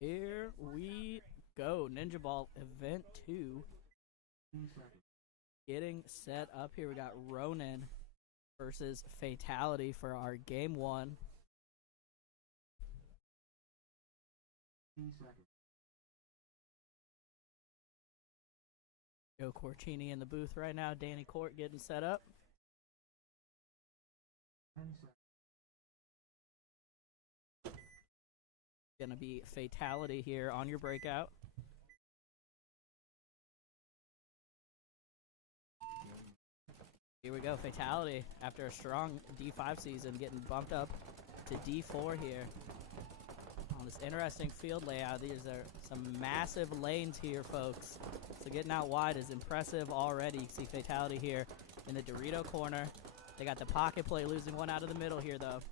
Here we go. Ninjaball Event 2. Getting set up here. We got Ronin versus Fatality for our game 1. Joe Cortini in the booth right now. Danny Court getting set up. Gonna be Fatality here on your breakout. Here we go, Fatality after a strong D5 season, getting bumped up to D4 here. On this interesting field layout, these are some massive lanes here, folks. So getting out wide is impressive already. You can see Fatality here in the Dorito corner. They got the pocket play, losing one out of the middle here, though.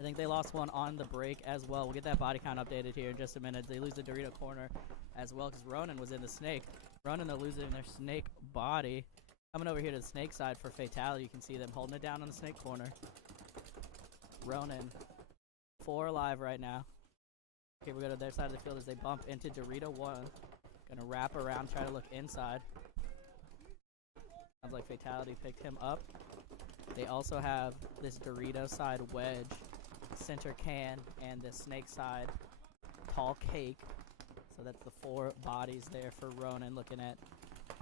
I think they lost one on the break as well. We'll get that body count updated here in just a minute. They lose the Dorito corner as well because Ronin was in the snake. Ronin, they're losing their snake body. Coming over here to the snake side for Fatality. You can see them holding it down on the snake corner. Ronin, 4 alive right now. Okay, we go to their side of the field as they bump into Dorito 1. Gonna wrap around, try to look inside. Sounds like Fatality picked him up. They also have this Dorito side wedge, center can, and the snake side tall cake. So that's the 4 bodies there for Ronin. Looking at,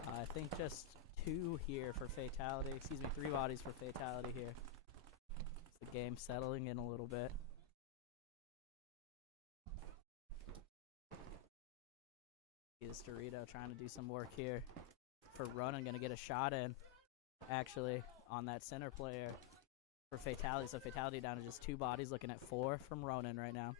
I think just 2 here for Fatality. Excuse me, 3 bodies for Fatality here. It's the game settling in a little bit. This Dorito trying to do some work here for Ronin. Gonna get a shot in, actually, on that center player for Fatality. So Fatality down to just 2 bodies, looking at 4 from Ronin right now.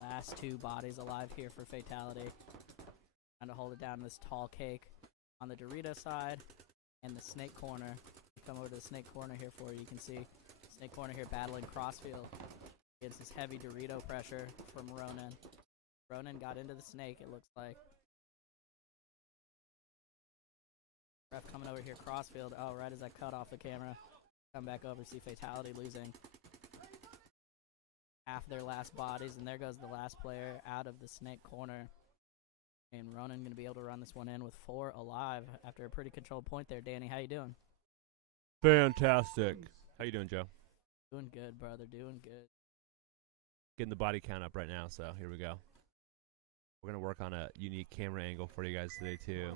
Last 2 bodies alive here for Fatality. Trying to hold it down in this tall cake on the Dorito side and the snake corner. Come over to the snake corner here for you. You can see snake corner here battling crossfield against this heavy Dorito pressure from Ronin. Ronin got into the snake, it looks like. Ref coming over here crossfield. Oh, right as I cut off the camera. Come back over, see Fatality losing half their last bodies, and there goes the last player out of the snake corner. And Ronin going to be able to run this one in with 4 alive after a pretty controlled point there. Danny, how you doing? Fantastic. How you doing, Joe? Doing good, brother. Doing good. Getting the body count up right now, so here we go. We're going to work on a unique camera angle for you guys today, too.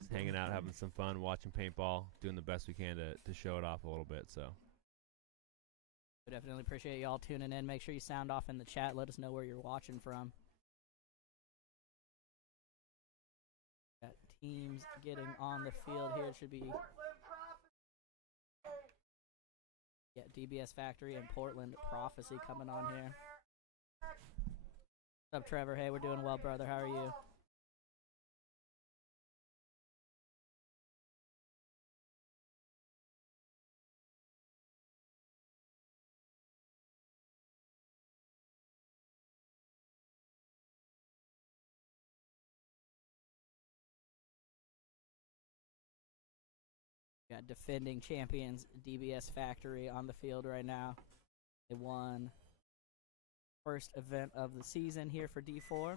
Just hanging out, having some fun, watching paintball, doing the best we can to show it off a little bit, so. We definitely appreciate y'all tuning in. Make sure you sound off in the chat. Let us know where you're watching from. Got teams getting on the field here. It should be DBS Factory and Portland Prophecy coming on here. What's up, Trevor? Hey, we're doing well, brother. How are you? Got defending champions DBS Factory on the field right now. They won first event of the season here for D4.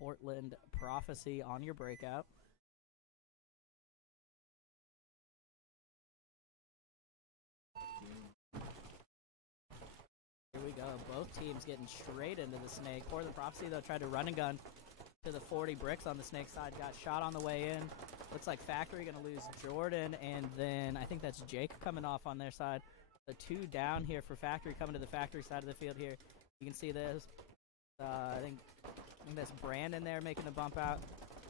Portland Prophecy on your breakout. Here we go. Both teams getting straight into the snake. Portland Prophecy, though, tried to run and gun to the 40 bricks on the snake side. Got shot on the way in. Looks like Factory going to lose Jordan, and then I think that's Jake coming off on their side. The 2 down here for Factory, coming to the Factory side of the field here. You can see this. I think that's Brandon there making the bump out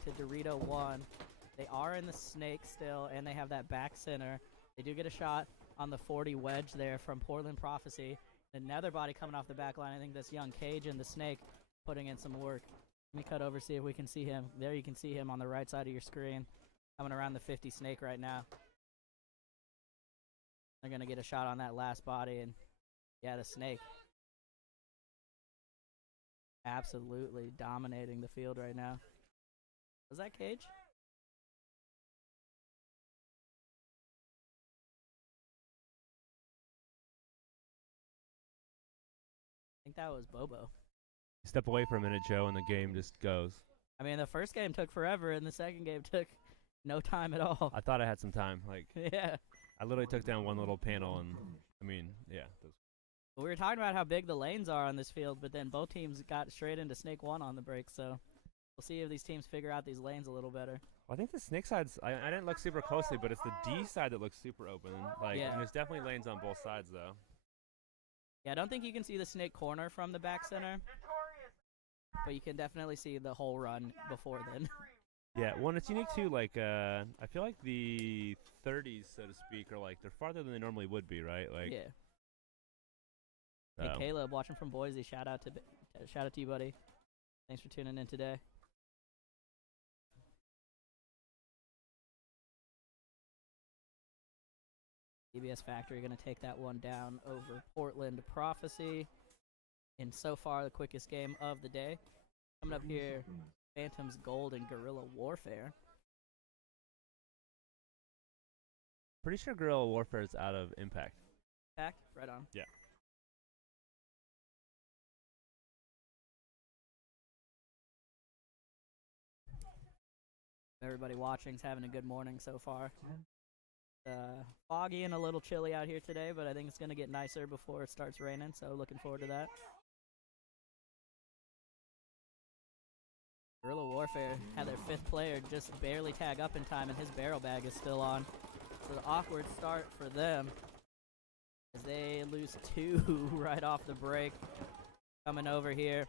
to Dorito 1. They are in the snake still, and they have that back center. They do get a shot on the 40 wedge there from Portland Prophecy. Another body coming off the back line. I think that's young Cage and the snake putting in some work. Let me cut over, see if we can see him. There you can see him on the right side of your screen. Coming around the 50 snake right now. They're going to get a shot on that last body, and yeah, the snake. Absolutely dominating the field right now. Was that Cage? I think that was Bobo. Step away for a minute, Joe, and the game just goes. I mean, the first game took forever, and the second game took no time at all. I thought I had some time. Like, yeah. I literally took down one little panel, and I mean, yeah. We were talking about how big the lanes are on this field, but then both teams got straight into Snake 1 on the break, so we'll see if these teams figure out these lanes a little better. Well, I think the Snake side's, I didn't look super closely, but it's the D side that looks super open. Like, yeah. And there's definitely lanes on both sides, though. Yeah, I don't think you can see the Snake corner from the back center, but you can definitely see the whole run before then. Yeah, well, it's unique too. Like, I feel like the 30s, so to speak, are like they're farther than they normally would be, right? Like, yeah. Hey, Caleb, watching from Boise. Shout out to you, buddy. Thanks for tuning in today. DBS Factory going to take that one down over Portland Prophecy. In so far the quickest game of the day. Coming up here, Phantom's Gold and Guerrilla Warfare. Pretty sure Guerrilla Warfare is out of Impact. Impact? Right on. Yeah. Everybody watching's having a good morning so far. Foggy and a little chilly out here today, but I think it's going to get nicer before it starts raining, so looking forward to that. Guerrilla Warfare had their 5th player just barely tag up in time, and his barrel bag is still on. So the awkward start for them as they lose 2 right off the break. Coming over here.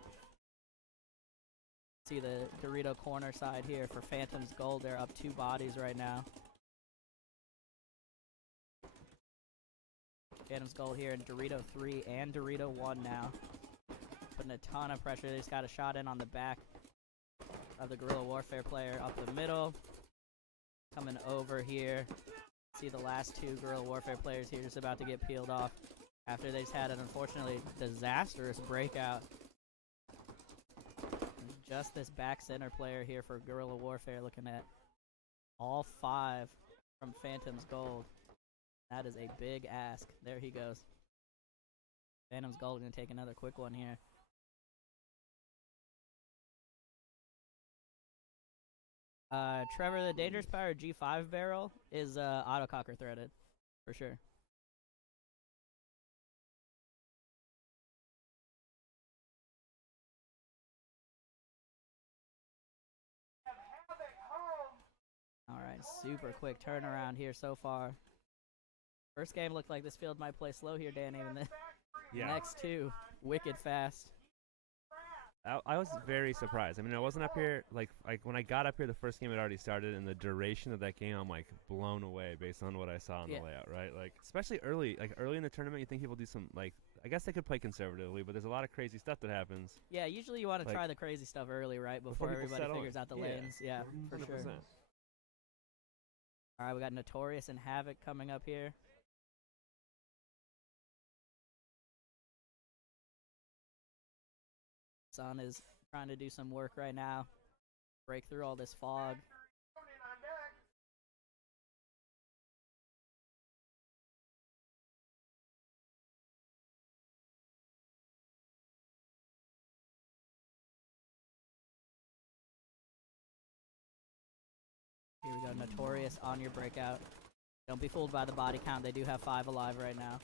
See the Dorito corner side here for Phantom's Gold. They're up 2 bodies right now. Phantom's Gold here in Dorito 3 and Dorito 1 now. Putting a ton of pressure. They just got a shot in on the back of the Guerrilla Warfare player up the middle. Coming over here. See the last 2 Guerrilla Warfare players here just about to get peeled off after they just had an unfortunately disastrous breakout. Just this back center player here for Guerrilla Warfare looking at all 5 from Phantom's Gold. That is a big ask. There he goes. Phantom's Gold going to take another quick one here. Trevor, the Dangerous Power G5 barrel is autococker threaded, for sure. All right, super quick turnaround here so far. First game looked like this field might play slow here, Danny, and the next 2, wicked fast. I was very surprised. I mean, I wasn't up here, like when I got up here, the first game had already started, and the duration of that game, I'm like blown away based on what I saw in the layout, right? Like, especially early in the tournament, you think people do some, like, I guess they could play conservatively, but there's a lot of crazy stuff that happens. Yeah, usually you want to try the crazy stuff early, right? Before everybody figures out the lanes. Yeah, for 100%. sure. All right, we got Notorious and Havoc coming up here. Sun is trying to do some work right now. Break through all this fog. Here we go, Notorious on your breakout. Don't be fooled by the body count. They do have 5 alive right now.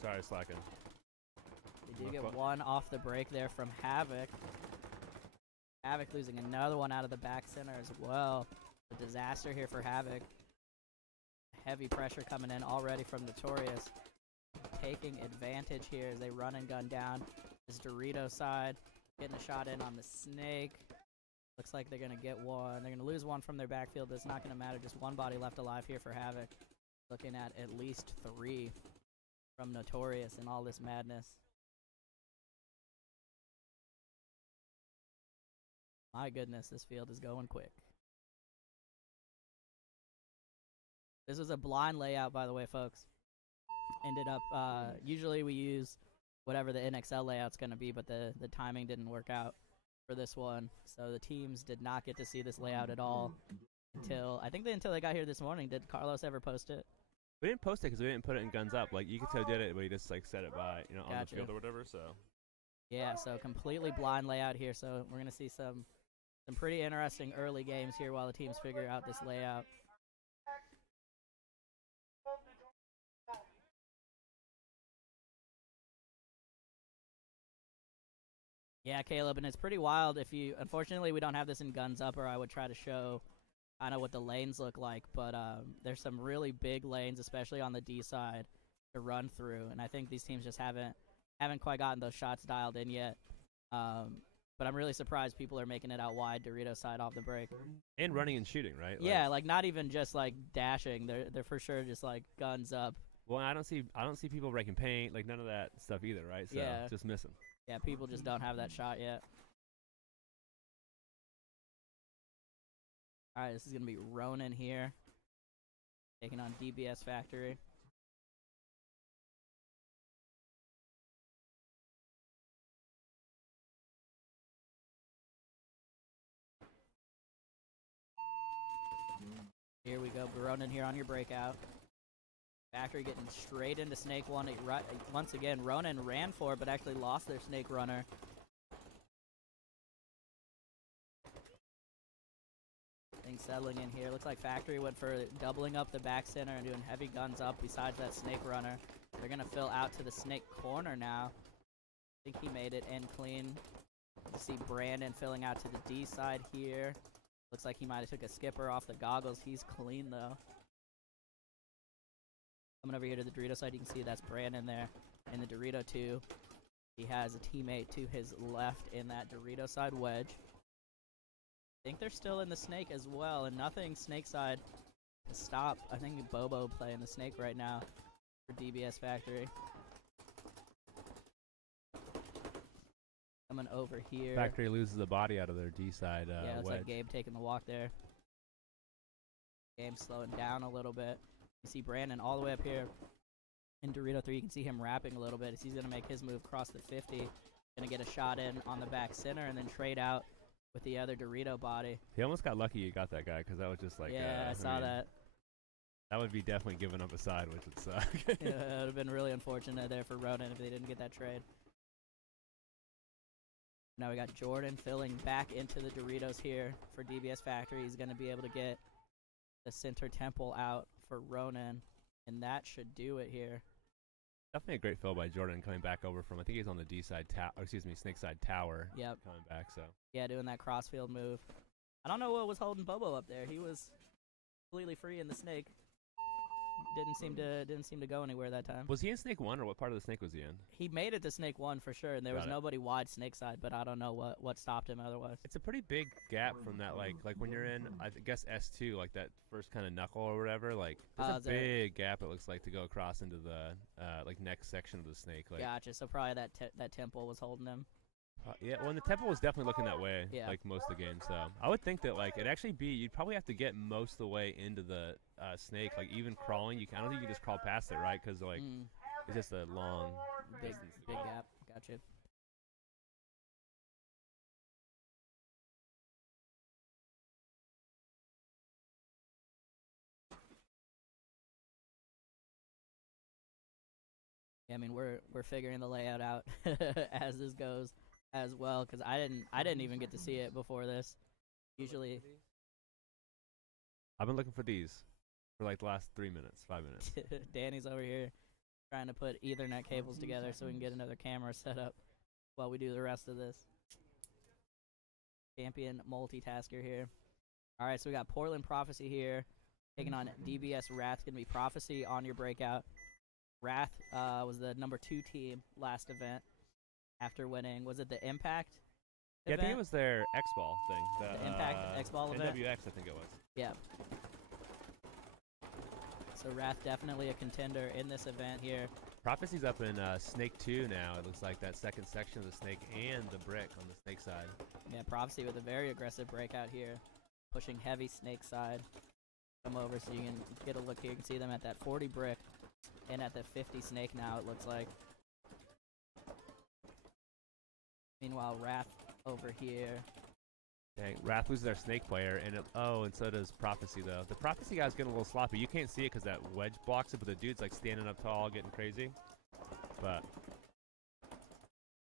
Sorry, slacking. They do get 1 off the break there from Havoc. Havoc losing another one out of the back center as well. A disaster here for Havoc. Heavy pressure coming in already from Notorious. Taking advantage here as they run and gun down this Dorito side. Getting a shot in on the Snake. Looks like they're going to get 1. They're going to lose 1 from their backfield, but it's not going to matter. Just 1 body left alive here for Havoc. Looking at least 3 from Notorious in all this madness. My goodness, this field is going quick. This was a blind layout, by the way, folks. Ended up, usually we use whatever the NXL layout's going to be, but the timing didn't work out for this one. So the teams did not get to see this layout at all until, I think until they got here this morning. Did Carlos ever post it? We didn't post it because we didn't put it in Guns Up. Like, Yukito did it, but he just, like, set it by, you know, on Gotcha. the field or whatever, so. Yeah, so completely blind layout here. So we're going to see some pretty interesting early games here while the teams figure out this layout. Yeah, Caleb, and it's pretty wild if you, unfortunately we don't have this in Guns Up, or I would try to show kind of what the lanes look like, but there's some really big lanes, especially on the D side, to run through, and I think these teams just haven't quite gotten those shots dialed in yet. But I'm really surprised people are making it out wide, Dorito side off the break. And running and shooting, right? Yeah, like not even just like dashing. They're for sure just like guns up. Well, I don't see people breaking paint, like none of that stuff either, right? So Yeah. just missing. Yeah, people just don't have that shot yet. All right, this is gonna be Ronin here, taking on DBS Factory. Here we go, Ronin here on your breakout. Factory getting straight into Snake 1. Once again, Ronin ran for it, but actually lost their Snake runner. Things settling in here. Looks like Factory went for doubling up the back center and doing heavy guns up besides that Snake runner. They're going to fill out to the Snake corner now. I think he made it in clean. You see Brandon filling out to the D side here. Looks like he might have took a skipper off the goggles. He's clean, though. Coming over here to the Dorito side, you can see that's Brandon there. And the Dorito 2, he has a teammate to his left in that Dorito side wedge. I think they're still in the Snake as well, and nothing Snake side to stop. I think Bobo playing the Snake right now for DBS Factory. Coming over here. Factory loses the body out of their D side yeah, looks wedge. like Gabe taking the walk there. Gabe slowing down a little bit. You see Brandon all the way up here in Dorito 3. You can see him rapping a little bit as he's going to make his move across the 50. Going to get a shot in on the back center and then trade out with the other Dorito body. He almost got lucky you got that guy because that was just like... yeah, I saw mean, that. That would be definitely giving up a side, which would suck. Yeah, it would have been really unfortunate there for Ronin if they didn't get that trade. Now we got Jordan filling back into the Doritos here for DBS Factory. He's going to be able to get the center temple out for Ronin, and that should do it here. Definitely a great fill by Jordan coming back over from, I think he's on the D side Snake side tower. Yep. Coming back, so. Yeah, doing that crossfield move. I don't know what was holding Bobo up there. He was completely free in the Snake. Didn't seem to go anywhere that time. Was he in Snake 1 or what part of the Snake was he in? He made it to Snake 1 for sure, and there was nobody wide Snake side, but I don't know what stopped him otherwise. It's a pretty big gap from that, like when you're in, I guess S2, like that first kind of knuckle or whatever. Like there's a big gap it looks like to go across into the like next section of the Snake. Like, gotcha. So probably that temple was holding him. Yeah, well, and the temple was definitely looking that way, yeah. like most of the game. So I would think that like it'd actually be, you'd probably have to get most of the way into the Snake, like even crawling. I don't think you can just crawl past it, right? Because like it's just a long big gap. Gotcha. Yeah, I mean we're figuring the layout out as this goes as well, because I didn't even get to see it before this. Usually, I've been looking for these for like the last 5 minutes. Danny's over here trying to put Ethernet cables together so we can get another camera set up while we do the rest of this. Champion multitasker here. All right, so we got Portland Prophecy here taking on DBS Wrath. Gonna be Prophecy on your breakout. Wrath was the number 2 team last event after winning. Was it the Impact Yeah, event? I think it was their X-Ball thing. The Impact X-Ball event? NWX, I think it was. Yeah. So Wrath definitely a contender in this event here. Prophecy's up in Snake 2 now. It looks like that second section of the Snake and the brick on the Snake side. Yeah, Prophecy with a very aggressive breakout here. Pushing heavy Snake side. Come over so you can get a look here. You can see them at that 40 brick and at the 50 Snake now, it looks like. Meanwhile, Wrath over here. Dang, Wrath loses their Snake player, and and so does Prophecy, though. The Prophecy guy's getting a little sloppy. You can't see it because that wedge blocks it, but the dude's, like, standing up tall, getting crazy. But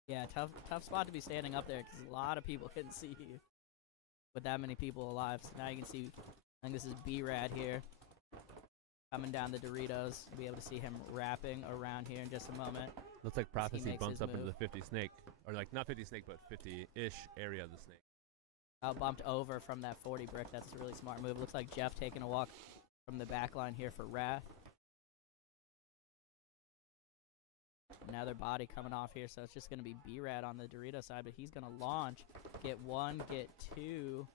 yeah, tough spot to be standing up there because a lot of people couldn't see you with that many people alive. So now you can see, I think this is B-Rad here, coming down the Doritos. You'll be able to see him wrapping around here in just a moment. looks like Prophecy makes bumps his up into move. the 50 Snake. Or, like, not 50 Snake, but 50-ish area of the Snake. Bumped over from that 40 brick. That's a really smart move. Looks like Jeff taking a walk from the back line here for Wrath. Another body coming off here, so it's just going to be B-Rad on the Dorito side, but he's going to launch. Get one, get two.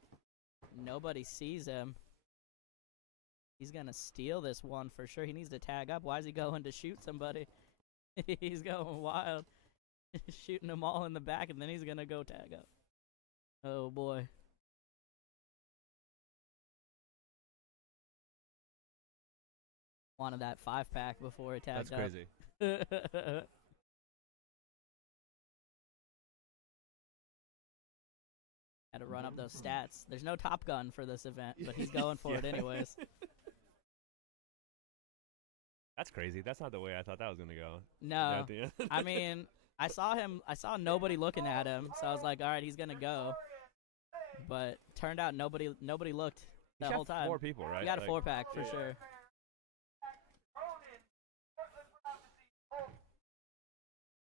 Nobody sees him. He's going to steal this one for sure. He needs to tag up. Why is he going to shoot somebody? He's going wild. Shooting them all in the back, and then he's going to go tag up. Oh, boy. Wanted that 5-pack before he tagged That's up. crazy. Had to run up those stats. There's no Top Gun for this event, but he's going for it anyways. That's crazy. That's not the way I thought that was going to go. No. At the end. I mean, I saw nobody looking at him, so I was like, all right, he's going to go. But turned out nobody looked He the shot whole time. 4 people, right? He got a Like, 4-pack for yeah. sure.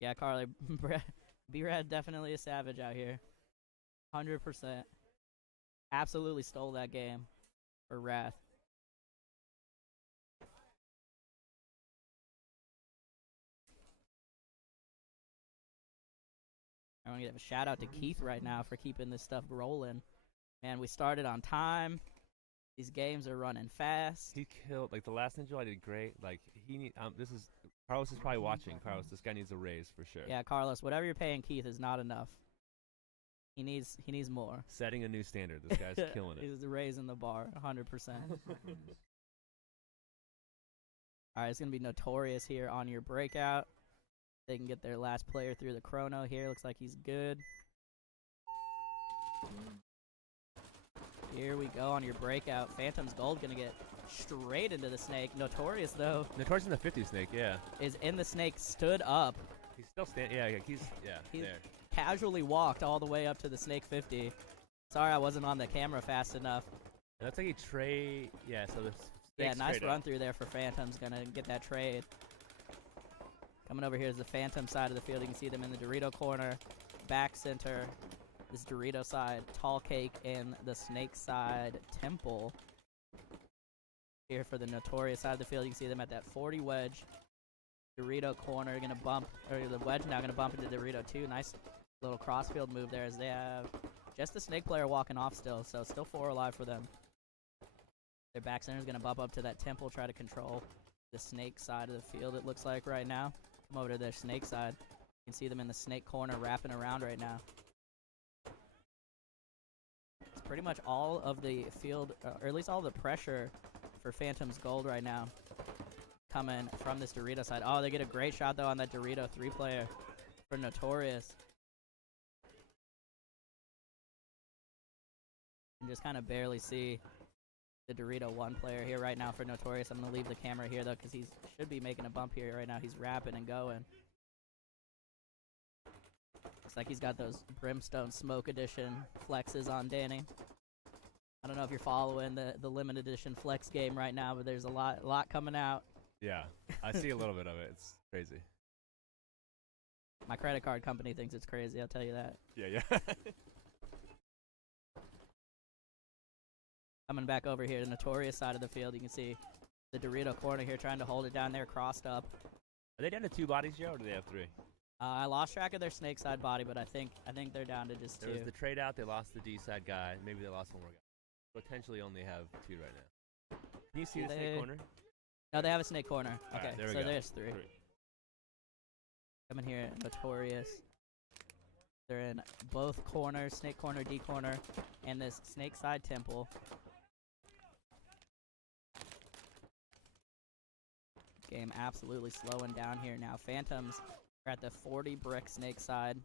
Yeah, Carly, B-Rad definitely a savage out here. 100%. Absolutely stole that game for Wrath. I want to give a shout out to Keith right now for keeping this stuff rolling. Man, we started on time. These games are running fast. He killed, like, the last Ninjaball did great. Like, Carlos is probably watching. Carlos, this guy needs a raise for sure. Yeah, Carlos, whatever you're paying Keith is not enough. He needs more. Setting a new standard. This guy's killing it. He's raising the bar 100%. All right, it's going to be Notorious here on your breakout. They can get their last player through the chrono here. Looks like he's good. Here we go on your breakout. Phantom's Gold going to get straight into the Snake. Notorious, though, Notorious in the 50 Snake, yeah. is in the Snake, stood up. He's still standing. Yeah, he's there. Casually walked all the way up to the Snake 50. Sorry I wasn't on the camera fast enough. And that's like a trade. Yeah, so the Yeah, Snake's nice straight run up. through there for Phantom's going to get that trade. Coming over here is the Phantom side of the field. You can see them in the Dorito corner, back center, this Dorito side, Tall Cake, and the Snake side, Temple. Here for the Notorious side of the field, you can see them at that 40 wedge. Dorito corner going to bump, or the wedge now going to bump into Dorito too. Nice little crossfield move there as they have just the Snake player walking off still, so still 4 alive for them. Their back center is going to bump up to that Temple, try to control the Snake side of the field, it looks like right now. Come over to their Snake side. You can see them in the Snake corner wrapping around right now. It's pretty much all of the field, or at least all the pressure for Phantom's Gold right now coming from this Dorito side. Oh, they get a great shot, though, on that Dorito 3-player for Notorious. You can just kind of barely see the Dorito 1-player here right now for Notorious. I'm going to leave the camera here, though, because he should be making a bump here right now. He's rapping and going. Looks like he's got those Brimstone Smoke Edition flexes on Danny. I don't know if you're following the limited edition flex game right now, but there's a lot coming out. Yeah, I see a little bit of it. It's crazy. My credit card company thinks it's crazy, I'll tell you that. Yeah. Coming back over here to the Notorious side of the field, you can see the Dorito corner here trying to hold it down there, crossed up. Are they down to 2 bodies, Joe, or do they have 3? I lost track of their Snake side body, but I think they're down to just 2. There was the trade out. They lost the D side guy. Maybe they lost one more guy. Potentially only have 2 right now. Can you see the Snake corner? No, they have a Snake corner. All Okay, right, there we so go. there's 3. Coming here, Notorious. They're in both corners, snake corner, D corner, and this snake side temple. Game absolutely slowing down here now. Phantoms are at the 40 brick snake side,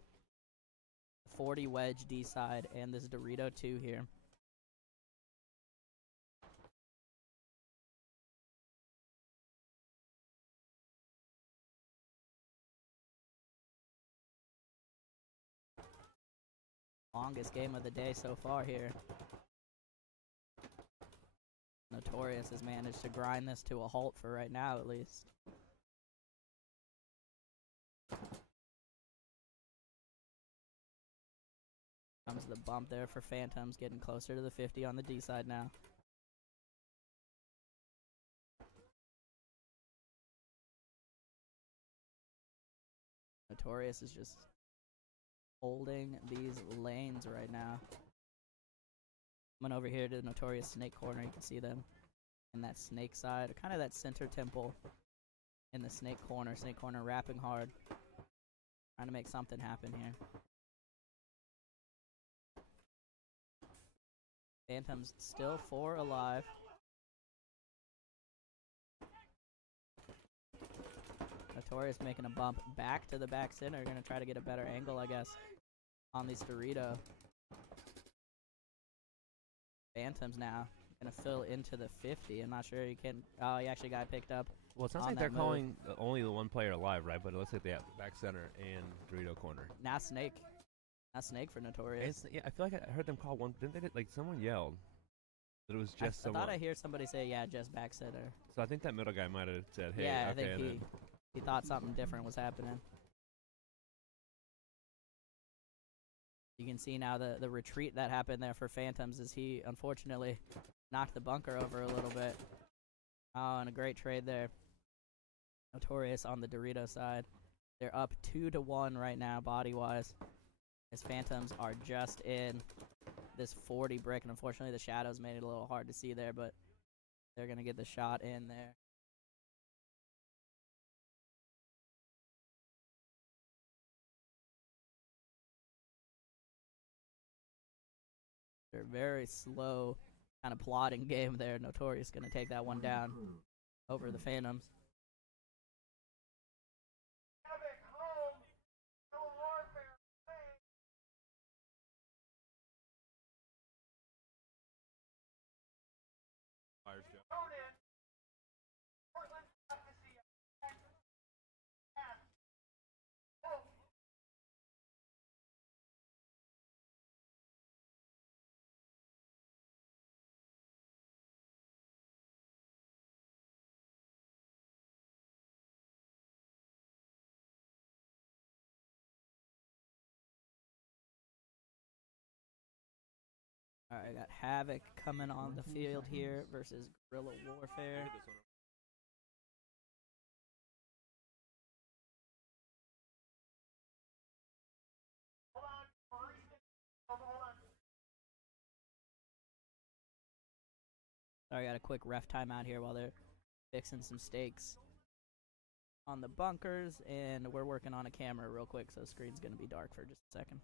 40 wedge D side, and this Dorito 2 here. Longest game of the day so far here. Notorious has managed to grind this to a halt for right now, at least. Comes the bump there for Phantoms, getting closer to the 50 on the D side now. Notorious is just holding these lanes right now. Coming over here to the Notorious snake corner, you can see them in that snake side, kind of that center temple in the snake corner wrapping hard, trying to make something happen here. Phantoms still 4 alive. Notorious making a bump back to the back center, gonna try to get a better angle, I guess, on these Dorito. Phantoms now gonna fill into the 50. I'm not sure he can. Oh, he actually got picked up. Well, it sounds like they're calling only the one player alive, right? But it looks like they have back center and Dorito corner. Now Snake. Now Snake for Notorious. Yeah, I feel like I heard them call one. Didn't they? Like someone yelled that it was just someone. I thought I hear somebody say, yeah, just back center. So I think that middle guy might have said, hey, yeah, okay. I think he thought something different was happening. You can see now the retreat that happened there for Phantoms as he unfortunately knocked the bunker over a little bit. Oh, and a great trade there. Notorious on the Dorito side. They're up 2-1 right now, body-wise. His Phantoms are just in this 40 brick, and unfortunately the shadows made it a little hard to see there, but they're going to get the shot in there. They're very slow, kind of plodding game there. Notorious going to take that one down over the Phantoms. Alright, I got Havoc coming on the field here versus Guerrilla Warfare. Sorry, I got a quick ref timeout here while they're fixing some stakes on the bunkers, and we're working on a camera real quick, so the screen's going to be dark for just a second.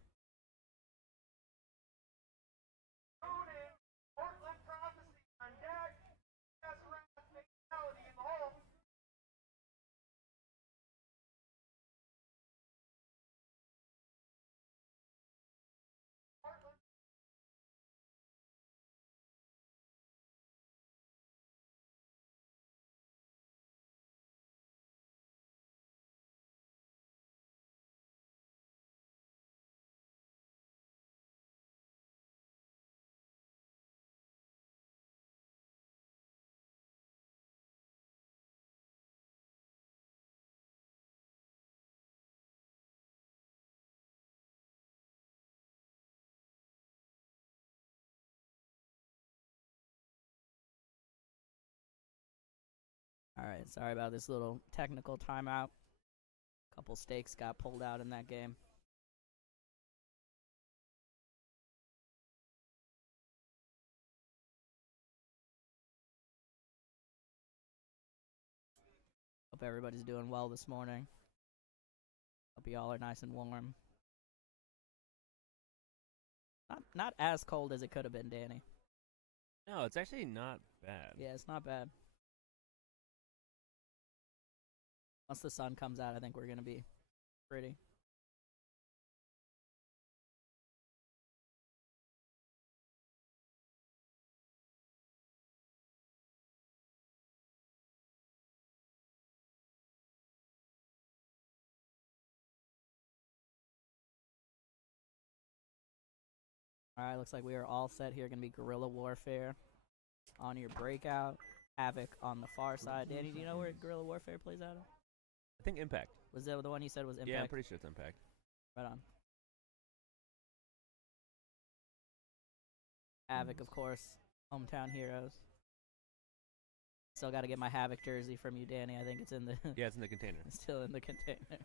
Alright, sorry about this little technical timeout. A couple stakes got pulled out in that game. Hope everybody's doing well this morning. y'all are nice and warm. Not as cold as it could have been, Danny. No, it's actually not bad. Yeah, it's not bad. Once the sun comes out, I think we're gonna be pretty. Alright, looks like we are all set here. Gonna be guerrilla warfare on your breakout. Havoc on the far side. Danny, do you know where guerrilla warfare plays out of? I think Impact. Was that the one you said was Impact? Yeah, I'm pretty sure it's Impact. Right on. Havoc, of course. Hometown heroes. Still got to get my Havoc jersey from you, Danny. I think it's in the... Yeah, it's in the container. It's still in the container.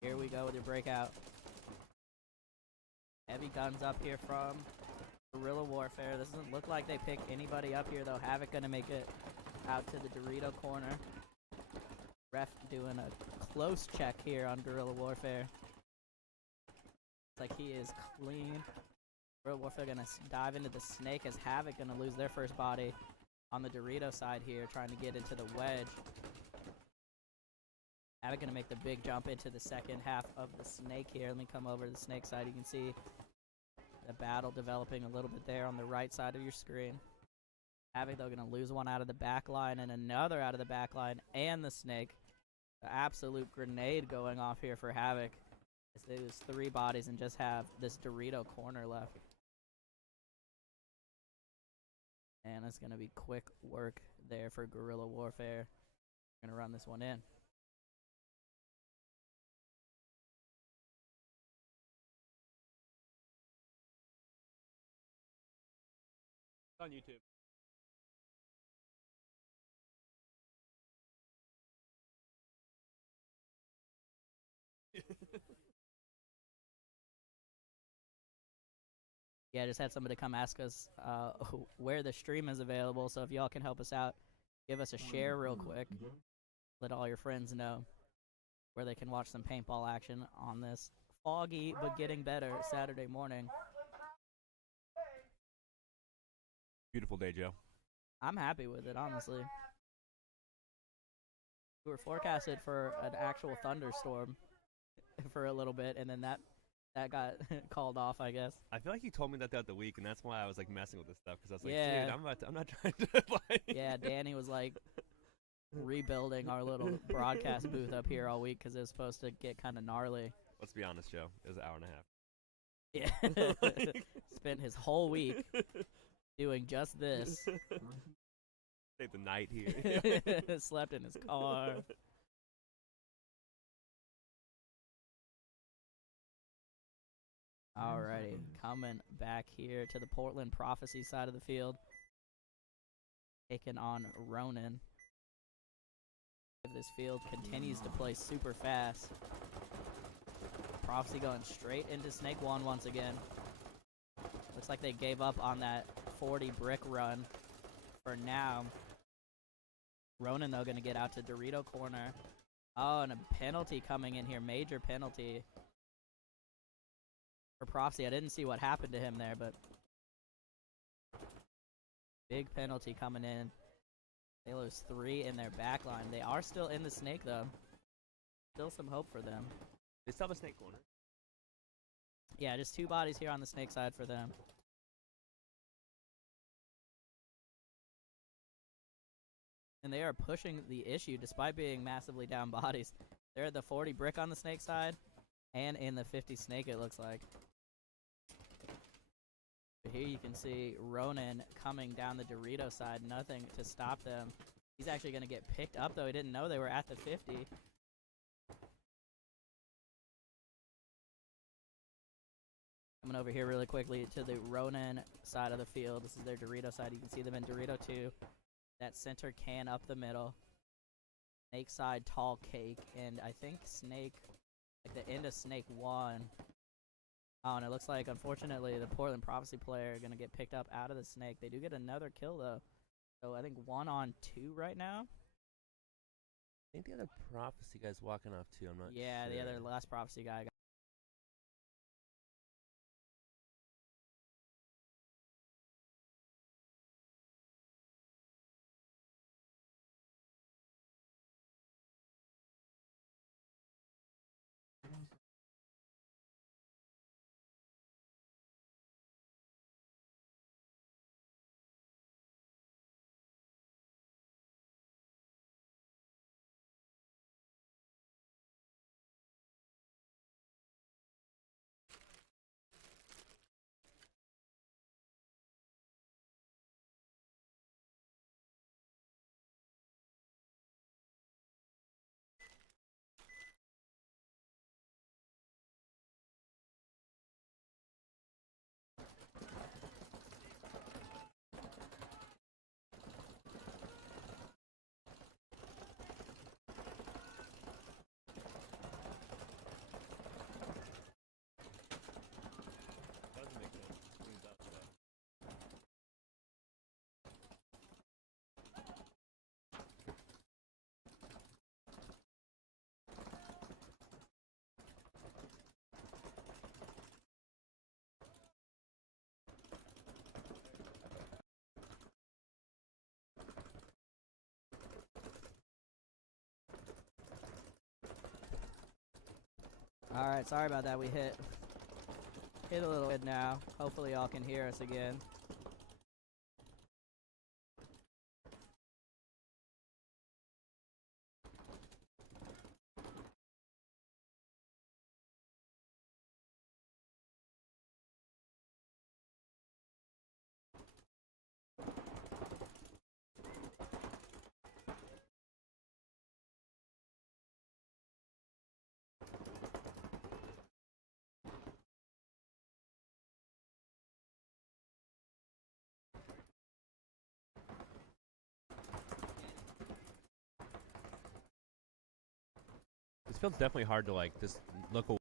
Here we go with your breakout. Heavy guns up here from guerrilla warfare. This doesn't look like they picked anybody up here, though. Havoc going to make it out to the Dorito corner. Ref doing a close check here on guerrilla warfare. It's like he is clean. Guerrilla warfare gonna dive into the snake as Havoc gonna lose their first body on the Dorito side here, trying to get into the wedge. Havoc gonna make the big jump into the second half of the snake here. Let me come over to the snake side. You can see the battle developing a little bit there on the right side of your screen. Havoc, though, gonna lose one out of the back line and another out of the back line and the snake. The absolute grenade going off here for Havoc. As they lose 3 bodies and just have this Dorito corner left. And it's gonna be quick work there for guerrilla warfare. Gonna run this one in. It's on YouTube. Yeah, I just had somebody come ask us where the stream is available, so if y'all can help us out, give us a share real quick. Let all your friends know where they can watch some paintball action on this foggy but getting better Saturday morning. Beautiful day, Joe. I'm happy with it, honestly. We were forecasted for an actual thunderstorm for a little bit, and then that got called off, I guess. I feel like you told me that throughout the week, and that's why I was like messing with this stuff, because I was like, Yeah. dude, I'm not trying to like. Yeah, Danny was like rebuilding our little broadcast booth up here all week because it was supposed to get kind of gnarly. Let's be honest, Joe. It was an hour and a half. Yeah. Spent his whole week doing just this. Stayed the night here. Slept in his car. Alrighty, coming back here to the Portland Prophecy side of the field. Taking on Ronin. If this field continues to play super fast. Prophecy going straight into Snake 1 once again. Looks like they gave up on that 40 brick run for now. Ronin, though, going to get out to Dorito corner. Oh, and a penalty coming in here. Major penalty for Prophecy. I didn't see what happened to him there, but big penalty coming in. They lose 3 in their back line. They are still in the snake, though. Still some hope for them. They still have a snake corner. Yeah, just 2 bodies here on the snake side for them. And they are pushing the issue despite being massively down bodies. They're at the 40 brick on the snake side and in the 50 snake, it looks like. But here you can see Ronin coming down the Dorito side. Nothing to stop them. He's actually going to get picked up, though. He didn't know they were at the 50. Coming over here really quickly to the Ronin side of the field. This is their Dorito side. You can see them in Dorito 2. That center can up the middle. Snake side tall cake. And I think Snake, like the end of Snake 1. Oh, and it looks like, unfortunately, the Portland Prophecy player are going to get picked up out of the snake. They do get another kill, though. So I think 1 on 2 right now. think the other prophecy guy's walking off too. I'm not sure. Yeah, the other last prophecy guy. Alright, sorry about that. We hit a little bit now. Hopefully y'all can hear us again. This feels definitely hard to like just look away.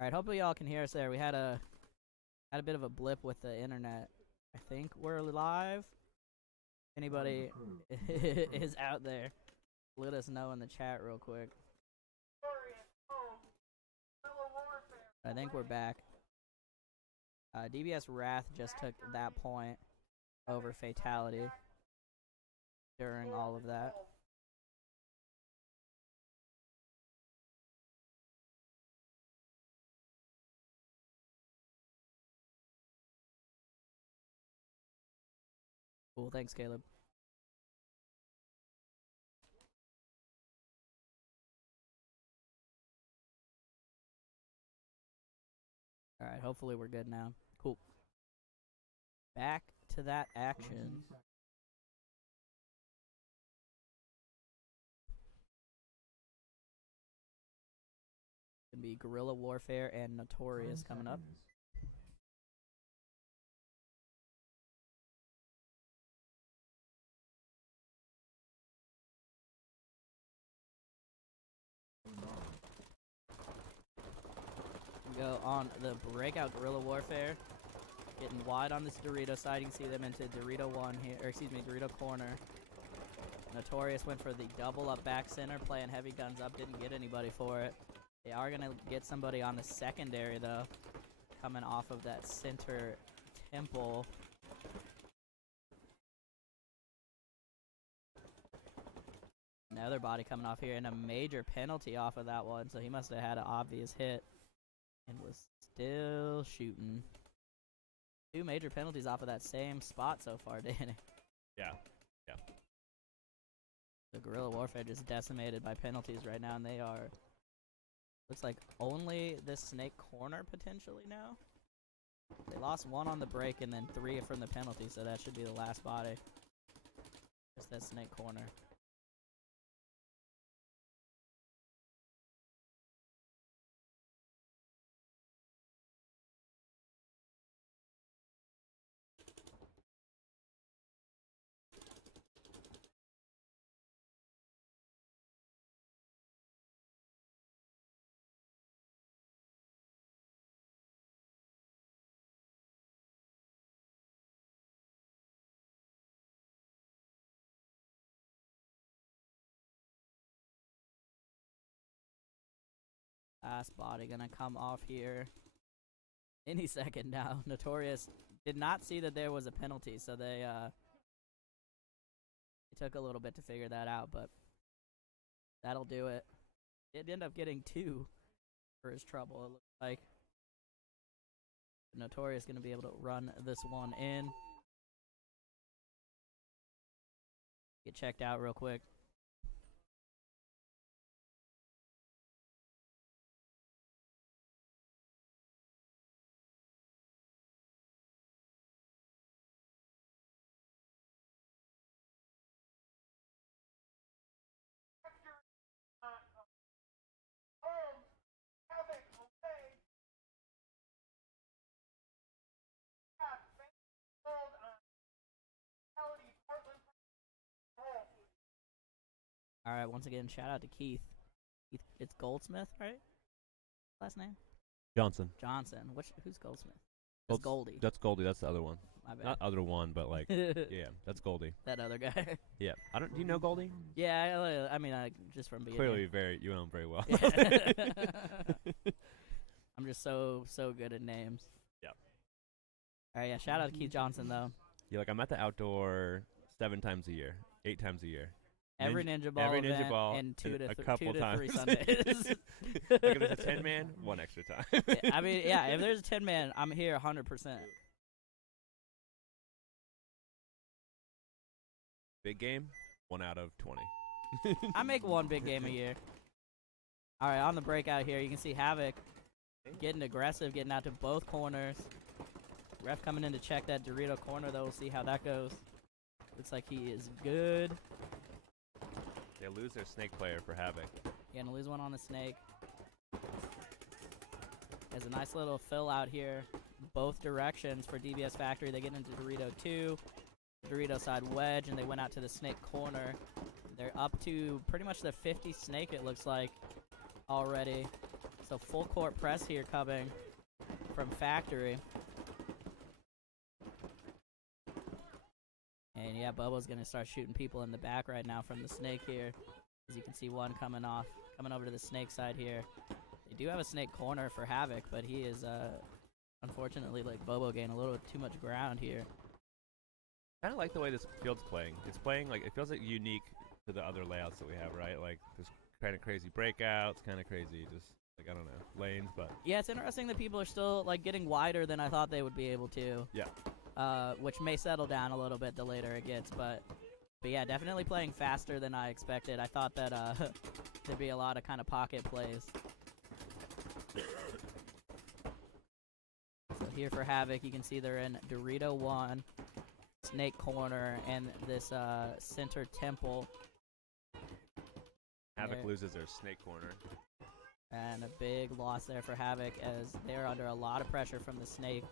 Alright, hopefully y'all can hear us there. We had a bit of a blip with the internet. I think we're live. Anybody is out there, let us know in the chat real quick. I think we're back. DBS Wrath just took that point over Fatality during all of that. Cool, thanks, Caleb. Alright, hopefully we're good now. Cool. Back to that action. Gonna be Guerrilla Warfare and Notorious coming up. Go on the breakout Guerrilla Warfare. Getting wide on this Dorito side. You can see them into Dorito 1 here, or excuse me, Dorito corner. Notorious went for the double up back center, playing heavy guns up, didn't get anybody for it. They are going to get somebody on the secondary, though, coming off of that center temple. Another body coming off here, and a major penalty off of that one, so he must have had an obvious hit and was still shooting. 2 major penalties off of that same spot so far, Danny. Yeah. The Guerrilla Warfare just decimated by penalties right now, and they are, looks like only this snake corner potentially now. They lost 1 on the break and then 3 from the penalty, so that should be the last body. Just that snake corner. Last body gonna come off here any second now. Notorious did not see that there was a penalty, so they it took a little bit to figure that out, but that'll do it. It ended up getting 2 for his trouble, it looks like. Notorious gonna be able to run this one in. Get checked out real quick. All right, once again, shout out to Keith. It's Goldsmith, right? Last name? Johnson. Who's Goldsmith? That's Goldie. That's Goldie. That's the other one. My bad. Not other one, but like, yeah, that's Goldie. That other guy. Yeah. Do you know Goldie? Yeah, I mean, just from being Clearly, you know him very well. I'm just so good at names. Yeah. All right, yeah. Shout out to Keith Johnson though. Yeah, like I'm at the outdoor 7 times a year, 8 times a year. Every Ninjaball event and 2 to 3 Sundays. Like if there's a 10-man, 1 extra time. Yeah, I mean, yeah, if there's a 10-man, I'm here 100%. Big game, 1 out of 20. I make 1 big game a year. All right, on the breakout here, you can see Havoc getting aggressive, getting out to both corners. Ref coming in to check that Dorito corner, though. We'll see how that goes. Looks like he is good. They lose their snake player for Havoc. Yeah, gonna lose 1 on the snake. There's a nice little fill out here, both directions for DBS Factory. They get into Dorito 2, Dorito side wedge, and they went out to the snake corner. They're up to pretty much the 50 snake, it looks like, already. So full court press here coming from Factory. And yeah, Bubba's gonna start shooting people in the back right now from the snake here. As you can see 1 coming over to the snake side here. They do have a snake corner for Havoc, but he is unfortunately, like, Bobo gained a little too much ground here. Kind of like the way this field's playing. It's playing like, it feels like unique to the other layouts that we have, right? Like there's kind of crazy breakouts, kind of crazy just like, I don't know, lanes, but yeah, it's interesting that people are still like getting wider than I thought they would be able to. Yeah. Which may settle down a little bit the later it gets, but yeah, definitely playing faster than I expected. I thought that there'd be a lot of kind of pocket plays. So here for Havoc, you can see they're in Dorito 1, snake corner, and this center temple. Havoc loses their snake corner. And a big loss there for Havoc as they're under a lot of pressure from the Snake.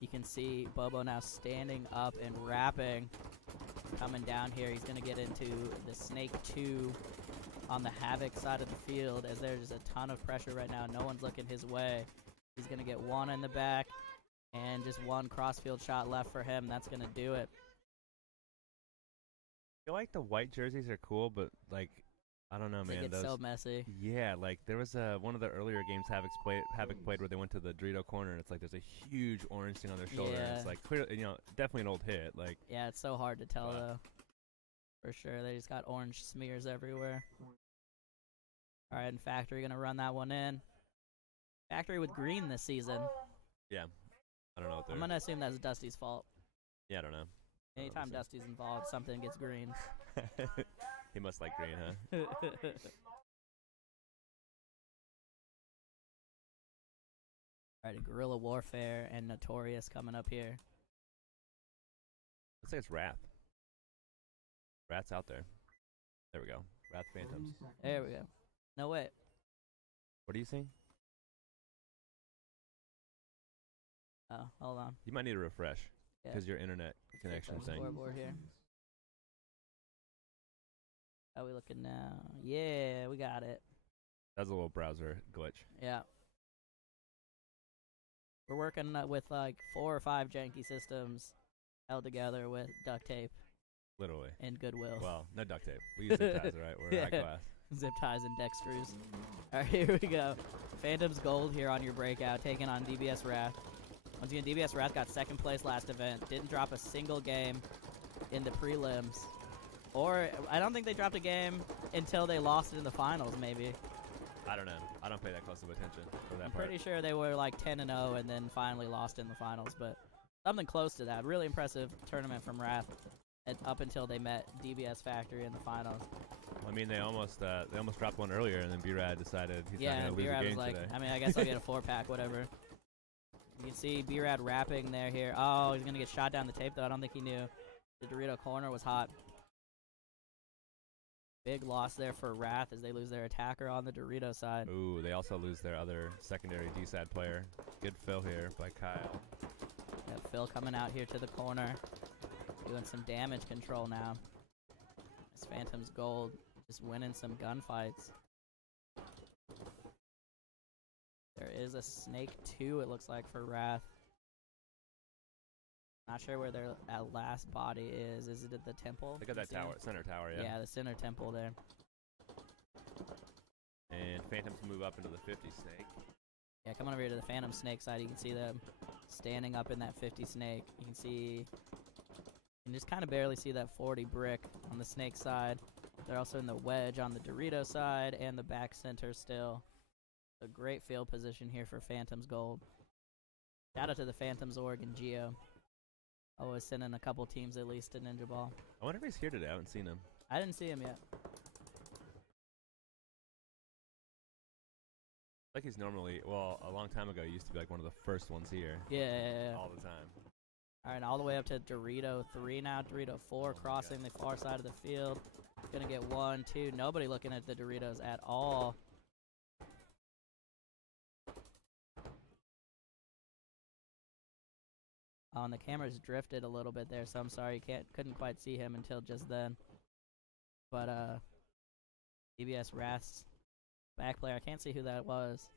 You can see Bobo now standing up and rapping. Coming down here, he's going to get into the Snake 2 on the Havoc side of the field as there's a ton of pressure right now. No one's looking his way. He's going to get one in the back and just one crossfield shot left for him. That's going to do it. I feel like the white jerseys are cool, but like, I don't know, man. It's so messy. Yeah, like there was one of the earlier games Havoc played where they went to the Dorito corner, and it's like there's a huge orange thing on their shoulder. Yeah. And it's like clear, definitely an old hit. Like, yeah, it's so hard to tell though. For sure, they just got orange smears everywhere. All right, and Factory gonna run that one in. Factory with green this season. Yeah, I don't know. I'm gonna assume that's Dusty's fault. Yeah, I don't know. Anytime Dusty's involved, something gets green. He must like green, huh? Alright, Guerrilla Warfare and Notorious coming up here. Looks like it's Wrath. Wrath's out there. There we go. Wrath Phantoms. There we go. No, wait. What are you seeing? Oh, hold on. You might need a refresh because your internet connection thing. Scoreboard here. How we looking now? Yeah, we got it. That's a little browser glitch. Yeah. We're working with like 4 or 5 janky systems held together with duct tape. Literally. And goodwill. Well, no duct tape. We use zip ties, right? We're high class. Zip ties and deck screws. All right, here we go. Phantom's Gold here on your breakout, taking on DBS Wrath. Once again, DBS Wrath got 2nd place last event. Didn't drop a single game in the prelims. Or, I don't think they dropped a game until they lost it in the finals, maybe. I don't know. I don't pay that close of attention for that I'm part. pretty sure they were like 10-0 and then finally lost in the finals, but something close to that. Really impressive tournament from Wrath up until they met DBS Factory in the finals. I mean, they almost dropped one earlier, and then B-Rad decided he's not going to lose B-Rad a game was like, today. I mean, I guess I'll get a 4-pack, whatever. You can see B-Rad rapping there here. Oh, he's going to get shot down the tape, though. I don't think he knew. The Dorito corner was hot. Big loss there for Wrath as they lose their attacker on the Dorito side. Ooh, they also lose their other secondary D-side player. Good fill here by Kyle. Yeah, Phil coming out here to the corner. Doing some damage control now. This Phantom's Gold just winning some gunfights. There is a Snake 2, it looks like, for Wrath. Not sure where their last body is. Is it at the temple? They got that tower, center tower, yeah. Yeah, the center temple there. And Phantoms move up into the 50 Snake. Yeah, coming over here to the Phantom Snake side, you can see them standing up in that 50 Snake. You can see, you can just kind of barely see that 40 brick on the Snake side. They're also in the wedge on the Dorito side and the back center still. A great field position here for Phantom's Gold. Shout out to the Phantoms Oregon Geo. Always sending a couple teams at least to Ninjaball. I wonder if he's here today. I haven't seen him. I didn't see him yet. Like he's normally, well, a long time ago, he used to be like one of the first ones here. Yeah. All the time. All right, all the way up to Dorito 3 now. Dorito 4 crossing the far side of the field. Gonna get 1, 2. Nobody looking at the Doritos at all. Oh, and the camera's drifted a little bit there, so I'm sorry you couldn't quite see him until just then. But DBS Wrath's back player, I can't see who that was.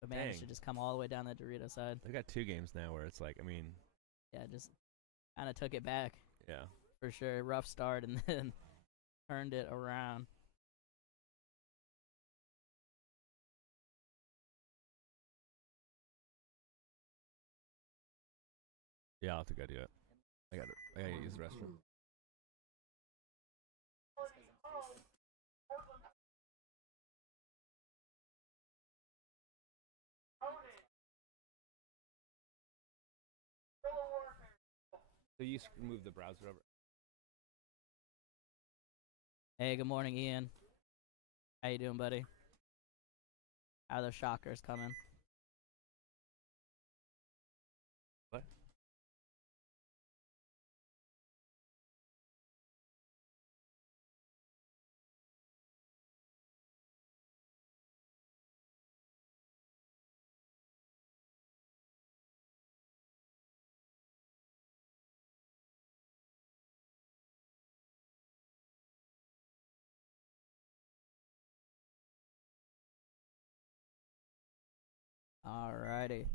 But managed to just come all the way down the Dorito side. They've got 2 games now where it's like, I mean. Yeah, just kind of took it back. Yeah. For sure. Rough start and then turned it around. Yeah, I'll have to go do it. I gotta use the restroom. So you move the browser over. Hey, good morning, Ian. How you doing, buddy? How are those shockers coming? What? Alrighty.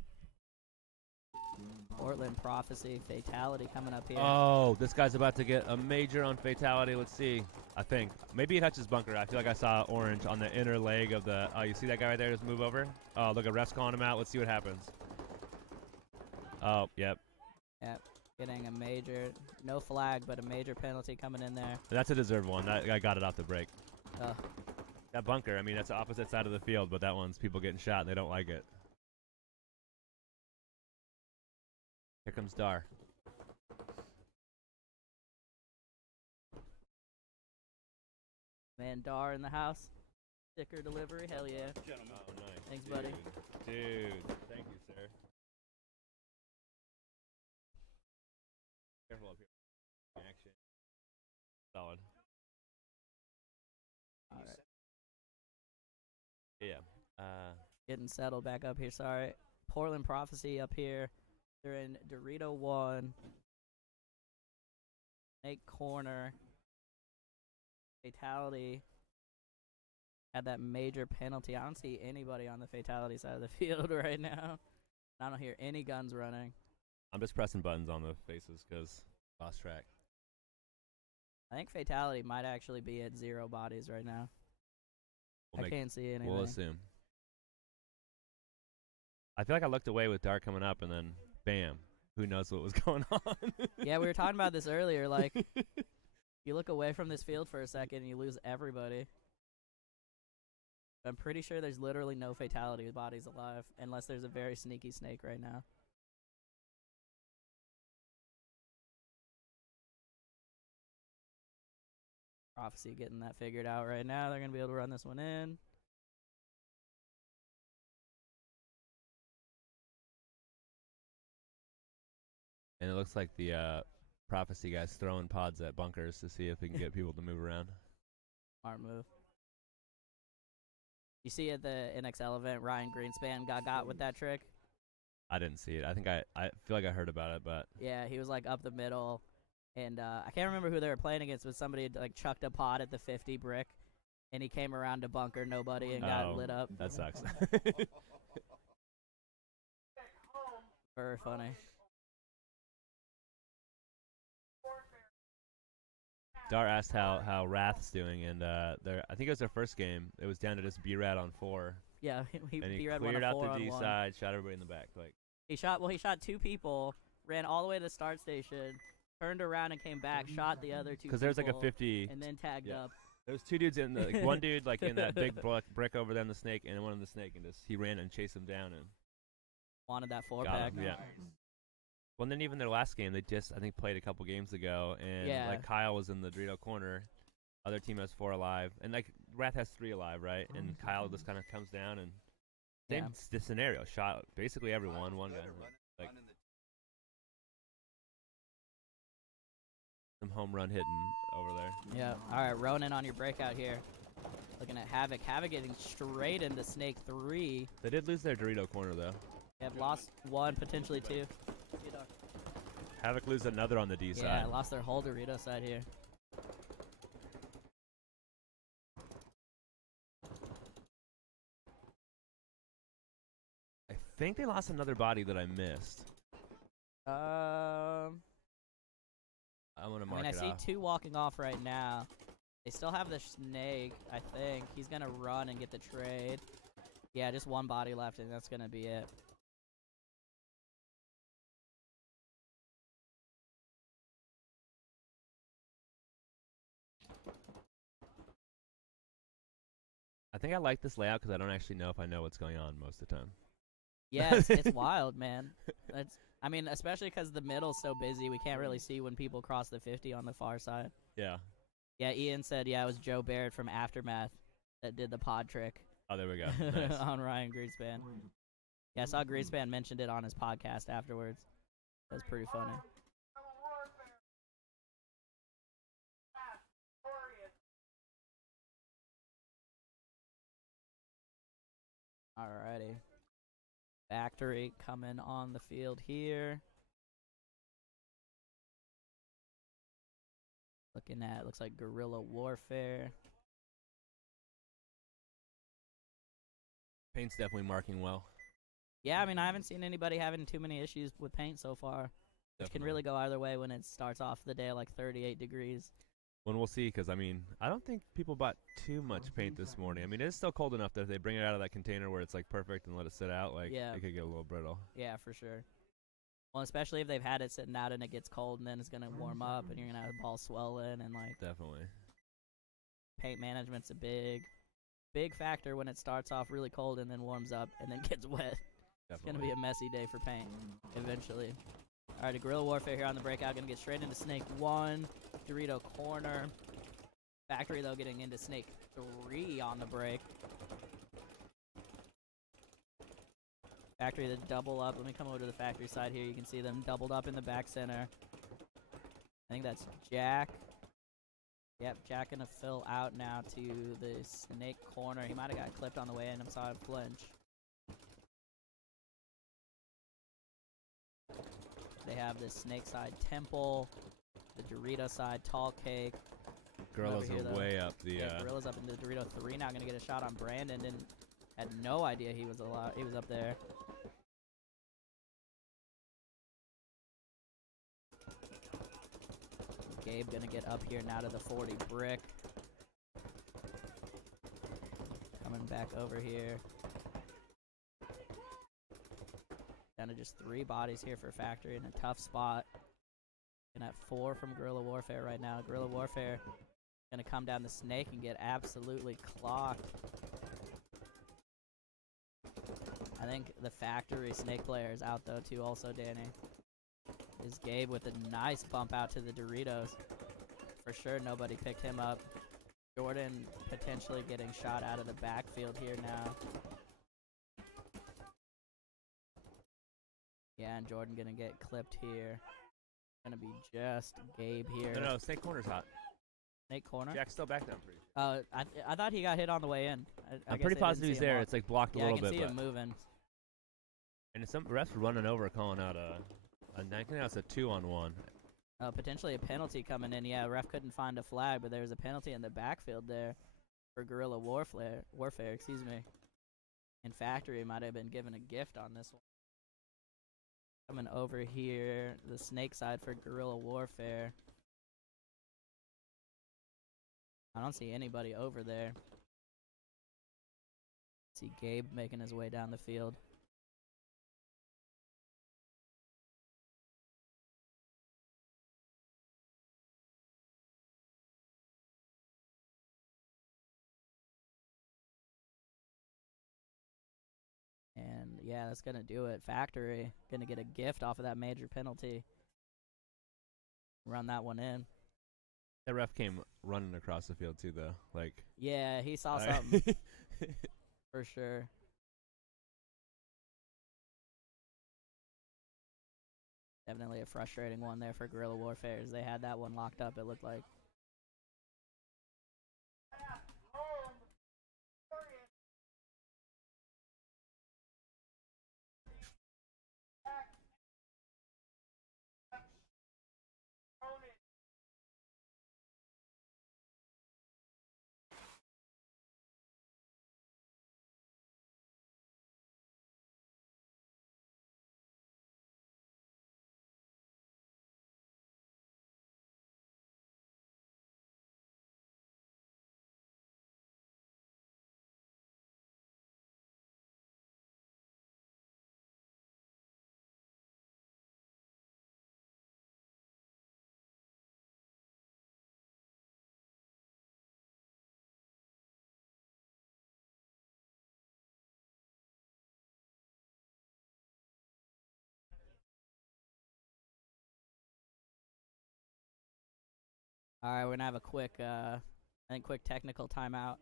Portland Prophecy, Fatality coming up here. Oh, this guy's about to get a major on Fatality. Let's see. I think. Maybe he touches bunker. I feel like I saw orange on the inner leg of the... Oh, you see that guy right there? Just move over. Oh, look, a ref's calling him out. Let's see what happens. Oh, yep. Yep. Getting a major, no flag, but a major penalty coming in there. That's a deserved one. That guy got it off the break. Ugh. That bunker, I mean, that's the opposite side of the field, but that one's people getting shot and they don't like it. Here comes Dar. Man, Dar in the house. Sticker delivery, hell yeah. Gentlemen. Oh, nice. Thanks, buddy. Dude, thank you, sir. Careful up here. Action. Solid. All right. Yeah. Getting settled back up here, sorry. Portland Prophecy up here. They're in Dorito 1. Snake Corner. Fatality. Had that major penalty. I don't see anybody on the Fatality side of the field right now. I don't hear any guns running. I'm just pressing buttons on the faces because lost track. I think Fatality might actually be at 0 bodies right now. I can't see anything. We'll assume. I feel like I looked away with Dark coming up, and then, bam, who knows what was going on. Yeah, we were talking about this earlier. Like, you look away from this field for a second, and you lose everybody. I'm pretty sure there's literally no Fatality bodies alive, unless there's a very sneaky snake right now. Prophecy getting that figured out right now. They're going to be able to run this one in. And it looks like the Prophecy guy's throwing pods at bunkers to see if he can get people to move around. Smart move. You see at the NXL event, Ryan Greenspan got with that trick? I didn't see it. I think I feel like I heard about it, but... Yeah, he was like up the middle. And I can't remember who they were playing against, but somebody had like chucked a pod at the 50 brick, and he came around to bunker nobody and got lit up. That sucks. Very funny. Dar asked how Wrath's doing, and I think it was their first game. It was down to just B-Rat on 4. Yeah, he and he B-Rat cleared out the D one. side, shot everybody in the back. Like he shot 2 people, ran all the way to the start station, turned around and came back, shot the other 2 people. Because there's like a 50. And then tagged up. There was 2 dudes in the one dude like in that big brick over there in the snake, and one in the snake, and just he ran and chased him down and wanted that 4 got pack. him, yeah. Well, and then even their last game, they just I think played a couple games ago, and like Kyle was in the Dorito corner. Other team has 4 alive, and like Wrath has 3 alive, right? And Kyle just kind of comes down and same scenario, shot basically everyone, one guy. Like some home run hitting over there. Yeah. All right, Ronin on your breakout here. Looking at Havoc. Havoc getting straight into Snake 3. They did lose their Dorito corner though. They have lost 1, potentially 2. Havoc lose another on the D side. Yeah, lost their whole Dorito side here. I think they lost another body that I missed. I want to mark it off. I see 2 walking off right now. They still have the snake, I think. He's going to run and get the trade. Yeah, just 1 body left, and that's going to be it. I think I like this layout because I don't actually know if I know what's going on most of the time. Yeah, it's wild, man. I mean, especially because the middle's so busy, we can't really see when people cross the 50 on the far side. Yeah. Yeah, Ian said, yeah, it was Joe Barrett from Aftermath that did the pod trick. Oh, there we go. Nice. On Ryan Greenspan. Yeah, I saw Greenspan mentioned it on his podcast afterwards. That was pretty funny. Alrighty. Factory coming on the field here. Looking at, looks like guerrilla warfare. Paint's definitely marking well. Yeah, I mean, I haven't seen anybody having too many issues with paint so far. Which can really go either way when it starts off the day at like 38 degrees. When we'll see, because I mean, I don't think people bought too much paint this morning. I mean, it's still cold enough that if they bring it out of that container where it's like perfect and let it sit out, like it could get a little brittle. Yeah, for sure. Well, especially if they've had it sitting out and it gets cold and then it's gonna warm up and you're gonna have the ball swelling and like. Definitely. Paint management's a big factor when it starts off really cold and then warms up and then gets wet. Definitely. It's gonna be a messy day for paint eventually. All right, a guerrilla warfare here on the breakout. Gonna get straight into Snake 1, Dorito corner. Factory, though, getting into Snake 3 on the break. Factory, the double up. Let me come over to the factory side here. You can see them doubled up in the back center. I think that's Jack. Yep, Jack gonna fill out now to the Snake corner. He might have got clipped on the way in. I saw him flinch. They have the Snake side Temple, the Dorito side Tall Cake. Gorillas are way up. Gorillas up into Dorito 3 now. Gonna get a shot on Brandon. Had no idea he was up there. Gabe gonna get up here now to the 40 brick. Coming back over here. Down to just 3 bodies here for Factory in a tough spot. And at 4 from Guerrilla Warfare right now. Guerrilla Warfare gonna come down the Snake and get absolutely clocked. I think the Factory Snake player is out though too also, Danny. Is Gabe with a nice bump out to the Doritos. For sure nobody picked him up. Jordan potentially getting shot out of the backfield here now. Yeah, and Jordan gonna get clipped here. Gonna be just Gabe here. No, Snake corner's hot. Snake corner? Jack's still back down pretty sure. I thought he got hit on the way in. I'm pretty positive he's there. It's like blocked a little bit. Yeah, I can see him moving. And some refs running over calling out I think that's a 2-on-1. Potentially a penalty coming in. Yeah, ref couldn't find a flag, but there was a penalty in the backfield there for Guerrilla Warfare, excuse me. And Factory might have been given a gift on this one. Coming over here, the Snake side for Guerrilla Warfare. I don't see anybody over there. See Gabe making his way down the field. And yeah, that's gonna do it. Factory gonna get a gift off of that major penalty. Run that one in. That ref came running across the field too, though. Like. Yeah, he saw something for sure. Definitely a frustrating one there for Guerrilla Warfare as they had that one locked up. It looked like. All right, we're gonna have a quick, quick technical timeout.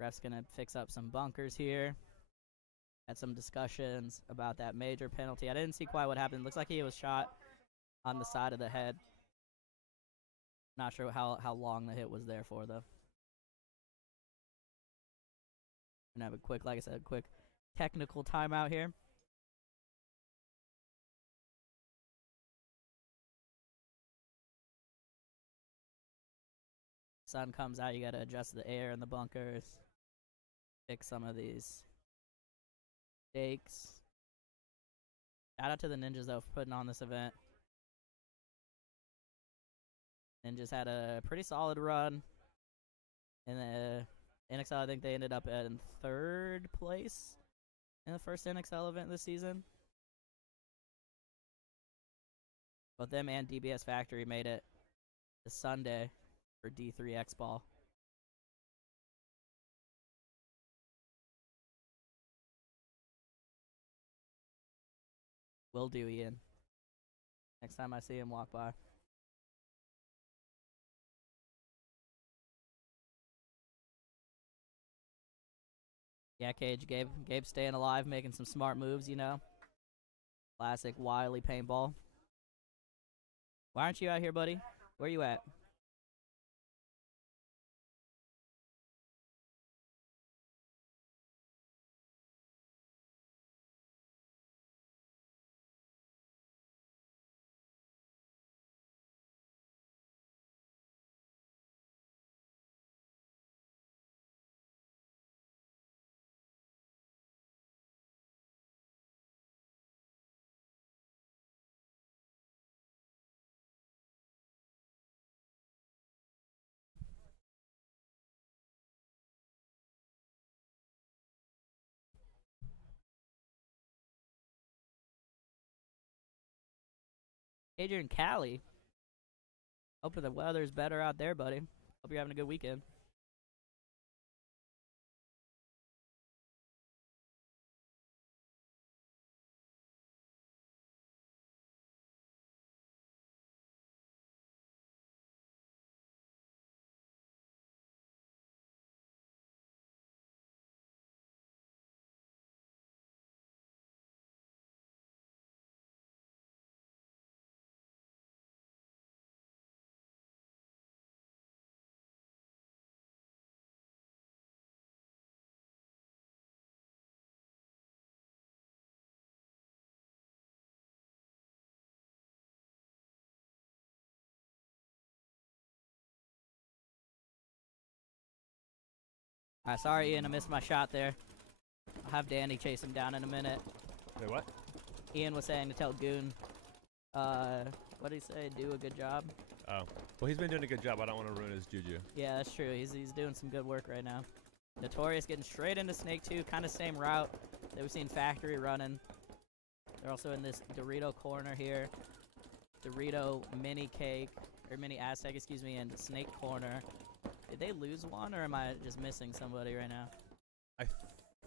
Ref's gonna fix up some bunkers here. Had some discussions about that major penalty. I didn't see quite what happened. Looks like he was shot on the side of the head. Not sure how long the hit was there for though. Gonna have a quick, like I said, quick technical timeout here. Sun comes out, you gotta adjust the air in the bunkers. Fix some of these stakes. Shout out to the Ninjas, though, for putting on this event. Ninjas had a pretty solid run. In the NXL, I think they ended up in 3rd place in the first NXL event this season. Both them and DBS Factory made it to Sunday for D3 X Ball. Will do, Ian. Next time I see him walk by. Yeah, Cage, Gabe staying alive, making some smart moves, you know. Classic wily paintball. Why aren't you out here, buddy? Where you at? Hey, you're in Cali. Hope the weather's better out there, buddy. Hope you're having a good weekend. Alright, sorry, Ian, I missed my shot there. I'll have Danny chase him down in a minute. Wait, what? Ian was saying to tell Goon, what did he say? Do a good job? Oh. Well, he's been doing a good job. I don't want to ruin his juju. Yeah, that's true. He's doing some good work right now. Notorious getting straight into Snake 2, kind of same route that we've seen Factory running. They're also in this Dorito corner here. Dorito mini cake, or mini Aztec, excuse me, and Snake corner. Did they lose one, or am I just missing somebody right now? I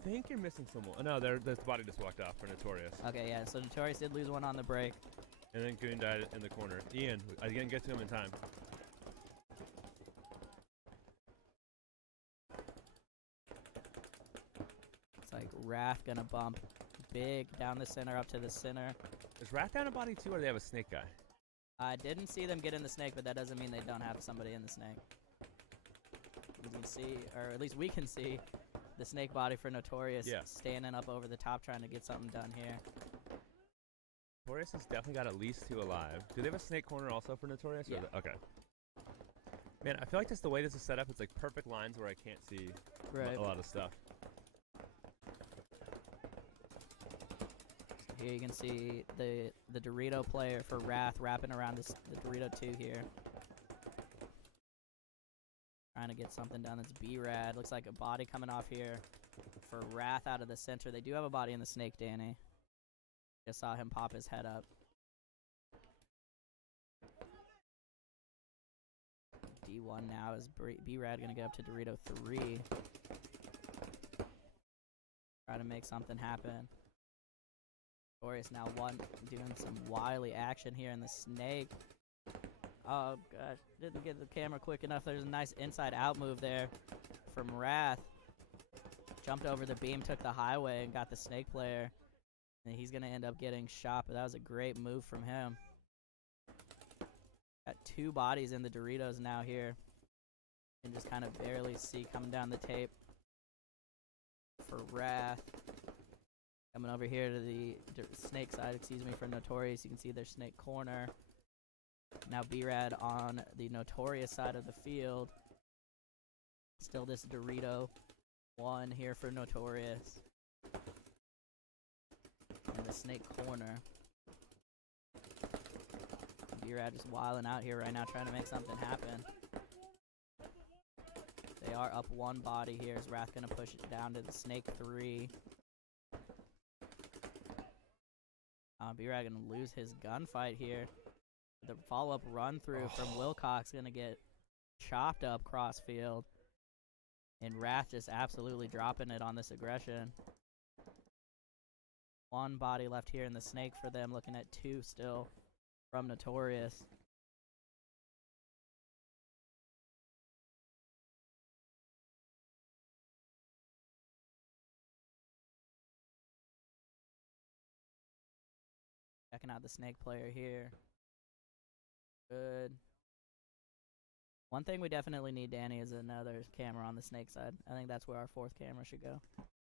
think you're missing someone. Oh, no, the body just walked off for Notorious. Okay, yeah, so Notorious did lose one on the break. And then Goon died in the corner. Ian, I didn't get to him in time. It's like Wrath gonna bump big down the center up to the center. Is Wrath down a body too, or do they have a snake guy? I didn't see them get in the snake, but that doesn't mean they don't have somebody in the snake. You can see, or at least we can see, the snake body for Notorious standing up over the top trying to get something done here. Notorious has definitely got at least 2 alive. Do they have a snake corner also for Notorious? Yeah. Okay. Man, I feel like just the way this is set up, it's like perfect lines where I can't see a lot of stuff. So here you can see the Dorito player for Wrath wrapping around the Dorito 2 here. Trying to get something done. It's B-Rad. Looks like a body coming off here for Wrath out of the center. They do have a body in the snake, Danny. Just saw him pop his head up. D1 now is B-Rad going to get up to Dorito 3. Try to make something happen. Notorious now doing some wily action here in the snake. Oh gosh, didn't get the camera quick enough. There's a nice inside out move there from Wrath. Jumped over the beam, took the highway, and got the snake player. And he's going to end up getting shot, but that was a great move from him. Got 2 bodies in the Doritos now here. You can just kind of barely see coming down the tape for Wrath. Coming over here to the snake side, excuse me, for Notorious. You can see their snake corner. Now B-Rad on the Notorious side of the field. Still this Dorito 1 here for Notorious. In the snake corner. B-Rad just wilding out here right now, trying to make something happen. They are up one body here. Is Wrath going to push it down to the Snake 3? B-Rad going to lose his gunfight here. The follow-up run-through from Wilcox going to get chopped up cross-field. And Wrath just absolutely dropping it on this aggression. One body left here in the Snake for them, looking at 2 still from Notorious. Checking out the Snake player here. Good. One thing we definitely need, Danny, is another camera on the Snake side. I think that's where our 4th camera should go.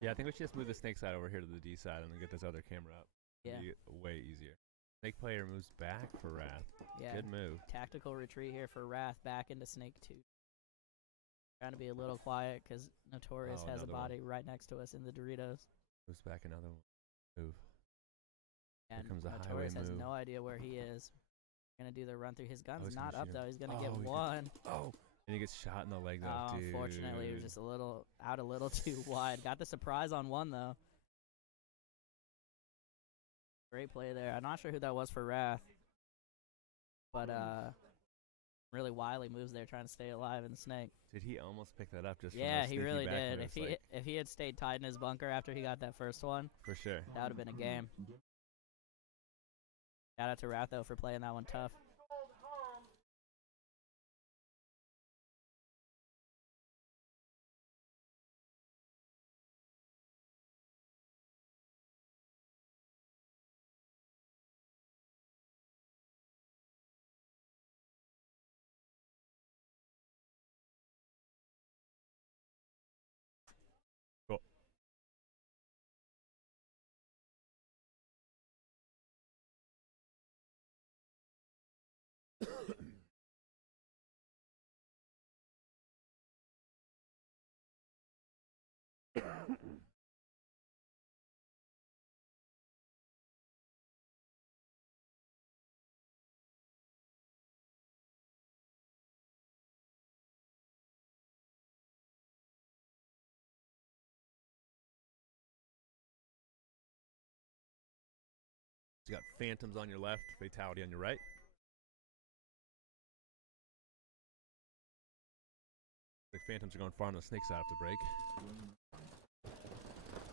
Yeah, I think we should just move the Snake side over here to the D side and then get this other camera up. Yeah. It'd be way easier. Snake player moves back for Wrath. Yeah. Good move. Tactical retreat here for Wrath back into Snake 2. Trying to be a little quiet because Notorious has a body right next to us in the Doritos. Moves back another move. And Here comes the Notorious highway has move. no idea where he is. Gonna do the run through. His gun's he's not gonna up shoot though. him. He's gonna Oh, get he one. And he gets shot in the leg though, Oh, dude. unfortunately, he was just a little too wide. Got the surprise on one though. Great play there. I'm not sure who that was for Wrath, but really wily moves there, trying to stay alive in the Snake. Did he almost pick that up just Yeah, from the he really sneaky back did. when it was If he had stayed tied in his bunker after he got that first one, for sure. that would have been a game. Shout out to Wrath though for playing that one tough. Cool. You got Phantoms on your left, Fatality on your right. The Phantoms are going far on the Snake side off the break.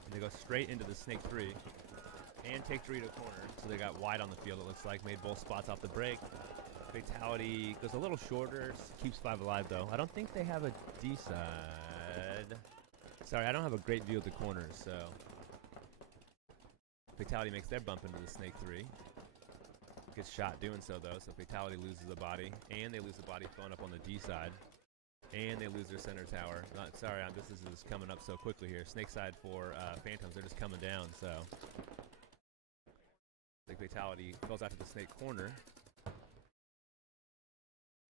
And they go straight into the Snake 3 and take 3 to corner. So they got wide on the field, it looks like. Made both spots off the break. Fatality goes a little shorter, keeps 5 alive though. I don't think they have a D side. Sorry, I don't have a great view of the corners, so. Fatality makes their bump into the Snake 3. Gets shot doing so though, so Fatality loses the body, and they lose the body phone up on the D side. And they lose their center tower. Sorry, this is coming up so quickly here. Snake side for Phantoms, they're just coming down, so. Like Fatality goes out to the Snake corner.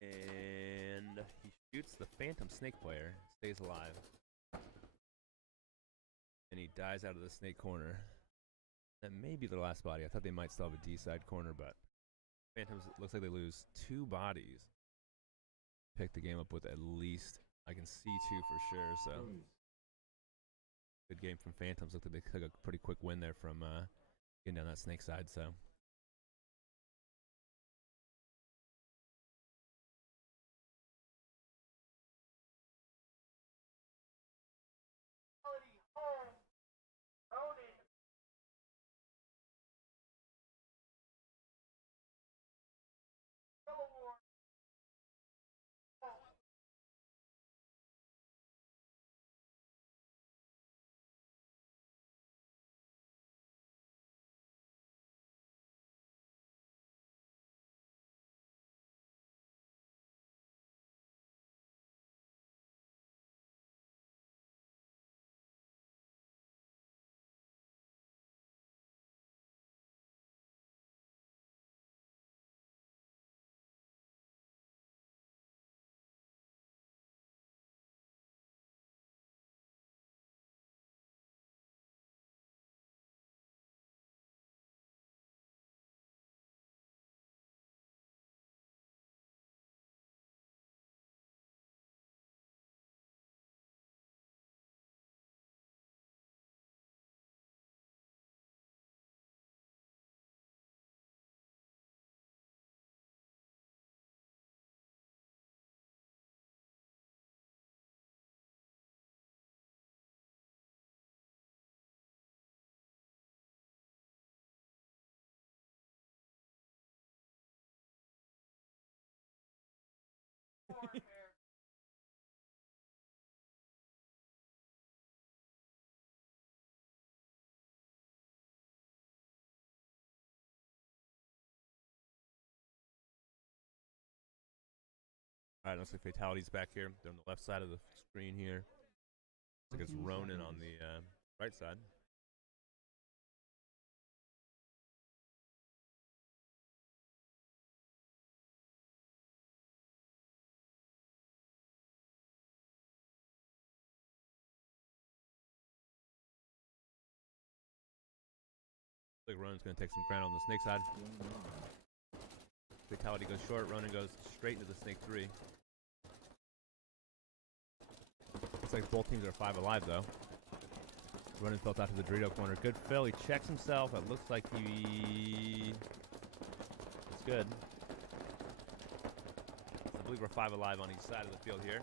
And he shoots the Phantom Snake player, stays alive. And he dies out of the Snake corner. That may be the last body. I thought they might still have a D side corner, but Phantoms, looks like they lose 2 bodies. Pick the game up with at least, I can see 2 for sure, so. Good game from Phantoms. Looked like they took a pretty quick win there from getting down that Snake side, so. Alright, looks like Fatality's back here. They're on the left side of the screen here. Looks like it's Ronin on the right side. Looks like Ronin's going to take some ground on the snake side. Fatality goes short. Ronin goes straight into the snake 3. Looks like both teams are 5 alive, though. Ronin felt out to the Dorito corner. Good fill. He checks himself. It looks like he... It's good. I believe we're 5 alive on each side of the field here.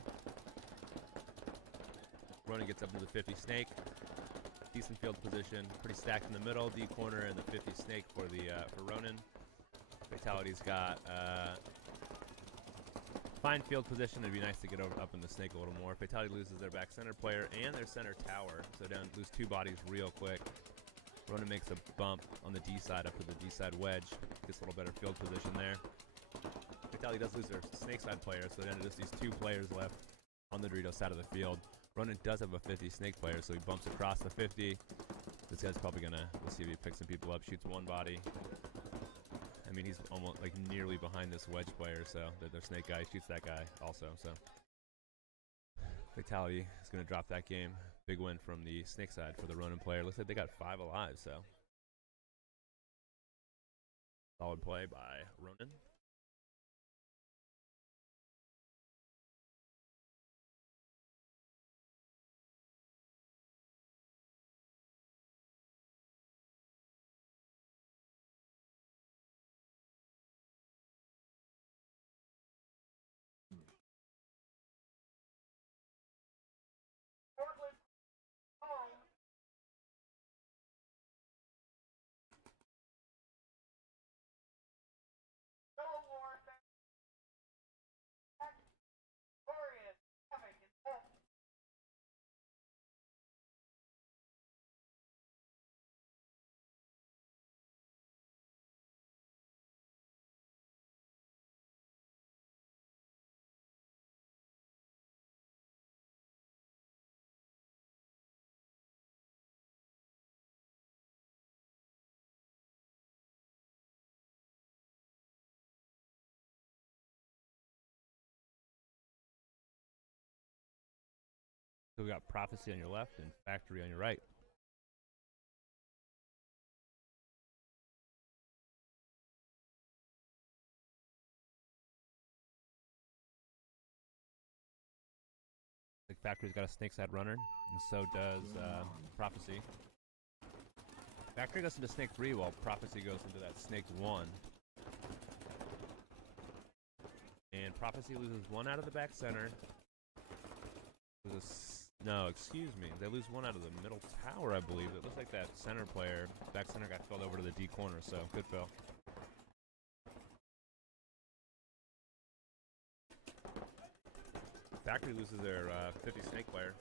Ronin gets up into the 50 snake. Decent field position. Pretty stacked in the middle. D corner and the 50 snake for Ronin. Fatality's got fine field position. It'd be nice to get up in the snake a little more. Fatality loses their back center player and their center tower, so down lose 2 bodies real quick. Ronin makes a bump on the D side up to the D side wedge. Gets a little better field position there. Fatality does lose their snake side player, so then just these 2 players left on the Dorito side of the field. Ronin does have a 50 snake player, so he bumps across the 50. This guy's probably gonna, let's see if he picks some people up, shoots 1 body. I mean, he's almost like nearly behind this wedge player, so their snake guy shoots that guy also. So Fatality is going to drop that game. Big win from the snake side for the Ronin player. Looks like they got 5 alive, so solid play by Ronin. So we got Prophecy on your left and Factory on your right. Factory's got a snake side runner, and so does Prophecy. Factory goes into snake 3 while Prophecy goes into that snake 1. And Prophecy loses 1 out of the back center. No, excuse me. They lose 1 out of the middle tower, I believe. It looks like that center player, back center, got filled over to the D corner, so good fill. Factory loses their 50 snake player.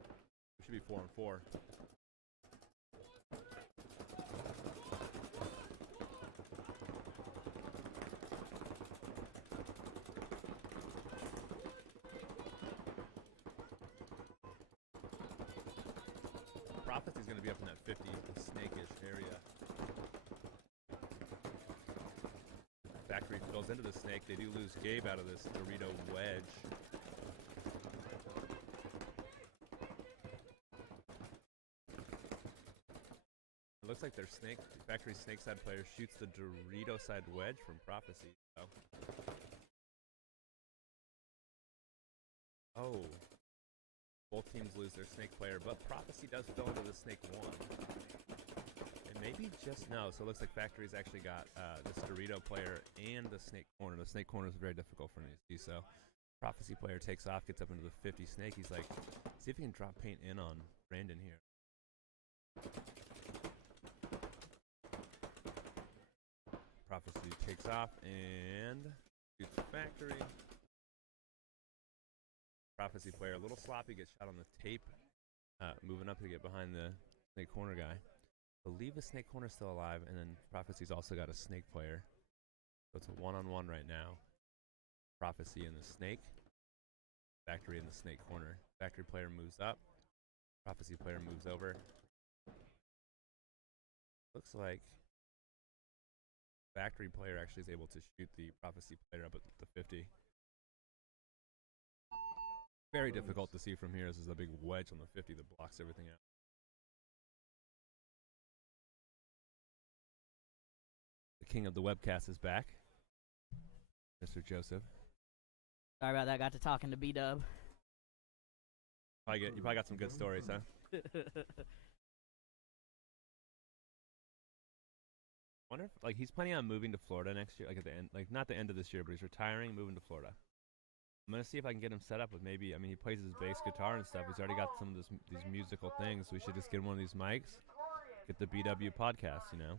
It should be 4 and 4. Prophecy's going to be up in that 50 snake-ish area. Factory goes into the snake. They do lose Gabe out of this Dorito wedge. It looks like their Factory snake side player shoots the Dorito side wedge from Prophecy. Oh. Both teams lose their snake player, but Prophecy does fill into the snake 1. And maybe just no. So it looks like Factory's actually got this Dorito player and the snake corner. The snake corner is very difficult for me to see. So Prophecy player takes off, gets up into the 50 snake. He's like, see if he can drop paint in on Brandon here. Prophecy takes off and shoots Factory. Prophecy player, a little sloppy, gets shot on the tape, moving up to get behind the snake corner guy. I believe the snake corner's still alive, and then Prophecy's also got a snake player. So it's a 1-on-1 right now. Prophecy and the Snake. Factory in the Snake corner. Factory player moves up. Prophecy player moves over. Looks like Factory player actually is able to shoot the Prophecy player up at the 50. Very difficult to see from here. This is a big wedge on the 50 that blocks everything out. The king of the webcast is back, Mr. Joseph. Sorry about that. Got to talking to B-Dub. You probably got some good stories, huh? Wonder if, like, he's planning on moving to Florida next year, like at the end, like not the end of this year, but he's retiring, moving to Florida. I'm gonna see if I can get him set up with maybe. I mean, he plays his bass guitar and stuff. He's already got some of these musical things. We should just get him one of these mics, get the BW podcast. You know,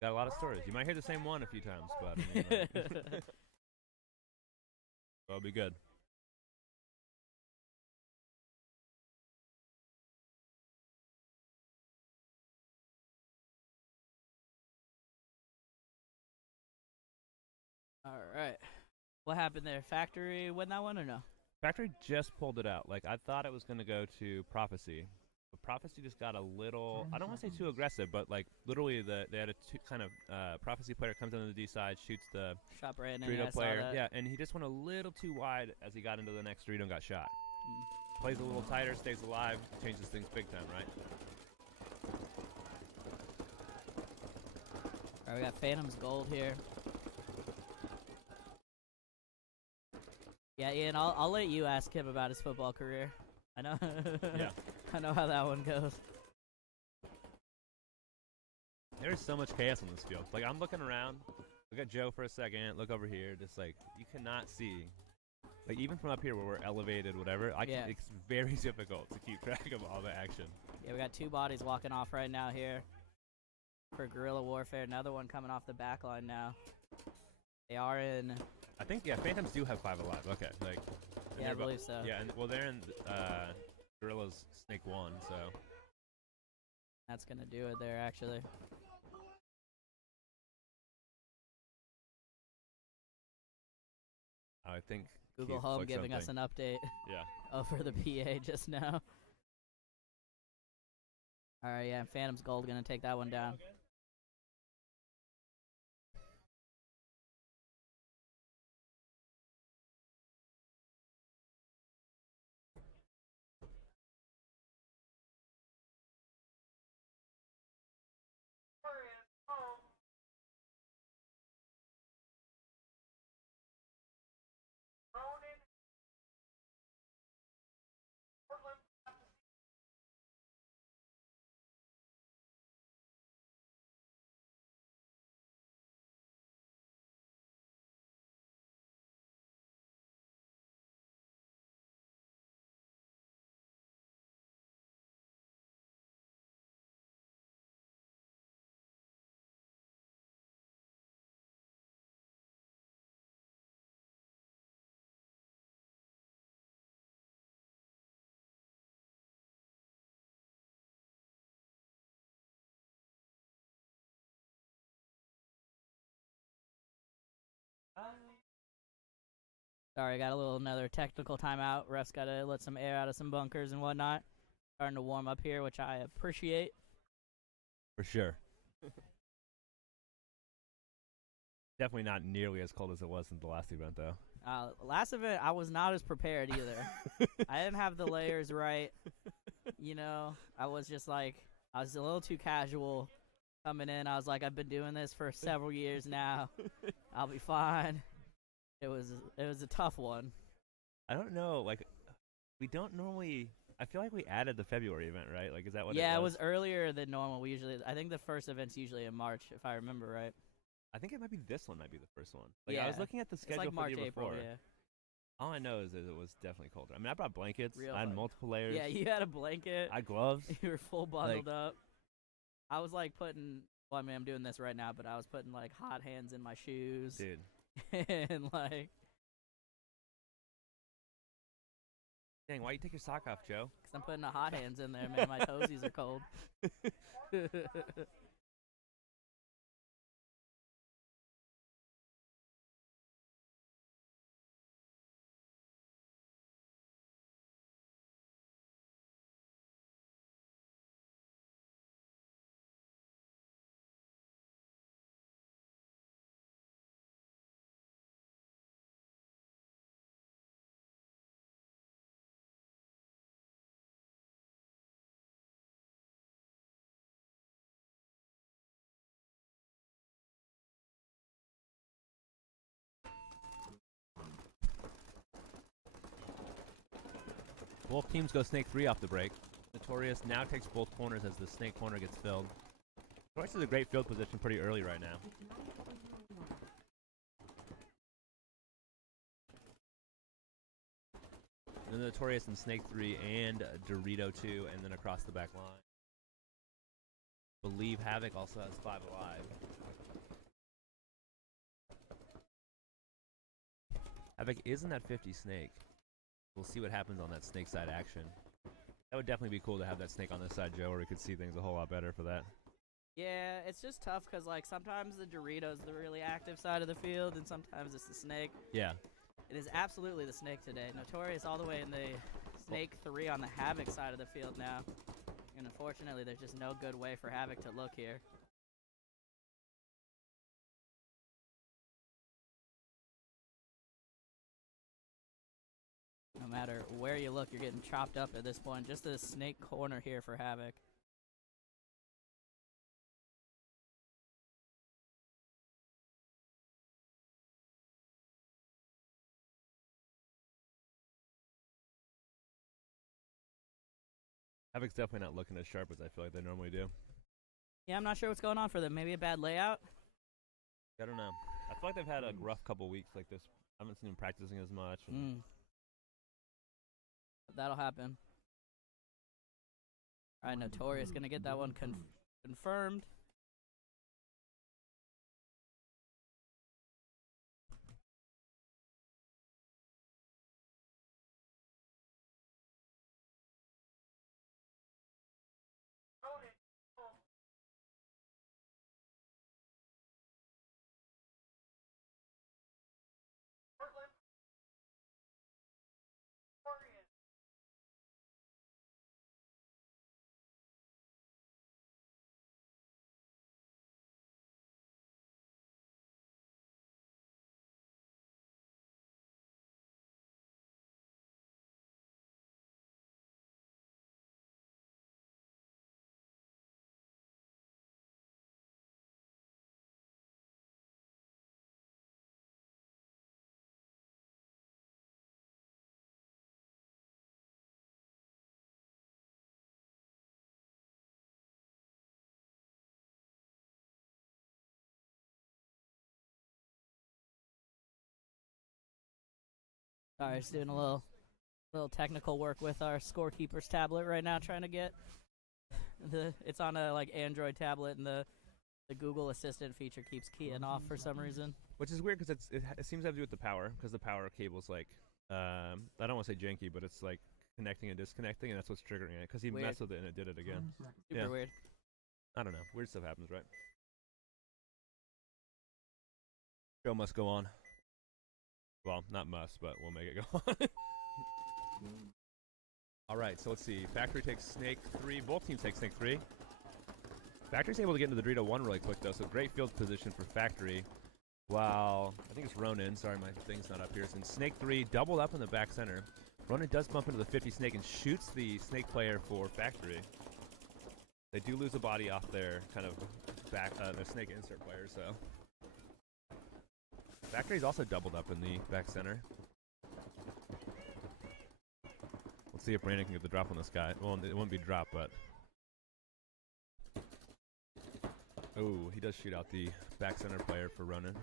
got a lot of stories. You might hear the same one a few times, but I mean, like, that'll be good. All right. What happened there? Factory win that one or no? Factory just pulled it out. Like, I thought it was going to go to Prophecy. But Prophecy just got a little, I don't want to say too aggressive, but like literally they had a kind of Prophecy player comes into the D side, shoots the Shot Brandon. Dorito player. Yeah, and he just went a little too wide as he got into the next Dorito and got shot. Plays a little tighter, stays alive, changes things big time, right? All right, we got Phantom's gold here. Yeah, Ian, I'll let you ask him about his football career. I know. Yeah. I know how that one goes. There's so much chaos on this field. Like, I'm looking around. Look at Joe for a second. Look over here. Just like, you cannot see. Like, even from up here where we're elevated, whatever, it's very difficult to keep track of all the action. Yeah, we got two bodies walking off right now here for guerrilla warfare. Another one coming off the back line now. They are in... I think, yeah, Phantoms do have 5 alive. Okay, like... Yeah, I believe so. Yeah, and well, they're in Gorilla's Snake 1, so... That's gonna do it there, actually. I think... Google Home giving us an update. Yeah. Over the PA just now. Alright, yeah, Phantom's gold gonna take that one down. Sorry, got another technical timeout. Ref's got to let some air out of some bunkers and whatnot. Starting to warm up here, which I appreciate. For sure. Definitely not nearly as cold as it was in the last event, though. Last event, I was not as prepared either. I didn't have the layers right. You know, I was just like, I was a little too casual coming in. I was like, I've been doing this for several years now. I'll be fine. It was a tough one. I don't know, like, we don't normally... I feel like we added the February event, right? Like, is that what it was? Yeah, it was earlier than normal. I think the first event's usually in March, if I remember right. I think this one might be the first one. Like, yeah. I was looking at the schedule like for March, the year April, before. Yeah. All I know is that it was definitely colder. I mean, I brought blankets. Real I had fun. multiple layers. Yeah, you had a blanket. I had gloves. You were full bundled up. I was like putting... Well, I mean, I'm doing this right now, but I was putting like hot hands in my shoes. Dude. And like... Dang, why you take your sock off, Joe? Because I'm putting the hot hands in there, man. My toesies are cold. Both teams go snake 3 off the break. Notorious now takes both corners as the snake corner gets filled. Notorious is a great field position pretty early right now. Then Notorious in snake 3 and Dorito 2, and then across the back line. Believe Havoc also has 5 alive. Havoc isn't that 50 snake. We'll see what happens on that snake side action. That would definitely be cool to have that snake on this side, Joe, where we could see things a whole lot better for that. Yeah, it's just tough because, like, sometimes the Dorito's the really active side of the field, and sometimes it's the snake. Yeah. It is absolutely the snake today. Notorious all the way in the snake 3 on the Havoc side of the field now. And unfortunately, there's just no good way for Havoc to look here. No matter where you look, you're getting chopped up at this point. Just the snake corner here for Havoc. Havoc's definitely not looking as sharp as I feel like they normally do. Yeah, I'm not sure what's going on for them. Maybe a bad layout? I don't know. I feel like they've had a rough couple weeks like this. I haven't seen them practicing as much. That'll happen. All right, Notorious going to get that one confirmed. Sorry, just doing a little technical work with our scorekeeper's tablet right now, trying to get it's on a like Android tablet, and the Google Assistant feature keeps keying off for some reason. Which is weird because it seems to have to do with the power, because the power cable's like I don't want to say janky, but it's like connecting and disconnecting, and that's what's triggering it. Because he messed with it and it did it again. Super weird. I don't know. Weird stuff happens, right? Show must go on. Well, not must, but we'll make it go on. All right, so let's see. Factory takes snake 3. Both teams take snake 3. Factory's able to get into the Dorito 1 really quick, though, so great field position for Factory. Wow. I think it's Ronin. Sorry, my thing's not up here. It's in snake 3, doubled up in the back center. Ronin does bump into the 50 snake and shoots the snake player for Factory. They do lose a body off their kind of back, their snake insert player, so. Factory's also doubled up in the back center. Let's see if Brandon can get the drop on this guy. Well, it won't be drop, but. Oh, he does shoot out the back center player for Ronin.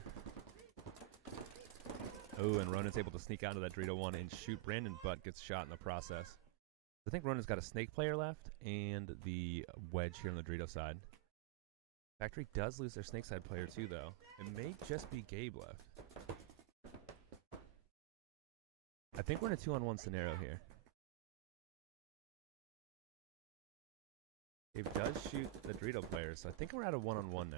Oh, and Ronin's able to sneak out of that Dorito 1 and shoot Brandon, but gets shot in the process. I think Ronin's got a snake player left and the wedge here on the Dorito side. Factory does lose their snake side player too, though. It may just be Gabe left. I think we're in a 2-on-1 scenario here. Gabe does shoot the Dorito player, so I think we're at a 1-on-1 now.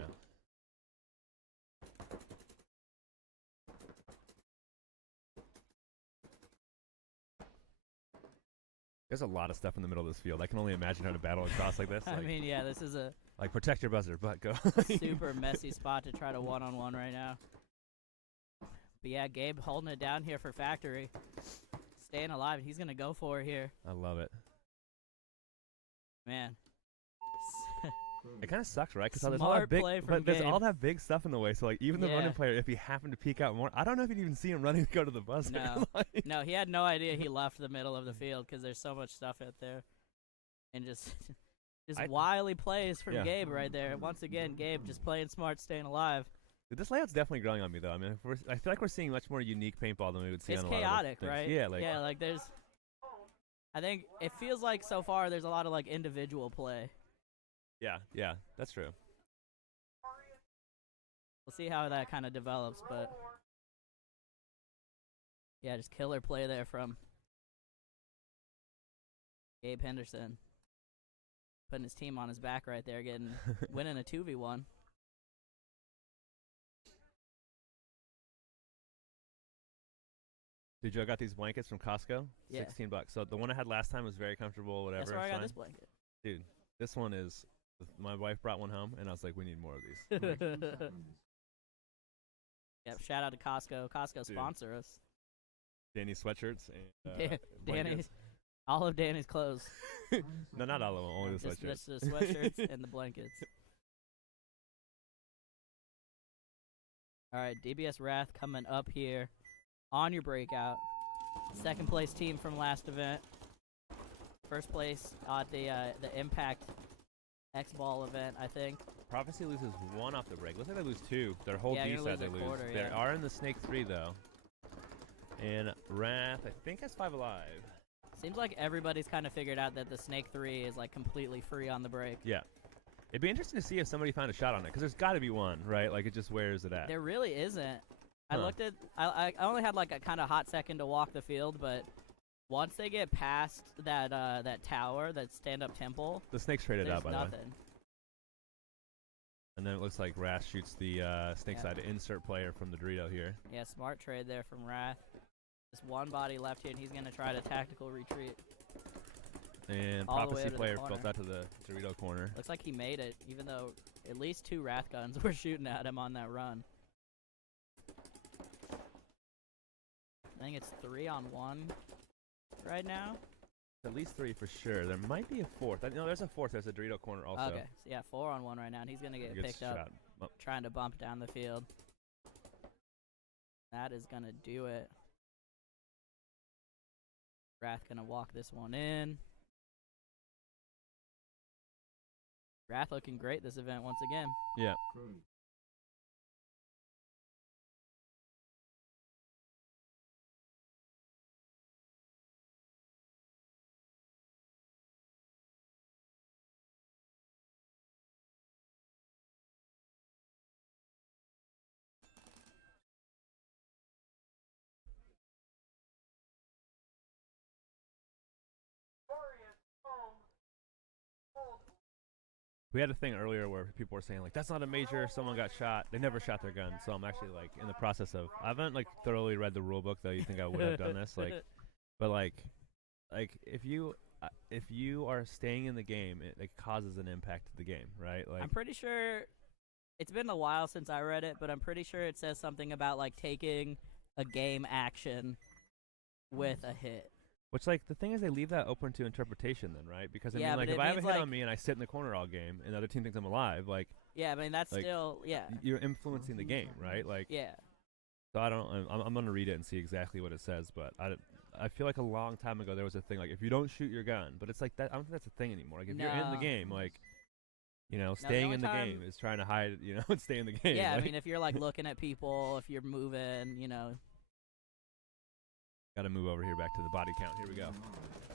There's a lot of stuff in the middle of this field. I can only imagine how to battle across like this. I mean, yeah, this is a like protect your buzzer, but go. super messy spot to try to 1-on-1 right now. But yeah, Gabe holding it down here for Factory. Staying alive, and he's going to go for it here. I love it. Man. It kind of sucks, right? Because there's all that big, there's all that big stuff in the way. So like even the Ronin player, if he happened to peek out more, I don't know if you'd even see him running to go to the buzzer. No, no, he had no idea he left the middle of the field because there's so much stuff out there, and just wily plays from Gabe right there. Once again, Gabe just playing smart, staying alive. This layout's definitely growing on me, though. I mean, I feel like we're seeing much more unique paintball than we would see on a lot of chaotic, right? Yeah, like there's. I think it feels like so far there's a lot of like individual play. Yeah, that's true. We'll see how that kind of develops, but yeah, just killer play there from Gabe Henderson, putting his team on his back right there, winning a 2v1. Dude, Joe got these blankets from Costco. Yeah. $16. So the one I had last time was very comfortable, whatever. That's where I got this blanket. Dude, this one is, my wife brought one home, and I was like, we need more of these. Yep, shout out to Costco. Costco sponsor us. Danny's sweatshirts and Danny's, all of Danny's clothes. No, not all of them, only the sweatshirts. Just the sweatshirts and the blankets. All right, DBS Wrath coming up here on your breakout. Second place team from last event. First place at the Impact X-Ball event, I think. Prophecy loses one off the break. Looks like they lose two. Their whole D side they lose. They are in the Snake 3 though. And Wrath, I think, has 5 alive. Seems like everybody's kind of figured out that the Snake 3 is like completely free on the break. Yeah. It'd be interesting to see if somebody found a shot on it, because there's got to be one, right? Like, it just wears it at. There really isn't. I looked at, I only had like a kind of hot second to walk the field, but once they get past that that tower, that stand-up temple, the Snake's traded out, by the way. Nothing. And then it looks like Wrath shoots the Snake side insert player from the Dorito here. Yeah, smart trade there from Wrath. Just one body left here, and he's going to try to tactical retreat. And Prophecy player built out to the Dorito corner. Looks like he made it, even though at least 2 Wrath guns were shooting at him on that run. I think it's 3-on-1 right now. At least 3 for sure. There might be a 4th. No, there's a 4th. There's a Dorito corner also. Okay, so yeah, 4-on-1 right now, and he's going to get picked up, trying to bump down the field. That is going to do it. Wrath going to walk this one in. Wrath looking great this event once again. Yeah. We had a thing earlier where people were saying, like, that's not a major, someone got shot. They never shot their gun. So I'm actually, like, in the process of, I haven't, like, thoroughly read the rule book, though. You think I would have done this. Like, but, like if you are staying in the game, it causes an impact to the game, right? Like, I'm pretty sure, it's been a while since I read it, but I'm pretty sure it says something about, like, taking a game action with a hit. Which, like, the thing is, they leave that open to interpretation then, right? Because, I mean, like, if I have a hit on me and I sit in the corner all game and the other team thinks I'm alive, like... Yeah, I mean, that's like, still, yeah. You're influencing the game, right? Like... Yeah. So I'm going to read it and see exactly what it says, but I feel like a long time ago there was a thing, like, if you don't shoot your gun, but it's like, that. I don't think that's a thing anymore. Like, if you're in the game, like, you know, staying in the game is trying to hide, you know, and stay in the game. Yeah, like, I mean, if you're, like, looking at people, if you're moving, you know... Got to move over here back to the body count. Here we go.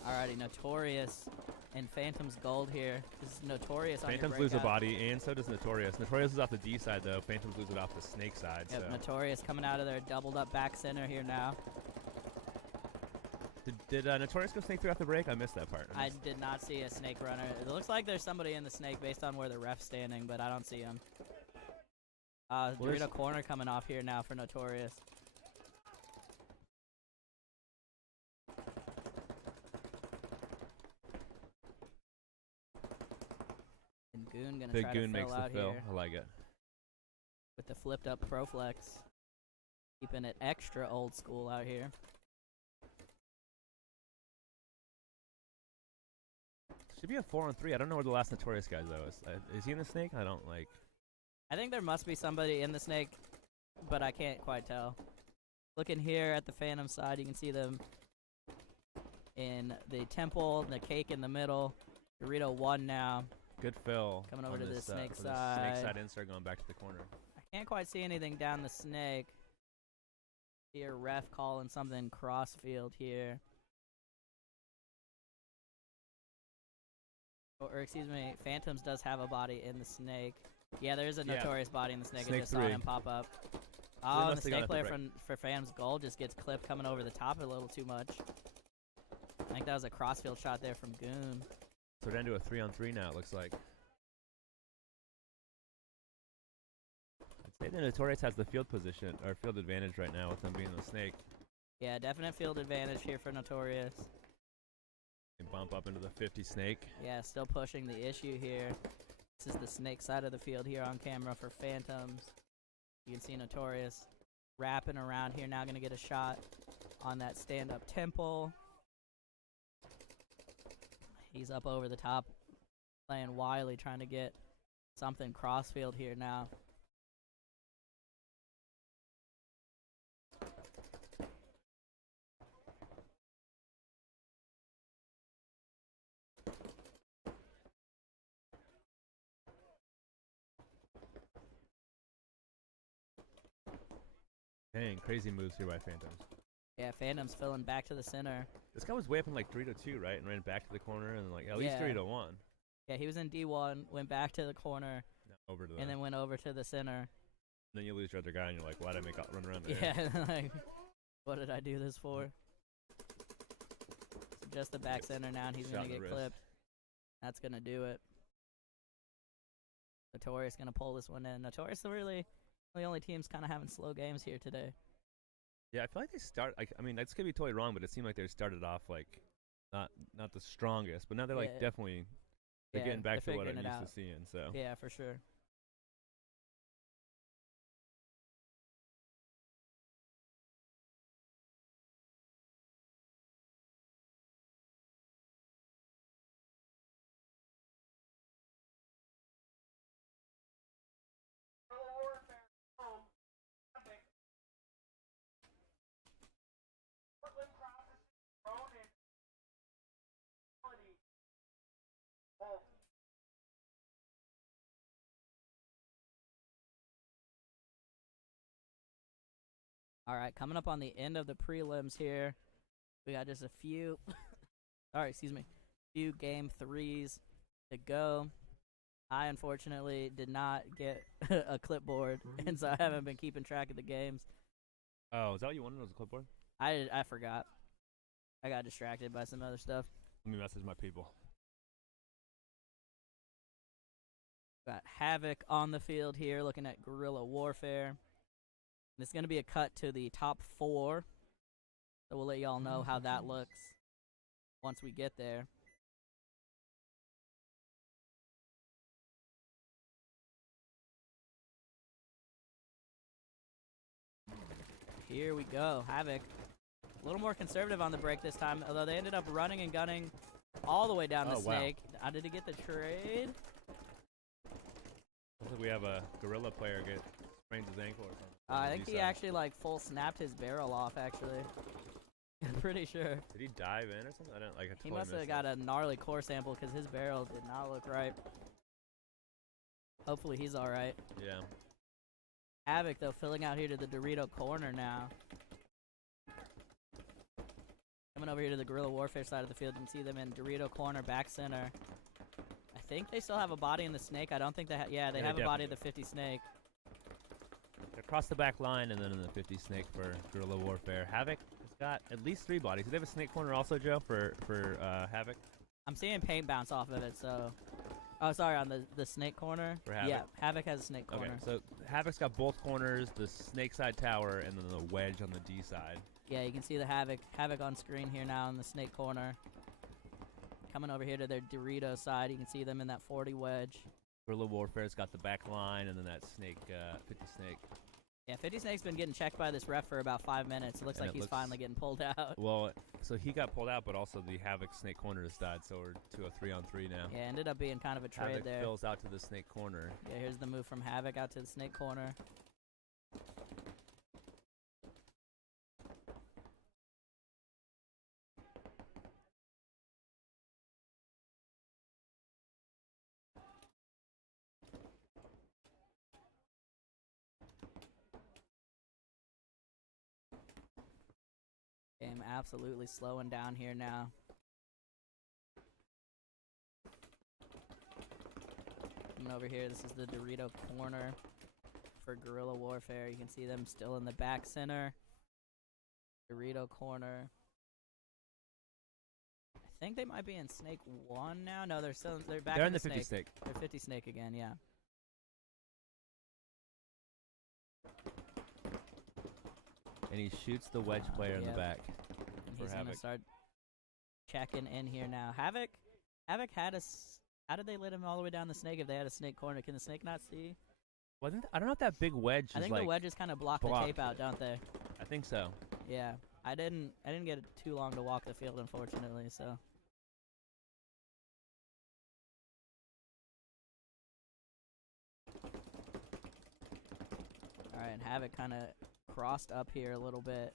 Alrighty, Notorious and Phantom's gold here. This is Notorious on Phantoms lose a body, and so does Notorious. Notorious is off the D side, though. Phantoms lose it off the Snake side. Yep, so. Notorious coming out of their doubled up back center here now. Did Notorious go Snake 3 off the break? I missed that part. I did not see a Snake runner. It looks like there's somebody in the Snake based on where the ref's standing, but I don't see him. Dorito corner coming off here now for Notorious. Goon gonna Big try Goon to makes the fill. I like it. With the flipped up Proflex. Keeping it extra old school out here. Should be a 4-on-3. I don't know where the last Notorious guy though is. Is he in the snake? I don't like. I think there must be somebody in the snake, but I can't quite tell. Looking here at the Phantom side, you can see them in the temple, the cake in the middle. Dorito 1 now. Good fill. Coming over on to the this, snake for side. The snake side insert going back to the corner. I can't quite see anything down the snake. Here, ref calling something crossfield here. Or excuse me, Phantoms does have a body in the snake. Yeah, there is a Notorious body in the snake. I just saw him pop up. Oh, and the snake player for Phantom's goal just gets clipped coming over the top a little too much. I think that was a crossfield shot there from Goon. So we're down to a 3-on-3 now, it looks like. I'd say the Notorious has the field position, or field advantage right now with them being the snake. Yeah, definite field advantage here for Notorious. And bump up into the 50 snake. Yeah, still pushing the issue here. This is the snake side of the field here on camera for Phantoms. You can see Notorious wrapping around here. Now going to get a shot on that stand-up temple. He's up over the top, playing wily, trying to get something crossfield here now. Dang, crazy moves here by Phantoms. Yeah, Phantoms filling back to the center. This guy was way up in like 3-2, right? And ran back to the corner and like at least 3-1. Yeah, he was in D1, went back to the corner, over to and then went over to the center. Then you lose your other guy and you're like, why'd I make run around there? Yeah, like, what did I do this for? So just the back center now, and he's going to get clipped. That's going to do it. Notorious going to pull this one in. Notorious really the only team's kind of having slow games here today. Yeah, I feel like they start. I mean, that's gonna be totally wrong, but it seemed like they started off like not the strongest, but now they're like definitely they're getting back to what I'm used to seeing. So yeah, for sure. All right, coming up on the end of the prelims here. We got just a few, few game threes to go. I unfortunately did not get a clipboard, and so I haven't been keeping track of the games. Oh, is that what you wanted? Was a clipboard? I forgot. I got distracted by some other stuff. Let me message my people. Got Havoc on the field here, looking at guerrilla warfare. And it's going to be a cut to the top 4, so we'll let y'all know how that looks once we get there. Here we go, Havoc. A little more conservative on the break this time, although they ended up running and gunning all the way down the snake. Wow. Did he get the trade? Looks like we have a gorilla player sprains his ankle or something. I think he actually like full snapped his barrel off, actually. I'm pretty sure. Did he dive in or something? I don't like. He must have got a gnarly core sample because his barrel did not look right. Hopefully he's all right. Yeah. Havoc though filling out here to the Dorito corner now. Coming over here to the guerrilla warfare side of the field, you can see them in Dorito corner, back center. I think they still have a body in the snake. I don't think they they have a body of the 50 snake. Across the back line and then in the 50 snake for guerrilla warfare. Havoc has got at least 3 bodies. Do they have a snake corner also, Joe, for Havoc? I'm seeing paint bounce off of it, so... Oh, sorry, on the snake corner? For Havoc? Yeah, Havoc has a snake corner. Okay, so Havoc's got both corners, the snake side tower, and then the wedge on the D side. Yeah, you can see the Havoc on screen here now in the snake corner. Coming over here to their Dorito side, you can see them in that 40 wedge. Guerrilla warfare's got the back line and then that snake, 50 snake. Yeah, 50 Snake's been getting checked by this ref for about 5 minutes. It looks like he's finally getting pulled out. Well, so he got pulled out, but also the Havoc snake corner just died, so we're to a 3-on-3 now. Yeah, ended up being kind of a trade Havoc there. fills out to the snake corner. Yeah, here's the move from Havoc out to the snake corner. Game absolutely slowing down here now. Coming over here, this is the Dorito corner for Guerrilla Warfare. You can see them still in the back center. Dorito corner. I think they might be in Snake 1 now. No, they're back They're in the 50 snake. They're 50 Snake again, yeah. And he shoots the wedge player in the back. And he's going to start checking in here now. Havoc had a... How did they let him all the way down the snake if they had a snake corner? Can the snake not see? Well, I don't know if that big wedge I think the wedges kind of block the tape out, don't they? I think so. Yeah. I didn't get too long to walk the field, unfortunately, so... Alright, and Havoc kind of crossed up here a little bit.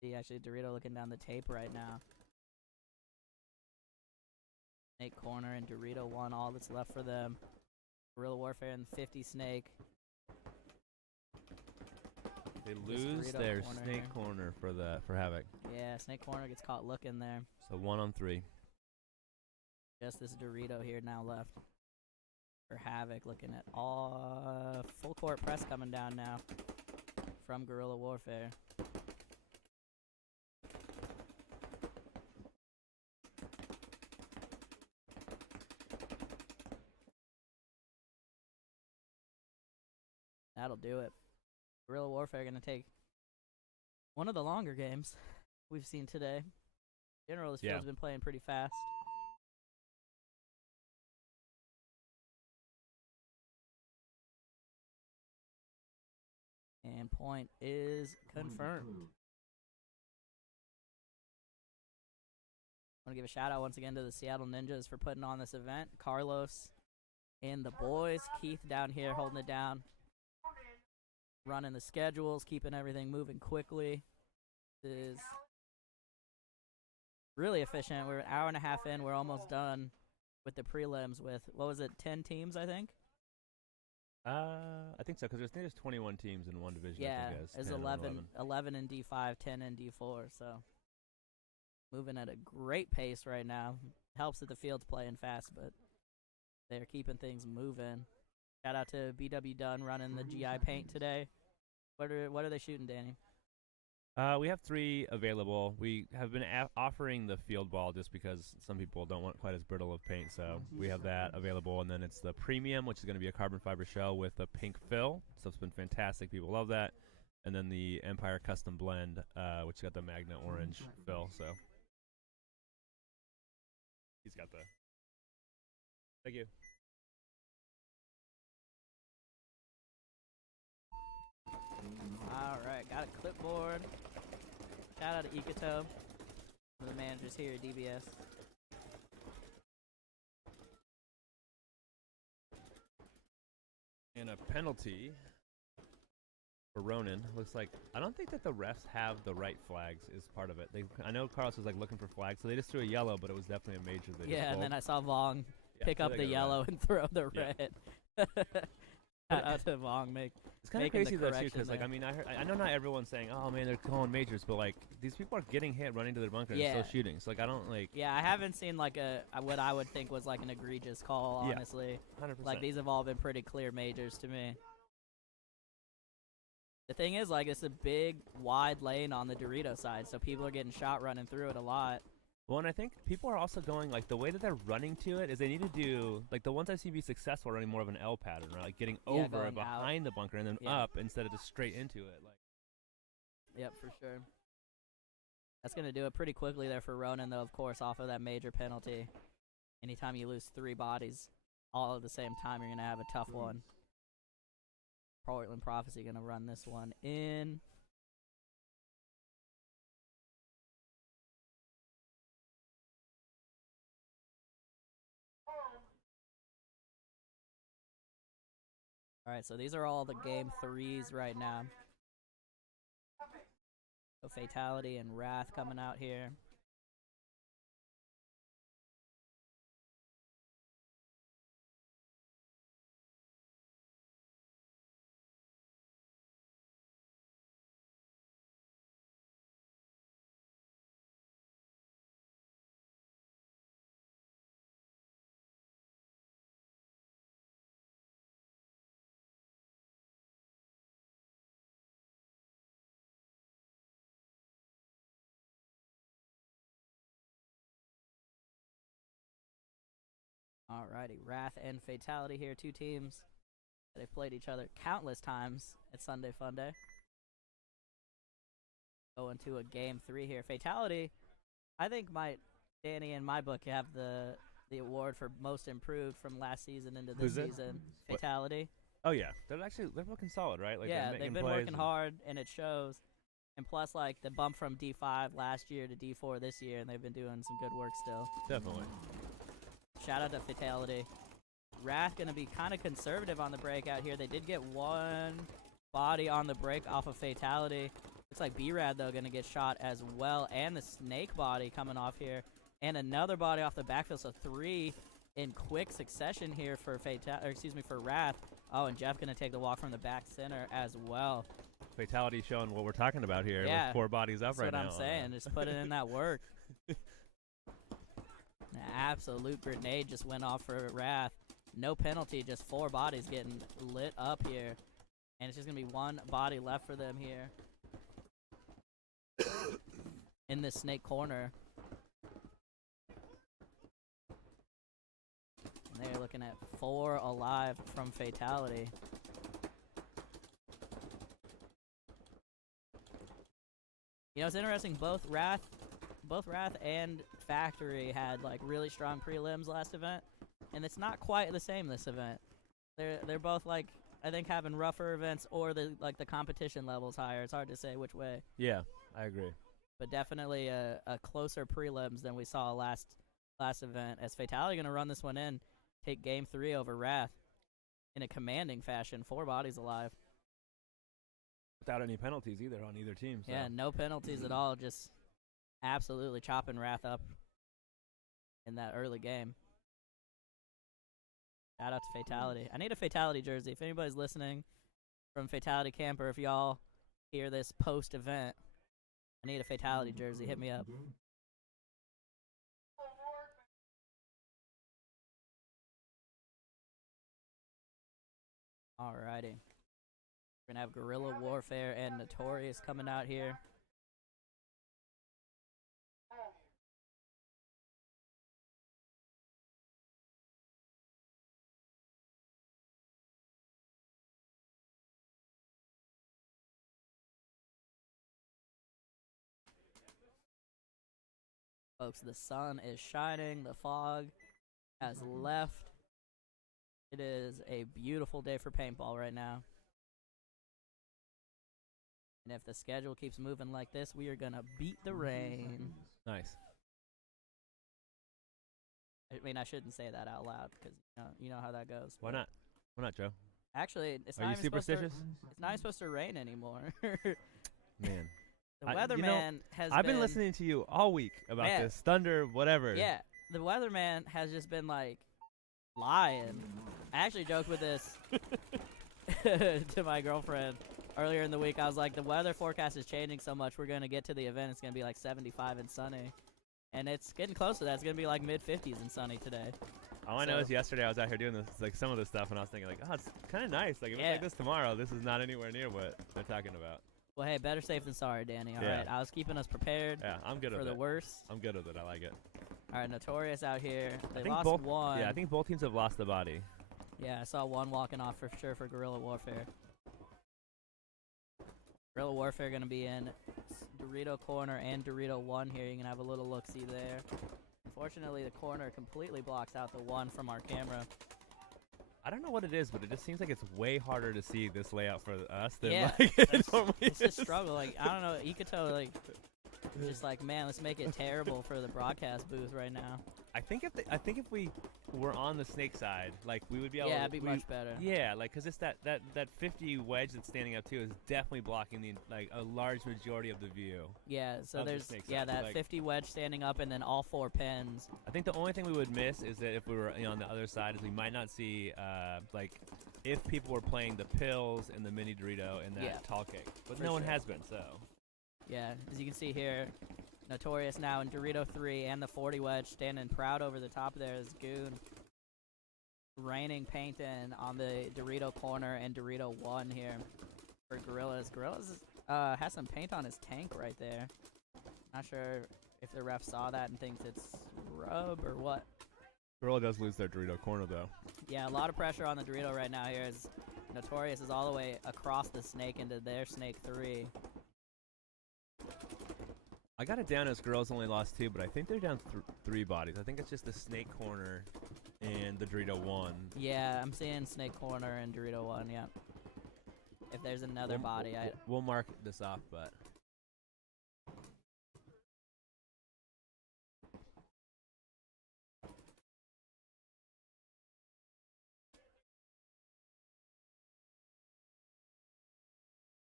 See, actually, Dorito looking down the tape right now. Snake corner and Dorito 1, all that's left for them. Guerrilla Warfare and 50 Snake. They lose their snake corner for Havoc. Yeah, snake corner gets caught looking there. So 1-on-3. Just this Dorito here now left for Havoc, looking at all full court press coming down now from Guerrilla Warfare. That'll do it. Guerrilla Warfare going to take one of the longer games we've seen today. In general, this field's been playing pretty fast. And point is confirmed. I want to give a shout out once again to the Seattle Ninjas for putting on this event. Carlos and the boys. Keith down here holding it down. Running the schedules, keeping everything moving quickly. This is really efficient. We're an hour and a half in. We're almost done with the prelims with, what was it, 10 teams, I think? I think so, because there's 21 teams in one division. Yeah, I think, there's 11 in D5, 10 in D4, so moving at a great pace right now. Helps that the field's playing fast, but they're keeping things moving. Shout out to BW Dunn running the GI paint today. What are they shooting, Danny? We have 3 available. We have been offering the field ball just because some people don't want quite as brittle of paint, so we have that available. And then it's the premium, which is going to be a carbon fiber shell with a pink fill. So it's been fantastic. People love that. And then the Empire Custom Blend, which got the Magna orange fill. So he's got the... Thank you. Alright, got a clipboard. Shout out to Ikato, one of the managers here at DBS. And a penalty for Ronin. Looks like, I don't think that the refs have the right flags is part of it. I know Carlos was like looking for flags, so they just threw a yellow, but it was definitely a major. Yeah, and then I saw Vong pick up the yellow and throw the red. Shout out to Vong it's kind of crazy though too, because like I know not everyone's saying, oh man, they're calling majors, but like these people are getting hit running to their bunker and still shooting. So like I don't like. Yeah, I haven't seen like what I would think was like an egregious call. Honestly, 100%. Like these have all been pretty clear majors to me. The thing is, like, it's a big, wide lane on the Dorito side, so people are getting shot running through it a lot. Well, and I think people are also going, like, the way that they're running to it is they need to do, like, the ones I've seen be successful are running more of an L pattern, right? Like, getting over and behind the bunker and then up instead of just straight into it. Like. Yep, for sure. That's going to do it pretty quickly there for Ronin, though, of course, off of that major penalty. Anytime you lose 3 bodies all at the same time, you're going to have a tough one. Portland Prophecy gonna run this one in. All right, so these are all the game 3s right now. So Fatality and Wrath coming out here. Alrighty, Wrath and Fatality here, 2 teams. They've played each other countless times at Sunday Funday. Going to a game 3 here. Fatality, I think Danny in my book have the award for most improved from last season into this season. Fatality. Oh yeah, they're looking solid, right? Like yeah, they've been working hard, and it shows. And plus, like the bump from D5 last year to D4 this year, and they've been doing some good work still. Definitely. Shout out to Fatality. Wrath gonna be kind of conservative on the breakout here. They did get 1 body on the break off of Fatality. Looks like B-Rad though gonna get shot as well, and the snake body coming off here, and another body off the backfield. So 3 in quick succession here for for Wrath. Oh, and Jeff gonna take the walk from the back center as well. Fatality showing what we're talking about here. Yeah, with 4 bodies up right now. That's what I'm saying. Just put it in that work. An absolute grenade just went off for Wrath. No penalty, just 4 bodies getting lit up here. And it's just going to be 1 body left for them here. In this snake corner. And they're looking at 4 alive from Fatality. You know, it's interesting, both Wrath and Factory had like really strong prelims last event, and it's not quite the same this event. They're both like, I think, having rougher events, or the competition levels higher. It's hard to say which way. Yeah, I agree. But definitely a closer prelims than we saw last event. As Fatality gonna run this one in, take game 3 over Wrath in a commanding fashion. 4 bodies alive. Without any penalties either on either team. So. Yeah, no penalties at all. Just absolutely chopping Wrath up in that early game. Shout out to Fatality. I need a Fatality jersey. If anybody's listening from Fatality Camp, or if y'all hear this post-event, I need a Fatality jersey. Hit me up. Alrighty. We're going to have Guerrilla Warfare and Notorious coming out here. Folks, the sun is shining. The fog has left. It is a beautiful day for paintball right now. And if the schedule keeps moving like this, we are going to beat the rain. Nice. I mean, I shouldn't say that out loud because you know how that goes. Why not? Why not, Joe? Actually, it's Are not you even superstitious? It's not even supposed to rain anymore. Man. The weatherman has I've been listening to you all week about this thunder, whatever. Yeah, the weatherman has just been like lying. I actually joked with this to my girlfriend earlier in the week. I was like, the weather forecast is changing so much. We're gonna get to the event. It's gonna be like 75 and sunny, and it's getting close to that. It's gonna be like mid-50s and sunny today. All I know is yesterday I was out here doing this, like some of this stuff, and I was thinking like, oh, it's kind of nice. Like if it's like this tomorrow, this is not anywhere near what they're talking about. Well, hey, better safe than sorry, Danny. All right, I was keeping us prepared. Yeah, I'm good for with the it. worst. I'm good with it. I like it. All right, Notorious out here. They lost both, 1. Yeah, I think both teams have lost the body. Yeah, I saw 1 walking off for sure for Guerrilla Warfare. Guerrilla Warfare going to be in Dorito corner and Dorito 1 here. You can have a little look-see there. Unfortunately, the corner completely blocks out the 1 from our camera. I don't know what it is, but it just seems like it's way harder to see this layout for us than Yeah, like it it's, normally it's is. a struggle. Like, I don't know. Ikuto, like, just like, man, let's make it terrible for the broadcast booth right now. I think if we were on the snake side, like we would be able. Yeah, to, it'd be much better. Yeah, like because it's that 50 wedge that's standing up too is definitely blocking a large majority of the view. Yeah, so Of the there's snake that side, like- 50 wedge standing up, and then all 4 pins. I think the only thing we would miss is that if we were on the other side, is we might not see like if people were playing the pills and the mini Dorito and that Yeah, tall cake, but for no one sure. has been. So Yeah, as you can see here, Notorious now in Dorito 3 and the 40 wedge standing proud over the top there is Goon. Raining paint in on the Dorito corner and Dorito 1 here for Gorillas. Gorillas has some paint on his tank right there. Not sure if the ref saw that and thinks it's rub or what. Gorilla does lose their Dorito corner though. Yeah, a lot of pressure on the Dorito right now here as Notorious is all the way across the snake into their snake 3. I got it down as girls only lost 2, but I think they're down 3 bodies. I think it's just the snake corner and the Dorito 1. Yeah, I'm seeing snake corner and Dorito 1, yeah. If there's another body, We'll mark this off, but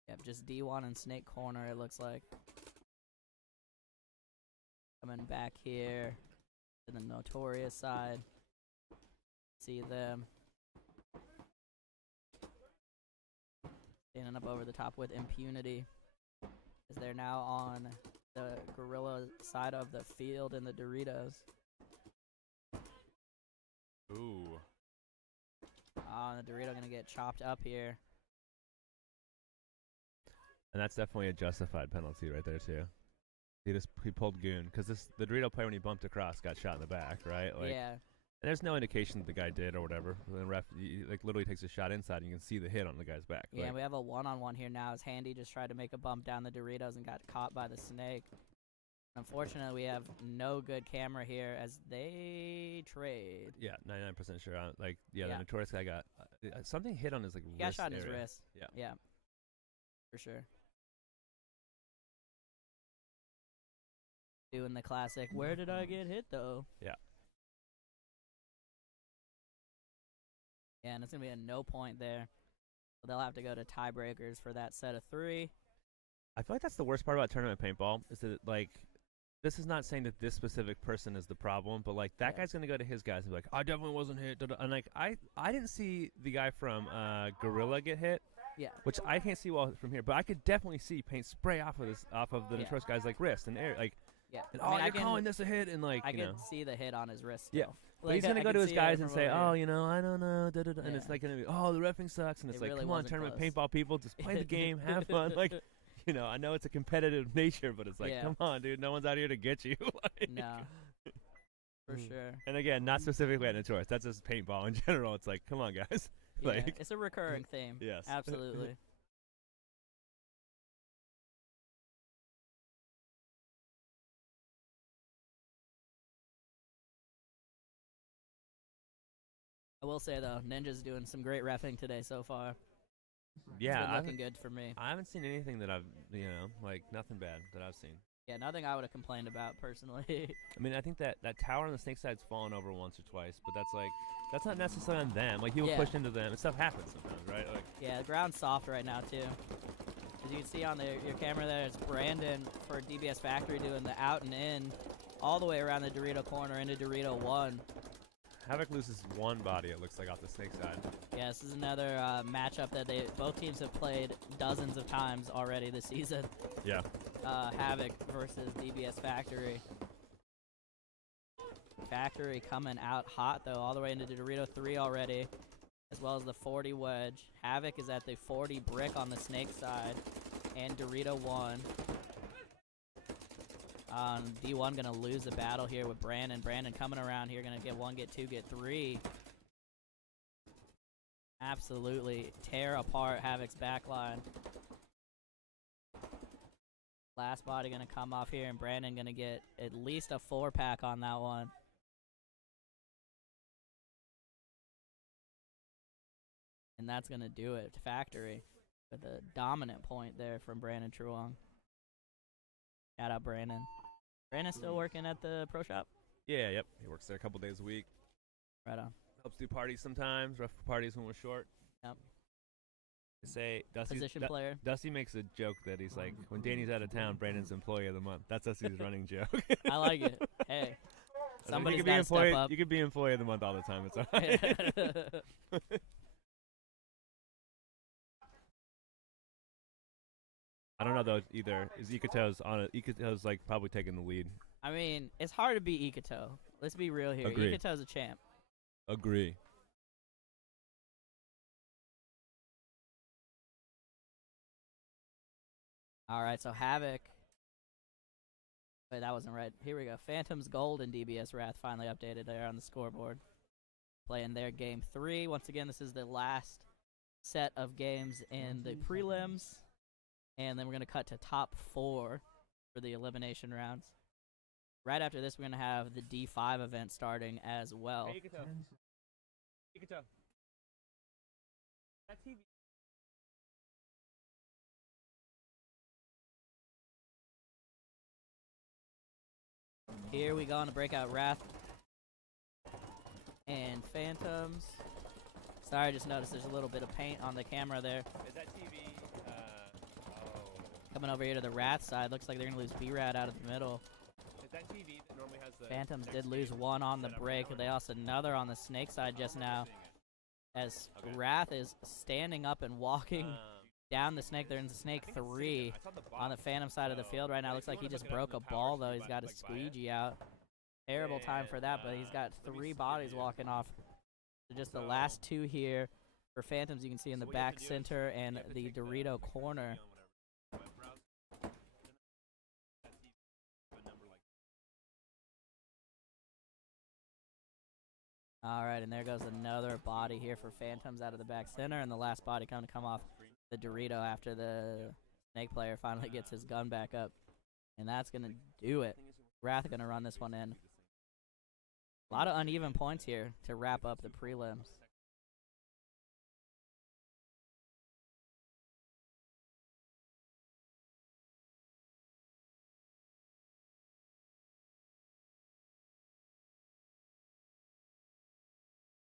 Yep, just D1 and snake corner, it looks like. Coming back here to the Notorious side. See them. Standing up over the top with impunity. As they're now on the Gorilla side of the field in the Doritos. ooh. And the Dorito gonna get chopped up here. And that's definitely a justified penalty right there too. He pulled Goon because the Dorito player when he bumped across got shot in the back, right? Like, Yeah. And there's no indication that the guy did or whatever. The ref like literally takes a shot inside and you can see the hit on the guy's back. Yeah, like, we have a one-on-one here now as Handy just tried to make a bump down the Doritos and got caught by the snake. Unfortunately, we have no good camera here as they trade. yeah, 99% sure. The Yeah. Notorious guy got something hit on his like He got wrist shot in his area. wrist. Yeah. Yeah, for sure. Doing the classic, where did I get hit though? Yeah. Yeah, and it's going to be a no point there. So they'll have to go to tiebreakers for that set of 3. I feel like that's the worst part about tournament paintball is that like this is not saying that this specific person is the problem, but like that Yeah. guy's gonna go to his guys and be like, I definitely wasn't hit, and like I didn't see the guy from Gorilla get hit, Yeah. which I can't see well from here, but I could definitely see paint spray off of the Yeah. Notorious guy's like wrist and air, like, Yeah. and, I mean, you're calling this a hit, and like I you can know. see the hit on his wrist. Yeah. Still. But he's Like, gonna I go can to his see it guys and from say, over "Oh, here. you know, I don't know," and it's Yeah. like gonna be, "Oh, the reffing sucks," and it's It like, really "Come on, wasn't tournament close. paintball people, just play the game, have fun." Like, you know, I know it's a competitive nature, but it's like, Yeah. come on, dude, no one's out here to get you. Like, No. For sure. And again, not specifically at Notorious. That's just paintball in general. It's like, come on, guys. Yeah, Like, it's a recurring theme. yes. Absolutely. I will say though, Ninja's doing some great reffing today so far. Yeah, It's been I looking good for me. haven't seen anything that I've, like nothing bad that I've seen. Yeah, nothing I would have complained about personally. I mean, I think that tower on the snake side's fallen over once or twice, but that's not necessarily on them. Like, people Yeah. push into them, and stuff happens sometimes, right? Like, Yeah, the ground's soft right now too. As you can see on your camera there, it's Brandon for DBS Factory doing the out and in all the way around the Dorito corner into Dorito 1. Havoc loses one body, it looks like, off the snake side. Yeah, this is another matchup that both teams have played dozens of times already this season. Yeah. Havoc versus DBS Factory. Factory coming out hot though, all the way into Dorito 3 already, as well as the 40 wedge. Havoc is at the 40 brick on the snake side, and Dorito 1. D1 gonna lose the battle here with Brandon. Brandon coming around here, gonna get 1, get 2, get 3. Absolutely tear apart Havoc's backline. Last body gonna come off here, and Brandon gonna get at least a 4-pack on that one. And that's going to do it. Factory with a dominant point there from Brandon Truong. Shout out Brandon. Brandon still working at the pro shop? Yeah, yep. He works there a couple days a week. Right on. Helps do parties sometimes. Rough parties when we're short. Yep. They say Position player. Dusty makes a joke that he's like, when Danny's out of town, Brandon's employee of the month. That's Dusty's running joke. I like it. Hey, somebody's you got to step up. You could be employee of the month all the time. It's all right. I don't know though either. Is Ikato's on it? Ikato's like probably taking the lead. I mean, it's hard to beat Ikato. Let's be real here. Agree. Ikato's a champ. Agree. All right, so Havoc. Wait, that wasn't right. Here we go. Phantom's Gold and DBS Wrath finally updated there on the scoreboard. Playing their game 3. Once again, this is the last set of games in the prelims. And then we're going to cut to top 4 for the elimination rounds. Right after this, we're going to have the D5 event starting as well. Hey, Ikato. That TV. Here we go on the breakout Wrath and Phantoms. Sorry, I just noticed there's a little bit of paint on the camera there. Is that TV? Coming over here to the Wrath side, looks like they're going to lose B-Rad out of the middle. Is that TV that normally has the Phantoms did lose one on the break. They lost another on the Snake side just now. As Wrath is standing up and walking down the Snake. They're in the Snake 3 on the Phantom side of the field right now. Looks like he just broke a ball, though. He's got his squeegee out. Terrible time for that, but he's got 3 bodies walking off. So just the last 2 here for Phantoms. You can see in the back center and the Dorito corner. All right, and there goes another body here for Phantoms out of the back center, and the last body going to come off the Dorito after the Snake player finally gets his gun back up. And that's going to do it. Wrath going to run this one in. A lot of uneven points here to wrap up the prelims.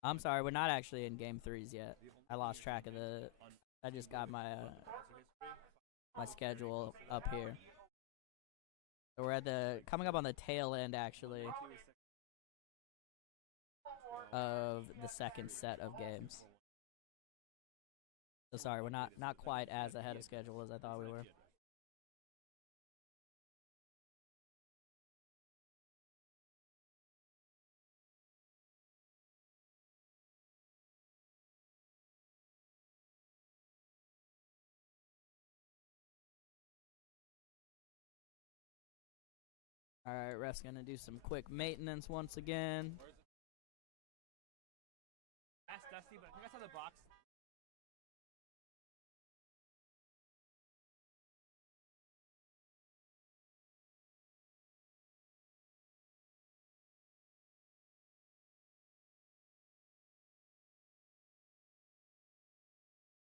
I'm sorry, we're not actually in game 3s yet. I lost track of the. I just got my my schedule up here. So we're at the coming up on the tail end actually of the second set of games. So sorry, we're not quite as ahead of schedule as I thought we were. All right, ref's going to do some quick maintenance once again. Ask Dusty, but I think I saw the box.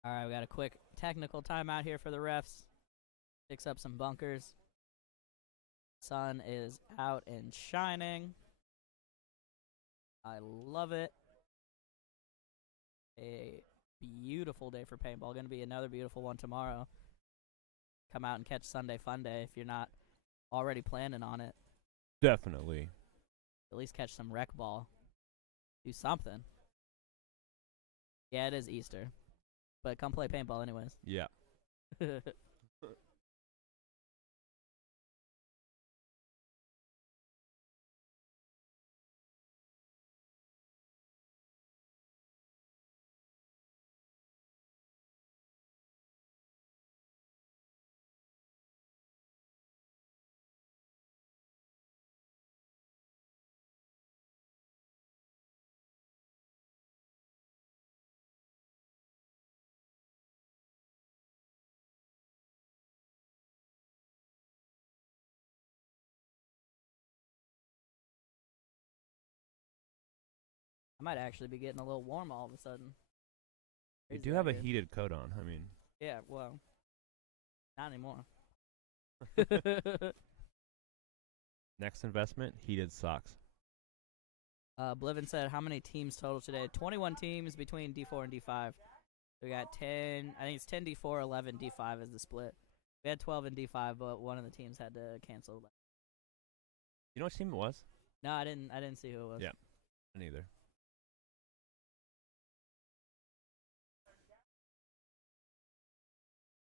All right, we got a quick technical timeout here for the refs. Fix up some bunkers. Sun is out and shining. I love it. A beautiful day for paintball. Going to be another beautiful one tomorrow. Come out and catch Sunday Fun Day if you're not already planning on it. Definitely. At least catch some rec ball. Do something. Yeah, it is Easter. But come play paintball anyways. Yeah. I might actually be getting a little warm all of a sudden. You Crazy do have a idea. heated coat on. I mean, Yeah, well, not anymore. next investment, heated socks. Bliven said, how many teams total today? 21 teams between D4 and D5. We got 10, I think it's 10 D4, 11 D5 is the split. We had 12 in D5, but one of the teams had to cancel. You know what team it was? No, I didn't see who it was. Yeah. Neither.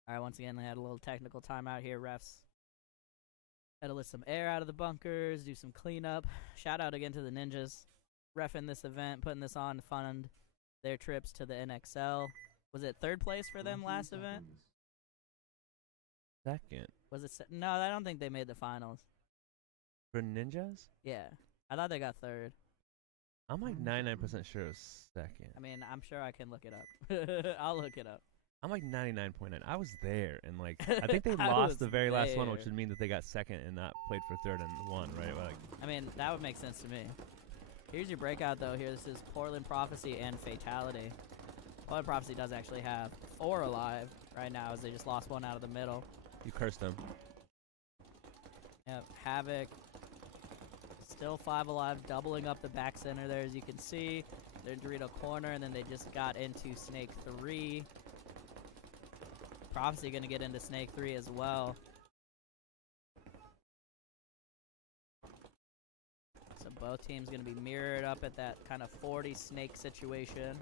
All right, once again, they had a little technical timeout here. Refs had to let some air out of the bunkers, do some cleanup. Shout out again to the Ninjas, reffing this event, putting this on to fund their trips to the NXL. Was it third place for them last event? Second. Was it? No, I don't think they made the finals. For Ninjas? Yeah, I thought they got third. I'm like 99% sure it was second. I mean, I'm sure I can look it up. I'll look it up. I'm like 99.9. I was there, and like I think they I lost was the very last one, which there. would mean that they got second and not played for third and won, right? Like, I mean, that would make sense to me. Here's your breakout, though. Here, this is Portland Prophecy and Fatality. Portland Prophecy does actually have 4 alive right now, as they just lost one out of the middle. you cursed them. Yep, Havoc, still 5 alive, doubling up the back center there, as you can see. They're in Dorito corner, and then they just got into Snake 3. Prophecy going to get into Snake 3 as well. So both teams going to be mirrored up at that kind of 40 Snake situation.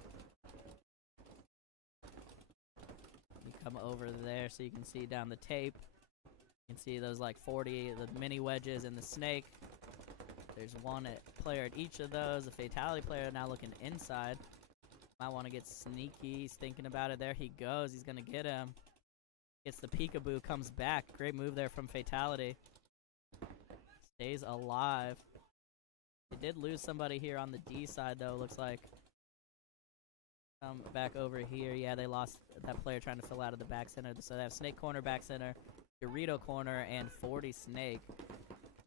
You come over there so you can see down the tape. You can see those like 40, the mini wedges and the Snake. There's one player at each of those. The Fatality player now looking inside. Might want to get sneaky. He's thinking about it. There he goes. He's going to get him. Gets the peekaboo, comes back. Great move there from Fatality. Stays alive. They did lose somebody here on the D side, though, looks like. Back over here. Yeah, they lost that player trying to fill out of the back center. So they have Snake corner, back center, Dorito corner, and 40 Snake.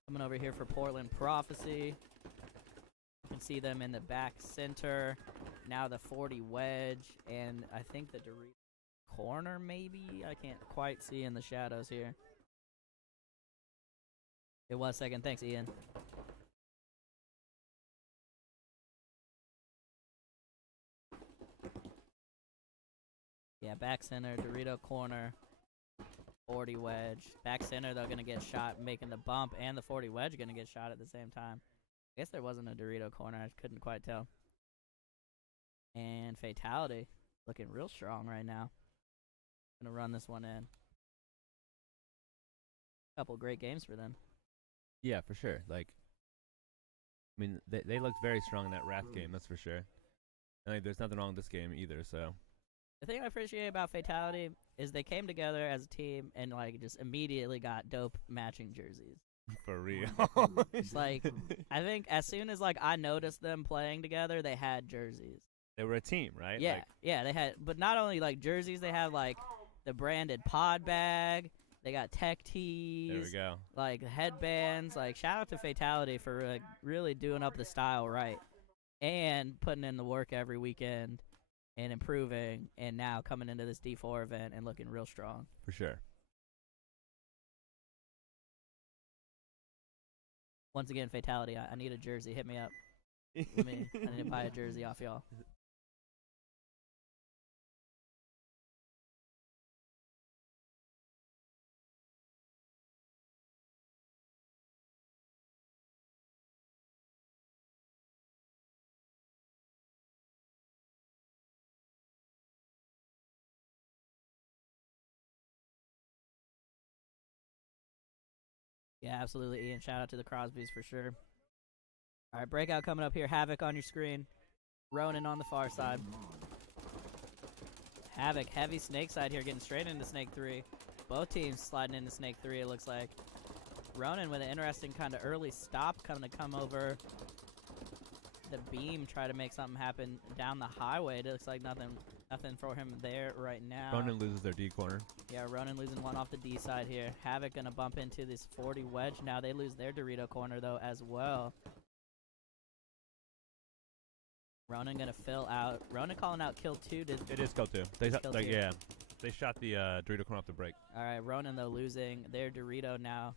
Coming over here for Portland Prophecy. You can see them in the back center. Now the 40 wedge, and I think the Dorito corner, maybe? I can't quite see in the shadows here. It was second. Thanks, Ian. Yeah, back center, Dorito corner, 40 wedge. Back center, they're going to get shot, making the bump, and the 40 wedge going to get shot at the same time. I guess there wasn't a Dorito corner. I couldn't quite tell. And Fatality, looking real strong right now. Gonna run this one in. Couple great games for them. Yeah, for sure. Like, I mean, they looked very strong in that Wrath game, that's for sure. And like, there's nothing wrong with this game either, so. The thing I appreciate about Fatality is they came together as a team and like just immediately got dope matching jerseys. For real. It's like, I think as soon as like I noticed them playing together, they had jerseys. They were a team, right? Yeah, Like, yeah, they had, but not only like jerseys, they had like the branded pod bag. They got tech tees. there we go. Like headbands. Like shout out to Fatality for like really doing up the style right, and putting in the work every weekend, and improving, and now coming into this D4 event and looking real strong. For sure. Once again, Fatality, I need a jersey. Hit me up. I need to buy a jersey off y'all. Yeah, absolutely, Ian. Shout out to the Crosbys for sure. All right, breakout coming up here. Havoc on your screen. Ronin on the far side. Havoc, heavy Snake side here, getting straight into Snake 3. Both teams sliding into Snake 3, it looks like. Ronin with an interesting kind of early stop, coming to come over the beam, try to make something happen down the highway. It looks like nothing for him there right now. Ronin loses their D corner. Yeah, Ronin losing one off the D side here. Havoc gonna bump into this 40 wedge. Now they lose their Dorito corner though as well. Ronin gonna fill out. Ronin calling out kill 2. It is kill 2. They kill 2. yeah. They shot the Dorito corn off the break. All right, Ronin though losing their Dorito now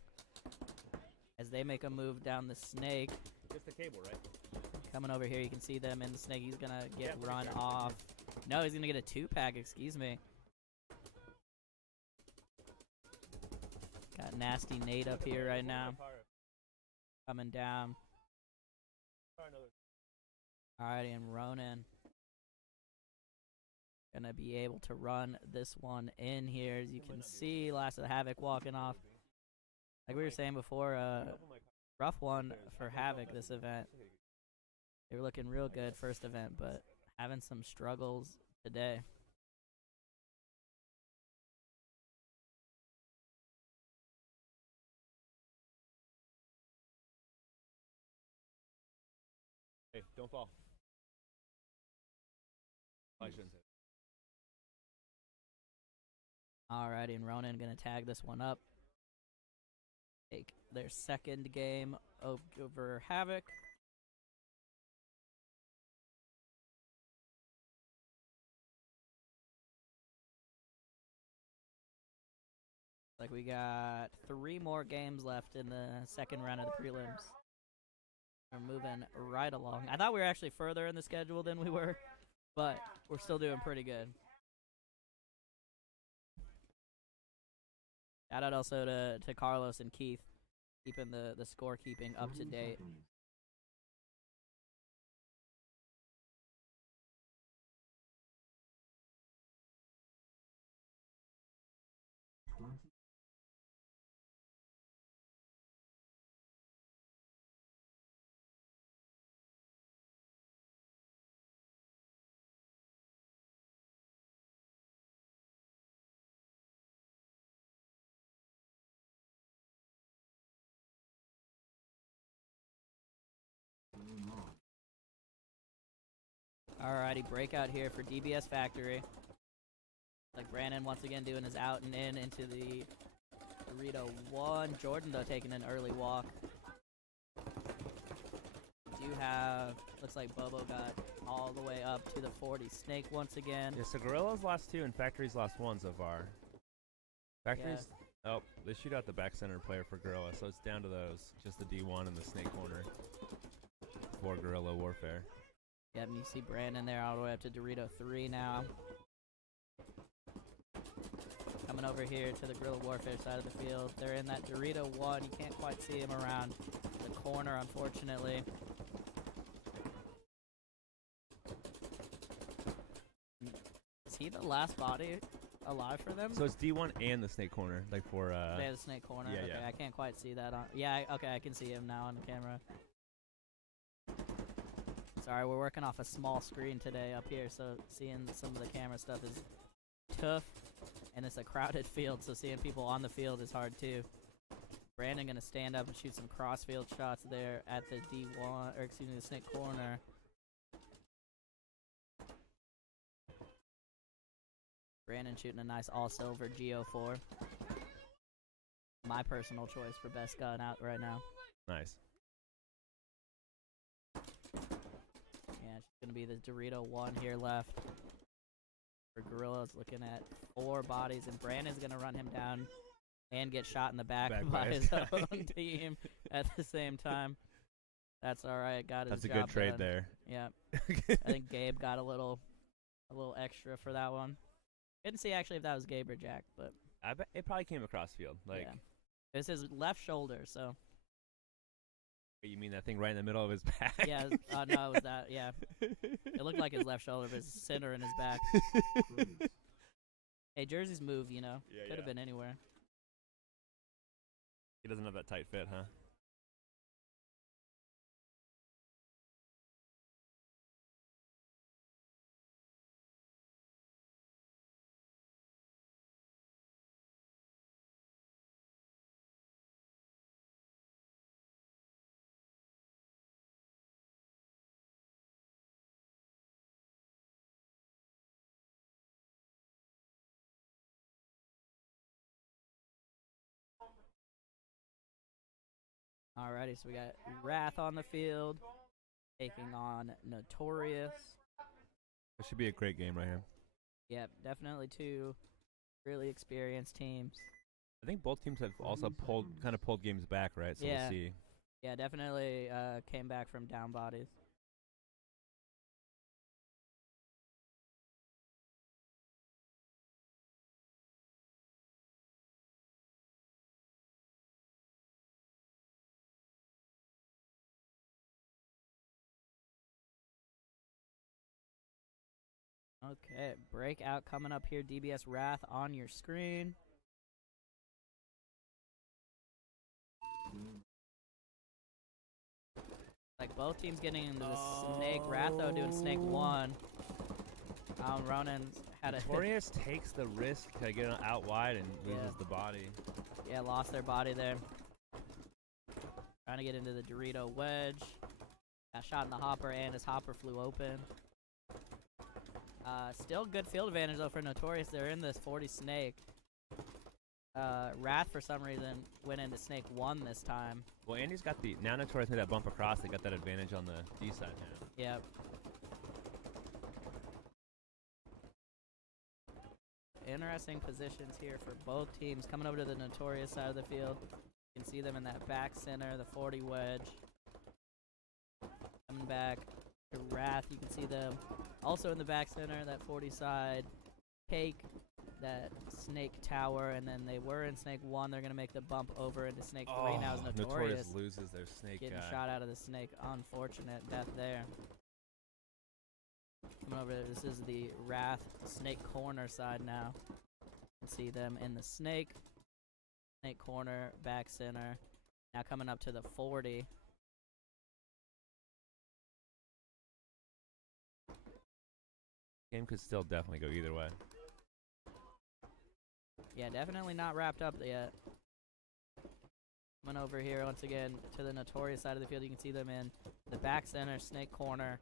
as they make a move down the snake. Just the cable, right? Coming over here, you can see them in the snake. He's gonna get run off. No, he's gonna get a 2-pack. Excuse me. Got nasty Nate up here right now. Coming down. Alrighty, and Ronin gonna be able to run this one in here. As you can see, last of the Havoc walking off. Like we were saying before, rough one for Havoc this event. They were looking real good first event, but having some struggles today. Hey, don't fall. I shouldn't say. Alrighty, and Ronin gonna tag this one up. Take their second game over Havoc. Like we got 3 more games left in the second round of the prelims. We're moving right along. I thought we were actually further in the schedule than we were, but we're still doing pretty good. Shout out also to Carlos and Keith, keeping the scorekeeping up to date. Alrighty, breakout here for DBS Factory. Like Brandon once again doing his out and in into the Dorito 1. Jordan though taking an early walk. Do have, looks like Bobo got all the way up to the 40 snake once again. Yeah, so Gorilla's lost 2 and Factory's lost 1 so far. Factory's, oh, they shoot out the back center player for Gorilla, so it's down to those, just the D1 and the snake corner for Guerrilla Warfare. Yep, and you see Brandon there all the way up to Dorito 3 now. Coming over here to the Guerrilla Warfare side of the field. They're in that Dorito 1. You can't quite see him around the corner, unfortunately. Is he the last body alive for them? So it's D1 and the snake corner, like for They have the snake corner. Yeah, okay, yeah. I can't quite see that on. Yeah, okay, I can see him now on the camera. Sorry, we're working off a small screen today up here, so seeing some of the camera stuff is tough. And it's a crowded field, so seeing people on the field is hard too. Brandon gonna stand up and shoot some crossfield shots there at the D1, or excuse me, the snake corner. Brandon shooting a nice all-silver Go4. My personal choice for best gun out right now. Nice. Yeah, it's going to be the Dorito 1 here left. For Gorillas, looking at 4 bodies, and Brandon's going to run him down and get shot in the back by his own team at the same time. That's all right. Got his That's a job good trade done. there. Yeah. I think Gabe got a little extra for that one. Didn't see actually if that was Gabe or Jack, but I bet it probably came across field. Like, yeah. It was his left shoulder, so. You mean that thing right in the middle of his back? Yeah, no, it was that, yeah. It looked like his left shoulder, but it's center in his back. Hey, jerseys move, you know. Yeah, Could have been anywhere. He doesn't have that tight fit, huh? Alrighty, so we got Wrath on the field. taking on Notorious. It should be a great game right here. Yep, definitely two really experienced teams. I think both teams have also kind of pulled games back, right? So Yeah. we'll see. Yeah, definitely came back from down bodies. Okay, breakout coming up here. DBS Wrath on your screen. Like both teams getting into the snake. Wrath though doing snake 1. Ronin had a Notorious takes the risk to get out wide and loses the body. Yeah, lost their body there. Trying to get into the Dorito wedge. Got shot in the hopper and his hopper flew open. Still good field advantage though for Notorious. They're in this 40 snake. Wrath for some reason went into snake 1 this time. Well, Andy's got now Notorious made that bump across. They got that advantage on the D side now. Yep. Interesting positions here for both teams. Coming over to the Notorious side of the field. You can see them in that back center, the 40 wedge. Coming back to Wrath, you can see them also in the back center, that 40 side. Take that snake tower, and then they were in snake 1. They're going to make the bump over into snake 3. Now is Notorious loses their snake getting guy. shot out of the snake. Unfortunate death there. Coming over, this is the Wrath snake corner side now. You can see them in the snake corner, back center. Now coming up to the 40. Game could still definitely go either way. Yeah, definitely not wrapped up yet. Coming over here once again to the Notorious side of the field. You can see them in the back center, snake corner,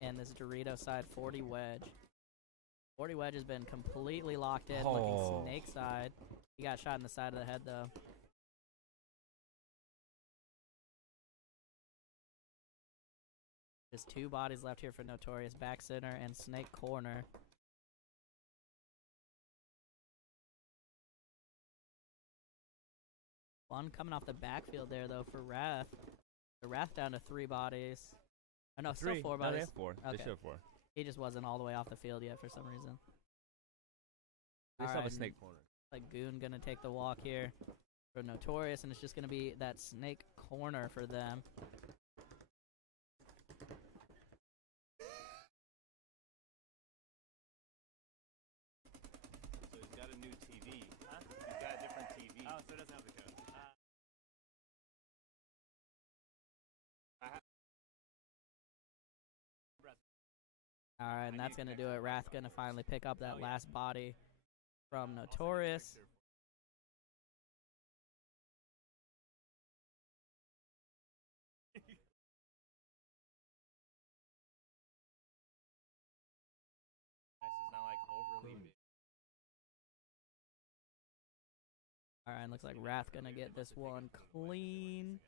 and this Dorito side 40 wedge. 40 wedge has been completely locked in, looking snake side. He got shot in the side of the head though. Just 2 bodies left here for Notorious, back center and snake corner. One coming off the backfield there though for Wrath. The Wrath down to 3 bodies. Oh no, still 4 bodies. No, they have 4. Okay. They should have 4. He just wasn't all the way off the field yet for some reason. They still have a snake corner. Like Goon gonna take the walk here for Notorious, and it's just gonna be that snake corner for them. So he's got a new TV. Huh? He's got a different TV. Oh, so it doesn't have the code. Alright, and that's gonna do it. Wrath gonna finally pick up that last body from Notorious. It's not like overly big. Alright, looks like Wrath gonna get this one clean.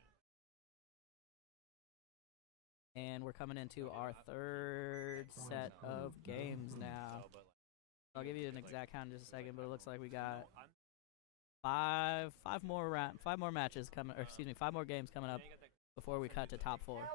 And we're coming into our 3rd set of games now. I'll give you an exact count in just a second, but it looks like we got 5 more matches coming, or excuse me, 5 more games coming up before we cut to top 4.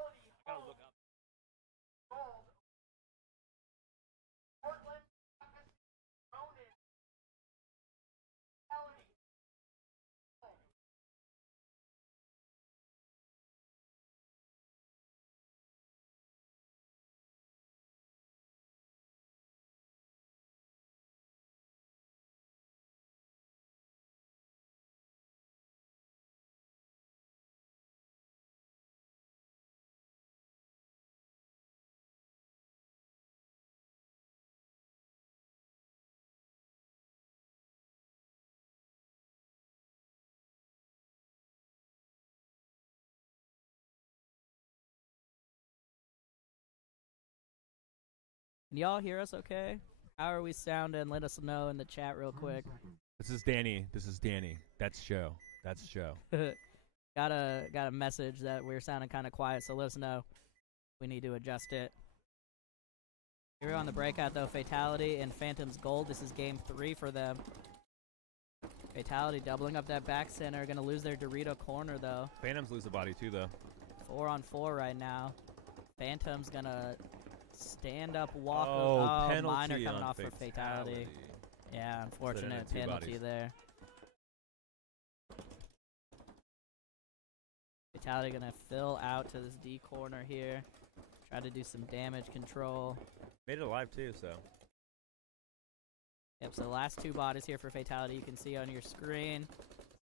Can y'all hear us okay? How are we sounding? Let us know in the chat real quick. This is Danny. That's Joe. Got a message that we're sounding kind of quiet, so let us know We need to adjust it. Here we're on the breakout though. Fatality and Phantom's gold. This is game 3 for them. Fatality doubling up that back center. Gonna lose their Dorito corner though. Phantoms lose the body too, though. 4 on 4 right now. Phantom's gonna stand up, walk. Penalty Minor coming on off for Fatality. Yeah, unfortunate two penalty bodies. there. Fatality gonna fill out to this D corner here. Try to do some damage control. Made it alive too, so. Yep, so the last 2 bodies here for Fatality you can see on your screen.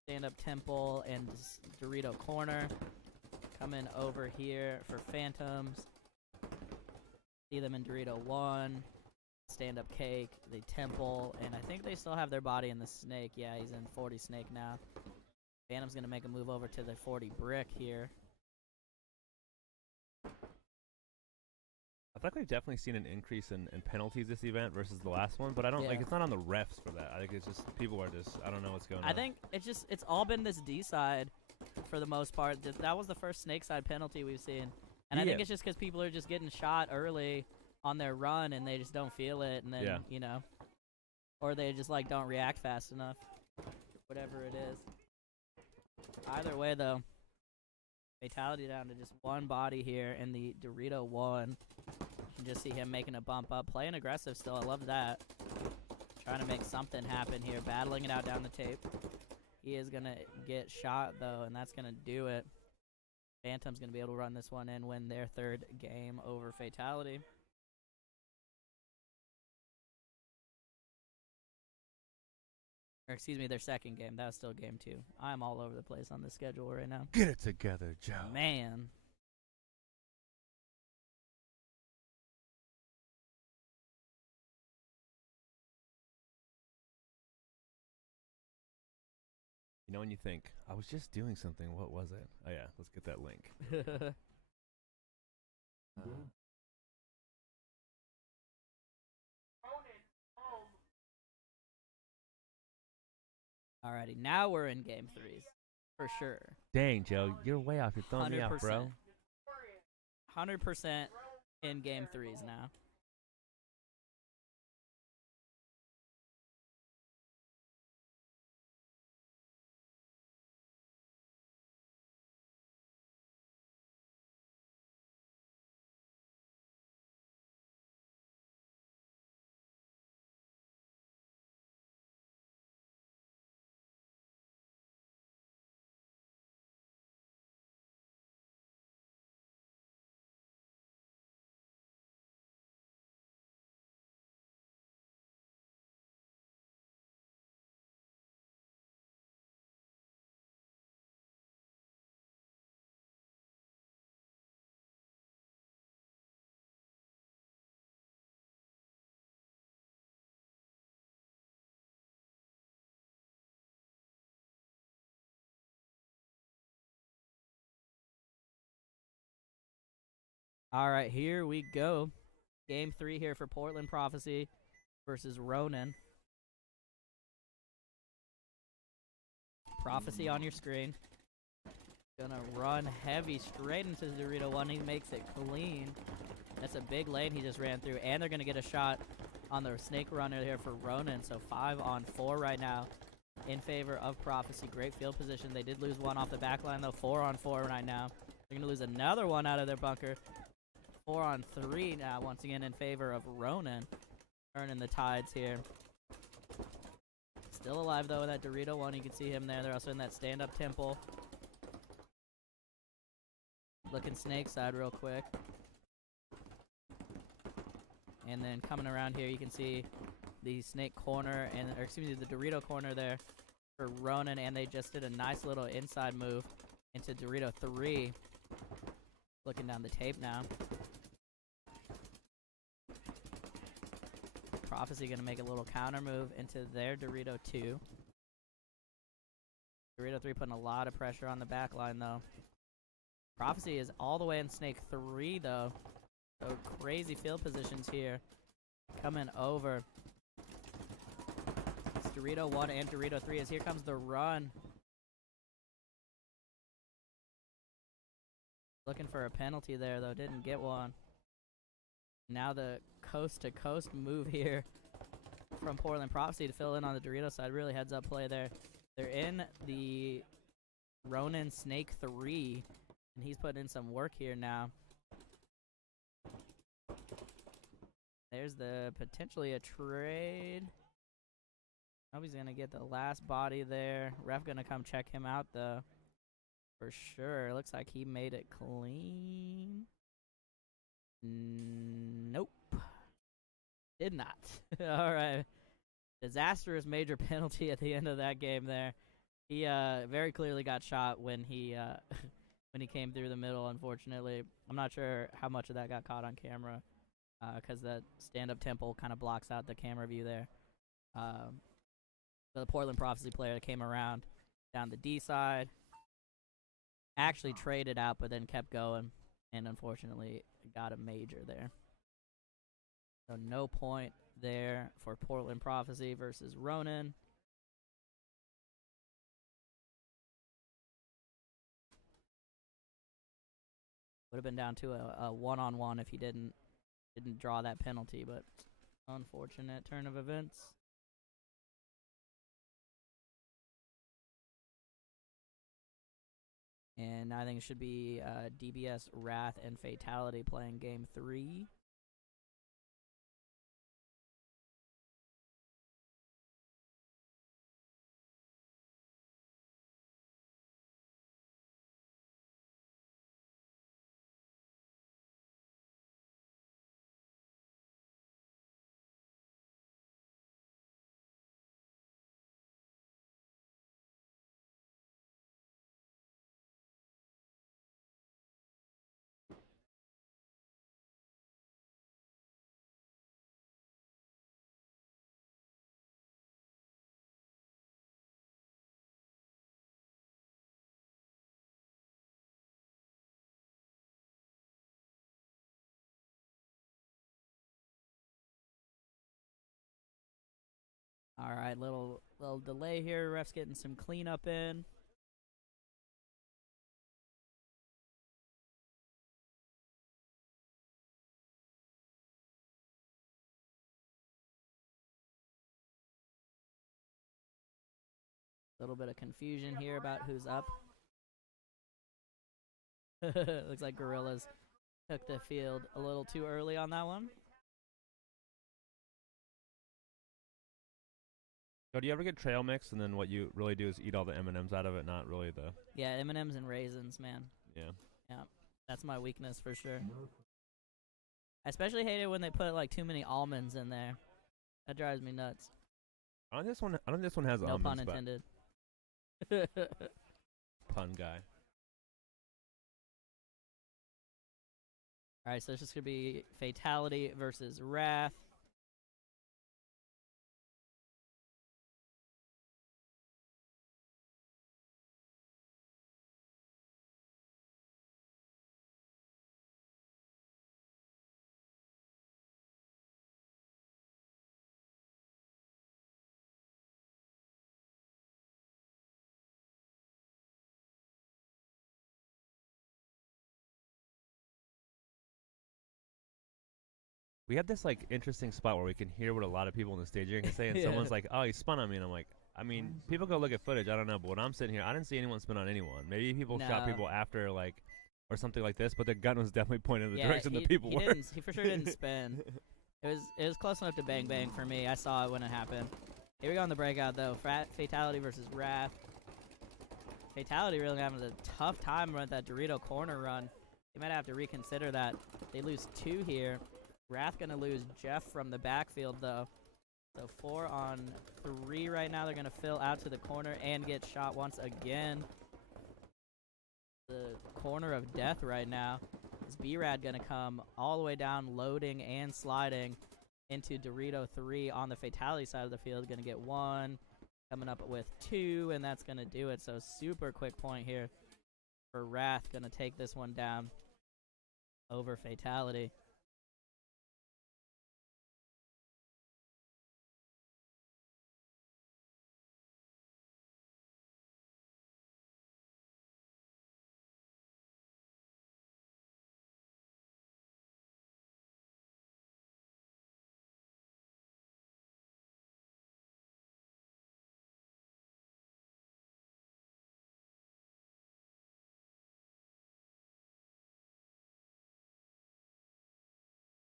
Stand up Temple and Dorito corner. Coming over here for Phantoms. See them in Dorito 1. Stand up Cake, the Temple, and I think they still have their body in the Snake. Yeah, he's in 40 Snake now. Phantom's gonna make a move over to the 40 Brick here. I feel like we've definitely seen an increase in penalties this event versus the last one, but I don't like it's not on the refs for that. I think it's just people are just I don't know what's going on. I think it's all been this D side for the most part. That was the first Snake side penalty we've seen, and I think it's just because people are just getting shot early on their run and they just don't feel it, and then you know, or they just like don't react fast enough, whatever it is. Either way though, Fatality down to just 1 body here in the Dorito 1. You can just see him making a bump up, playing aggressive still. I love that. Trying to make something happen here, battling it out down the tape. He is gonna get shot though, and that's gonna do it. Phantom's gonna be able to run this one in, win their 3rd game over Fatality. Or excuse me, their 2nd game. That was still game 2. I'm all over the place on the schedule right now. Get it together, Joe. Man. You know when you think, I was just doing something, what was it? Oh yeah, let's get that link. Alrighty, now we're in game 3s. For sure. Dang, Joe, you're way off. You're throwing me off, bro. 100% in game 3s now. All right, here we go. Game 3 here for Portland Prophecy versus Ronin. Prophecy on your screen. Gonna run heavy straight into the Dorito 1. He makes it clean. That's a big lane he just ran through. And they're gonna get a shot on the Snake Runner here for Ronin. So 5 on 4 right now in favor of Prophecy. Great field position. They did lose 1 off the back line though. 4 on 4 right now. They're gonna lose another one out of their bunker. 4 on 3 now, once again in favor of Ronin. Turning the tides here. Still alive though with that Dorito 1. You can see him there. They're also in that stand-up Temple. Looking Snake side real quick. And then coming around here, you can see the Snake corner, or excuse me, the Dorito corner there for Ronin. And they just did a nice little inside move into Dorito 3. Looking down the tape now. Prophecy gonna make a little counter move into their Dorito 2. Dorito 3 putting a lot of pressure on the back line though. Prophecy is all the way in Snake 3 though. So crazy field positions here. Coming over. It's Dorito 1 and Dorito 3 as here comes the run. Looking for a penalty there, though. Didn't get one. Now the coast-to-coast move here from Portland Prophecy to fill in on the Dorito side. Really heads-up play there. They're in the Ronin Snake 3, and he's putting in some work here now. There's the potentially a trade. Hope he's going to get the last body there. Ref going to come check him out, though. For sure. Looks like he made it clean. Nope. Did not. All right. Disastrous major penalty at the end of that game there. He very clearly got shot when he when he came through the middle, unfortunately. I'm not sure how much of that got caught on camera because the stand-up temple kind of blocks out the camera view there. The Portland Prophecy player that came around down the D side actually traded out but then kept going and unfortunately got a major there. So no point there for Portland Prophecy versus Ronin. Would have been down to a one-on-one if he didn't draw that penalty, but unfortunate turn of events. And I think it should be DBS Wrath and Fatality playing game 3. All right, little delay here. Ref's getting some cleanup in. Little bit of confusion here about who's up. Looks like Gorillas took the field a little too early on that one. So do you ever get trail mix, and then what you really do is eat all the M&Ms out of it, not really the... Yeah, M&Ms and raisins, man. Yeah. Yeah, that's my weakness for sure. I especially hate it when they put like too many almonds in there. That drives me nuts. I don't think this one has No almonds. pun intended. Pun guy. All right, so it's just gonna be Fatality versus Wrath. We have this like interesting spot where we can hear what a lot of people in the staging can say, and Yeah. someone's like, "Oh, he spun on me," and I'm like, I mean, people go look at footage. I don't know, but when I'm sitting here, I didn't see anyone spin on anyone. Maybe people shot No. people after, like, or something like this, but the gun was definitely pointed in the Yeah, direction the people he were. didn't. He for sure didn't spin. It was close enough to bang bang for me. I saw it when it happened. Here we go on the breakout though. Fatality versus Wrath. Fatality really having a tough time with that Dorito corner run. They might have to reconsider that. They lose 2 here. Wrath gonna lose Jeff from the backfield though. So 4 on 3 right now. They're gonna fill out to the corner and get shot once again. The corner of death right now. Is B-Rad gonna come all the way down, loading and sliding into Dorito 3 on the Fatality side of the field. Gonna get 1, coming up with 2, and that's gonna do it. So super quick point here for Wrath. Gonna take this one down over Fatality.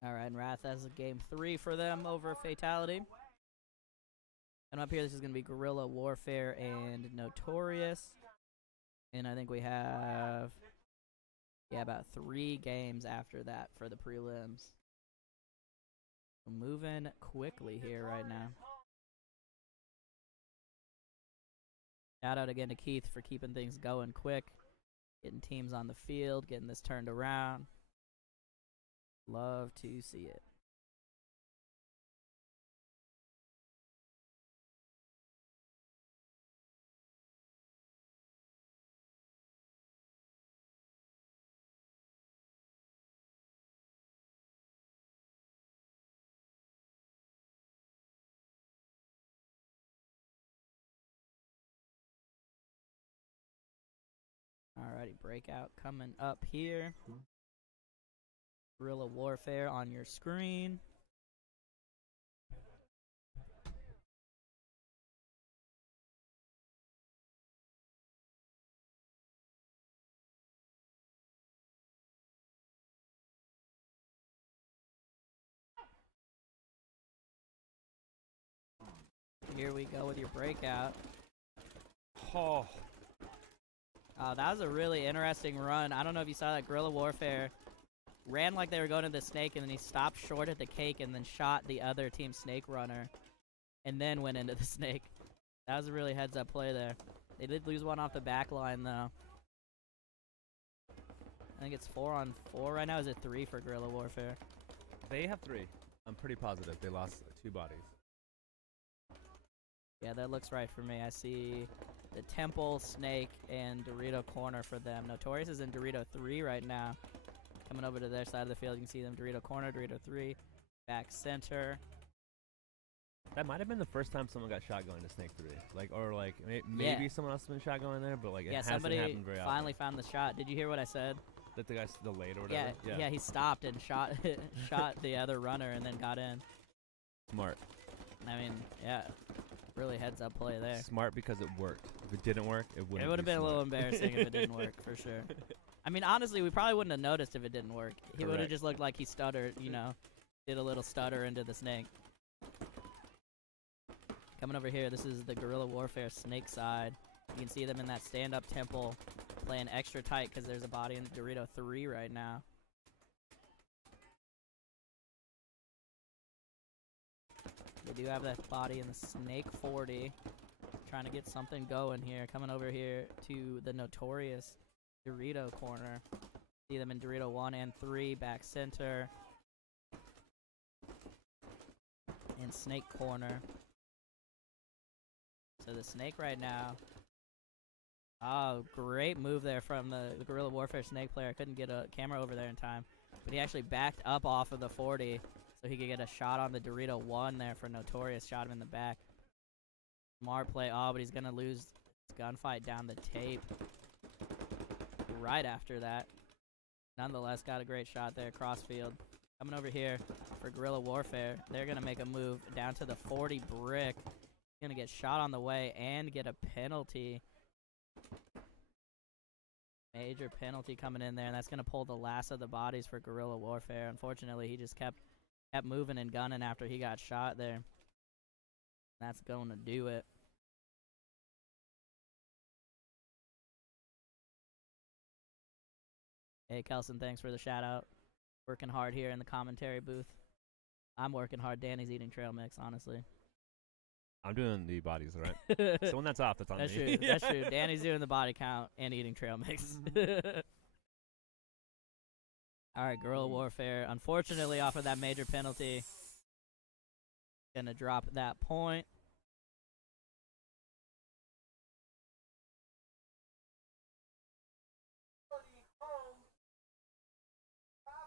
All right, and Wrath has a game 3 for them over Fatality. And up here, this is going to be Guerrilla Warfare and Notorious. And I think we have, about 3 games after that for the prelims. Moving quickly here right now. Shout out again to Keith for keeping things going quick, getting teams on the field, getting this turned around. Love to see it. Alrighty, breakout coming up here. Guerrilla Warfare on your screen. Here we go with your breakout. Oh. That was a really interesting run. I don't know if you saw that. Guerrilla Warfare ran like they were going to the snake, and then he stopped short at the cake and then shot the other team snake runner and then went into the snake. That was a really heads-up play there. They did lose one off the back line, though. I think it's 4-on-4 right now. Is it 3 for Guerrilla Warfare? They have 3. I'm pretty positive they lost 2 bodies. Yeah, that looks right for me. I see the Temple, Snake, and Dorito corner for them. Notorious is in Dorito 3 right now. Coming over to their side of the field, you can see them Dorito corner, Dorito 3, back center. That might have been the first time someone got shot going to Snake 3. Maybe someone else has been shot going there, but it hasn't somebody happened very often. finally found the shot. Did you hear what I said? That the guy delayed or whatever? Yeah, he stopped and shot shot the other runner and then got in. Smart. I mean, yeah, really heads-up play there. Smart because it worked. If it didn't work, it wouldn't. It would have been a little embarrassing if it didn't work, for sure. I mean, honestly, we probably wouldn't have noticed if it didn't work. He would have just looked like he stuttered, did a little stutter into the snake. Coming over here, this is the Guerrilla Warfare snake side. You can see them in that stand-up temple playing extra tight because there's a body in Dorito 3 right now. They do have that body in the snake 40. Trying to get something going here. Coming over here to the Notorious Dorito corner. See them in Dorito 1 and 3, back center. And snake corner. So the snake right now. Oh, great move there from the Guerrilla Warfare snake player. Couldn't get a camera over there in time. But he actually backed up off of the 40 so he could get a shot on the Dorito 1 there for Notorious. Shot him in the back. Smart play. Oh, but he's going to lose his gunfight down the tape right after that. Nonetheless, got a great shot there, crossfield. Coming over here for Guerrilla Warfare. They're going to make a move down to the 40 brick. Going to get shot on the way and get a penalty. Major penalty coming in there, and that's going to pull the last of the bodies for Guerrilla Warfare. Unfortunately, he just kept moving and gunning after he got shot there. That's going to do it. Hey, Kelson, thanks for the shout-out. Working hard here in the commentary booth. I'm working hard. Danny's eating trail mix, honestly. I'm doing the bodies, right? So when that's off, that's on That's me. true. That's true. Danny's doing the body count and eating trail mix. All right, Guerrilla Warfare. Unfortunately, off of that major penalty, gonna drop that point.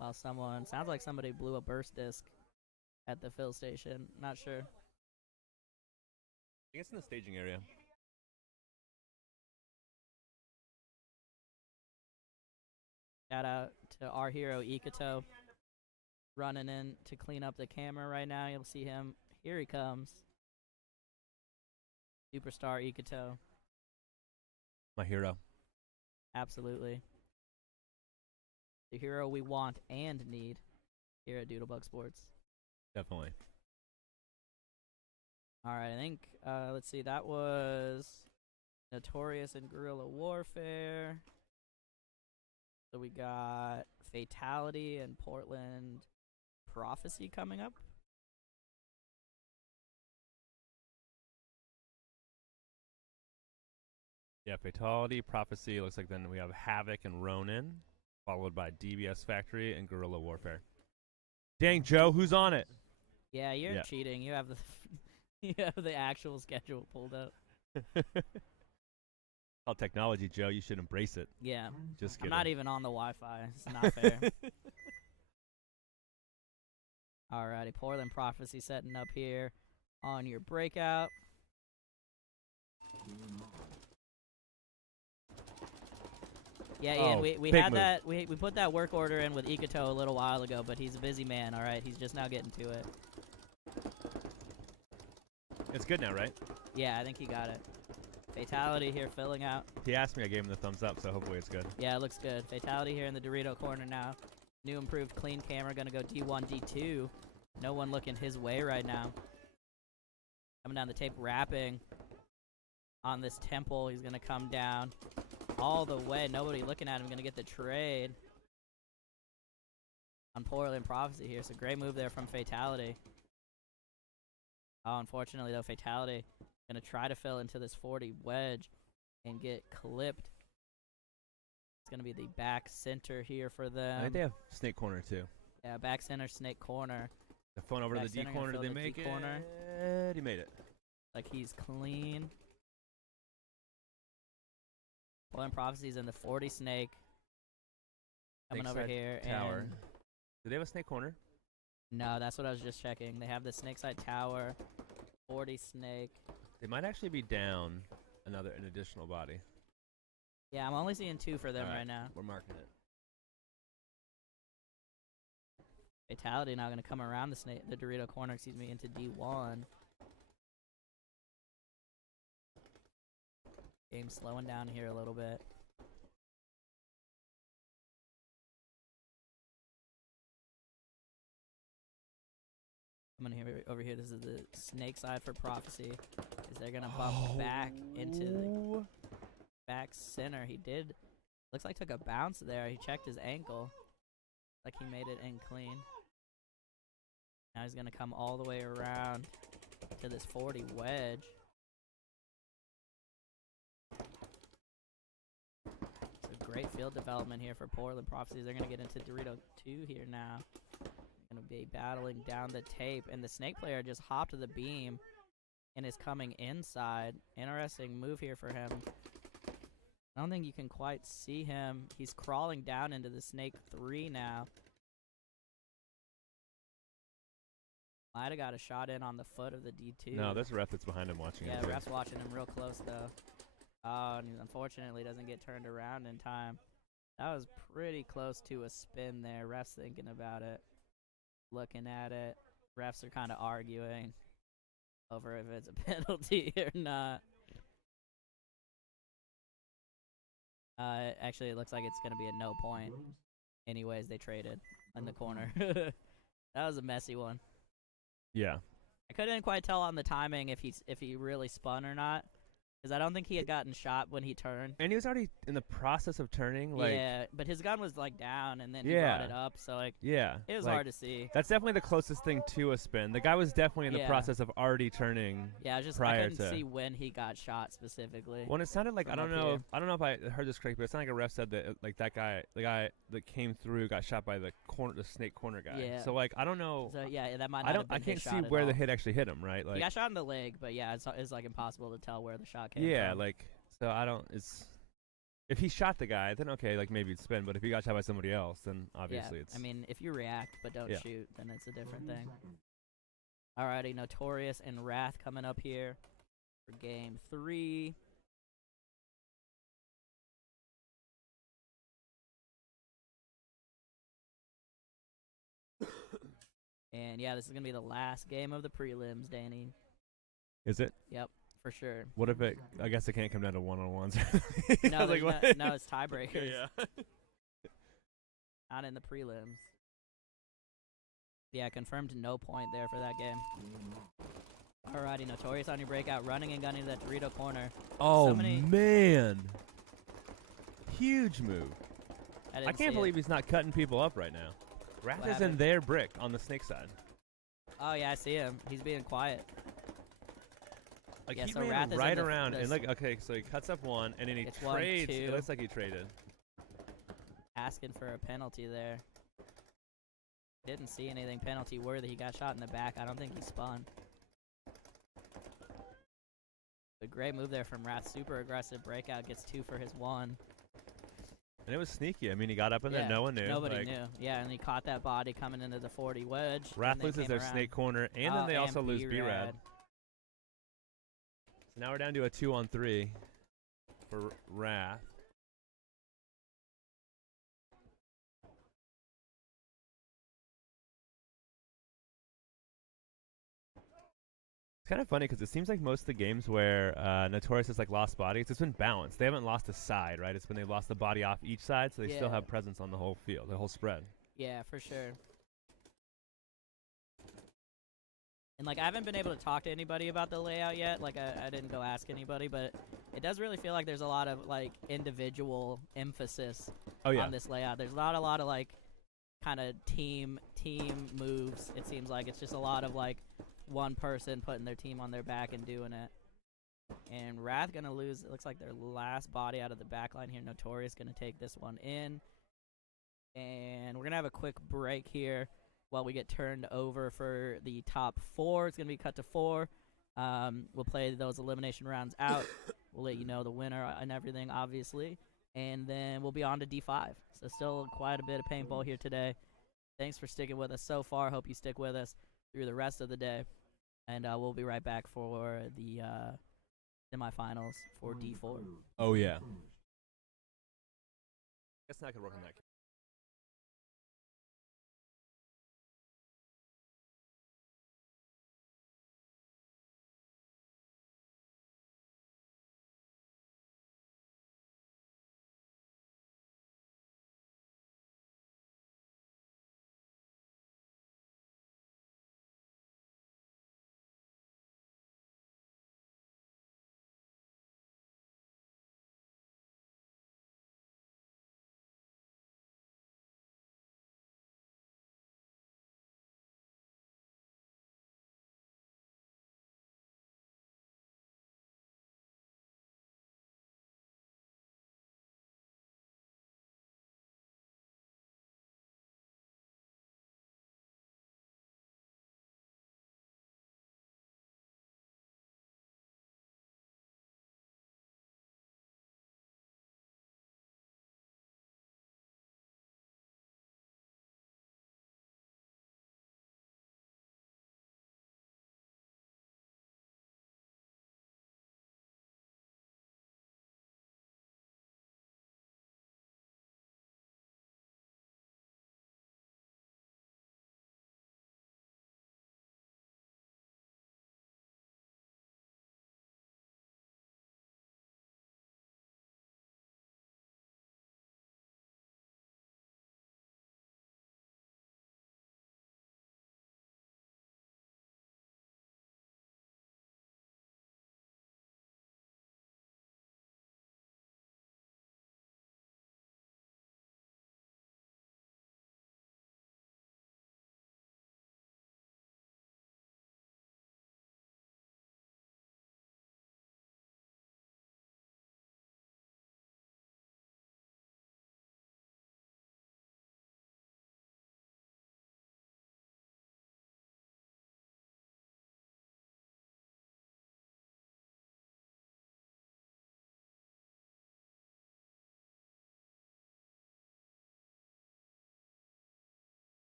Well, sounds like somebody blew a burst disc at the fill station. Not sure. I think it's in the staging area. Shout out to our hero, Ikato, running in to clean up the camera right now. You'll see him. Here he comes. Superstar Ikato. My hero. Absolutely. The hero we want and need. here at Doodlebug Sportz. Definitely. All right, I think, let's see, that was Notorious and Guerrilla Warfare. So we got Fatality and Portland Prophecy coming up. Yeah, Fatality, Prophecy. Looks like then we have Havoc and Ronin, followed by DBS Factory and Guerrilla Warfare. Dang, Joe, who's on it? Yeah, you're Yeah. cheating. You have the you have the actual schedule pulled up. All technology, Joe. You should embrace it. Yeah. Just I'm kidding. not even on the Wi-Fi. It's not fair. Alrighty, Portland Prophecy setting up here on your breakout. Yeah, Ian, Oh, we big had move. that we put that work order in with Ikato a little while ago, but he's a busy man. All right, he's just now getting to it. It's good now, right? Yeah, I think he got it. Fatality here filling out. He asked me, I gave him the thumbs up, so hopefully it's good. Yeah, it looks good. Fatality here in the Dorito corner now. New improved clean camera, gonna go D1, D2. No one looking his way right now. Coming down the tape, wrapping on this temple. He's gonna come down all the way. Nobody looking at him. Gonna get the trade on Portland Prophecy here. So great move there from Fatality. Oh, unfortunately though, Fatality gonna try to fill into this 40 wedge and get clipped. It's gonna be the back center here for them. I think they have Snake Corner, too. Yeah, back center, snake corner. The phone over to Back the D center gonna corner. Did fill they the make D it? corner. He made it. Like he's clean. Portland Prophecy's in the 40 snake. Coming over Snakeside here. Tower. And Do they have a Snake Corner? no, that's what I was just checking. They have the Snakeside Tower, 40 snake. They might actually be down an additional body. Yeah, I'm only seeing 2 for them All right now. We're marking it. Fatality now going to come around the Dorito corner, into D1. Game slowing down here a little bit. I'm gonna hear over here. This is the snake side for Prophecy. Is they're gonna bump back into the back center. He did. Looks like took a bounce there. He checked his ankle. Like he made it in clean. Now he's gonna come all the way around to this 40 wedge. It's a great field development here for Portland Prophecies. They're gonna get into Dorito 2 here now. Gonna be battling down the tape, and the snake player just hopped to the beam and is coming inside. Interesting move here for him. I don't think you can quite see him. He's crawling down into the snake 3 now. Might have got a shot in on the foot of the D2. No, there's a ref that's behind him watching Yeah, it. ref's watching him real close though. Oh, and he unfortunately doesn't get turned around in time. That was pretty close to a spin there. Ref's thinking about it. Looking at it. Refs are kind of arguing over if it's a penalty or not. Actually, it looks like it's going to be a no point. Anyways, they traded in the corner. That was a messy one. Yeah. I couldn't quite tell on the timing if he really spun or not. Because I don't think he had gotten shot when he turned. And he was already in the process of turning. Like, yeah, but his gun was like down, and then he Yeah. brought it up, so like yeah. it was like, hard to see. That's definitely the closest thing to a spin. The guy was definitely in the Yeah. process of already turning. Yeah, I prior couldn't to- see when he got shot specifically. When it sounded like, I From don't up know, here. I don't know if I heard this correctly, but it sounded like a ref said that like that guy, the guy that came through, got shot by the snake corner guy. Yeah. So like, I don't know. So yeah, that might not I have been I can't his see shot at where the all. hit actually hit him, right? Like, He got shot in the leg, but yeah, it's like impossible to tell where the shot came yeah, from. like, so I don't. It's if he shot the guy, then okay, like maybe it'd spin. But if he got shot by somebody else, then obviously yeah, it's. I mean, if you react but don't Yeah. shoot, then it's a different thing. Alrighty, Notorious and Wrath coming up here for game 3. And yeah, this is gonna be the last game of the prelims, Danny. Is it? Yep, for sure. What if it? I guess it can't come down to one-on-ones. No, like, no, it's tiebreakers. yeah. Not in the prelims. Yeah, confirmed no point there for that game. Alrighty, Notorious on your breakout, running and gunning to that Dorito corner. Oh, many- man. Huge move. I didn't can't see believe it. he's not cutting people up right now. Wrath is in happened? their brick on the snake side. Oh, yeah, I see him. He's being quiet. Like, Yeah, he so ran Wrath is in right the- around. the And, s- like, okay, so he cuts up one, and then he It's 1, trades. 2. It looks like he traded. Asking for a penalty there. Didn't see anything penalty worthy. He got shot in the back. I don't think he spun. A great move there from Wrath. Super aggressive breakout. Gets 2 for his 1. And it was sneaky. I mean, he got up in there. Yeah, No one knew. Nobody like, knew. Yeah, and he caught that body coming into the 40 wedge. Wrath and they loses came their around. snake corner, and then they also lose B-Rad. So now we're down to a 2-on-3 for Wrath. It's kind of funny because it seems like most of the games where Notorious has like lost bodies, it's been balanced. They haven't lost a side, right? It's when they've lost the body off each side, so they still Yeah. have presence on the whole field, the whole spread. Yeah, for sure. And, like, I haven't been able to talk to anybody about the layout yet. Like, I didn't go ask anybody, but it does really feel like there's a lot of, like, individual emphasis Oh yeah, on this layout. There's not a lot of, like, kind of team moves. It seems like it's just a lot of, like, one person putting their team on their back and doing it. And Wrath gonna lose. It looks like their last body out of the back line here. Notorious gonna take this one in. And we're gonna have a quick break here while we get turned over for the top 4. It's gonna be cut to 4. We'll play those elimination rounds out. We'll let you know the winner and everything, obviously. And then we'll be on to D5. So still quite a bit of paintball here today. Thanks for sticking with us so far. Hope you stick with us through the rest of the day. And we'll be right back for the semifinals for D4. oh yeah. Guess not gonna work on that.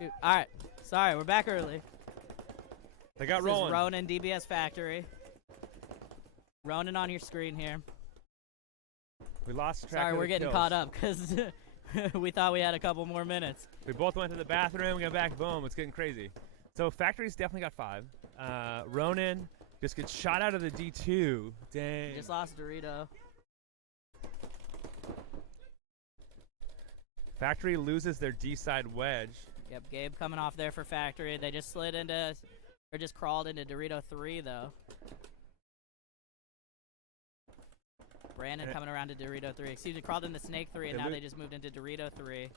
Shoot. All right. Sorry, we're back early. They got This is rolling. Ronin, DBS Factory. Ronin on your screen here. We lost track Sorry, of we're the getting kills. caught up because we thought we had a couple more minutes. We both went to the bathroom. We got back. Boom. It's getting crazy. So Factory's definitely got 5. Ronin just gets shot out of the D2. Dang. Just lost Dorito. Factory loses their D-side wedge. Yep, Gabe coming off there for Factory. They just slid into, or just crawled into Dorito 3 though. Brandon coming around to Dorito 3. Excuse me, crawled into Snake 3, and now they just moved into Dorito 3.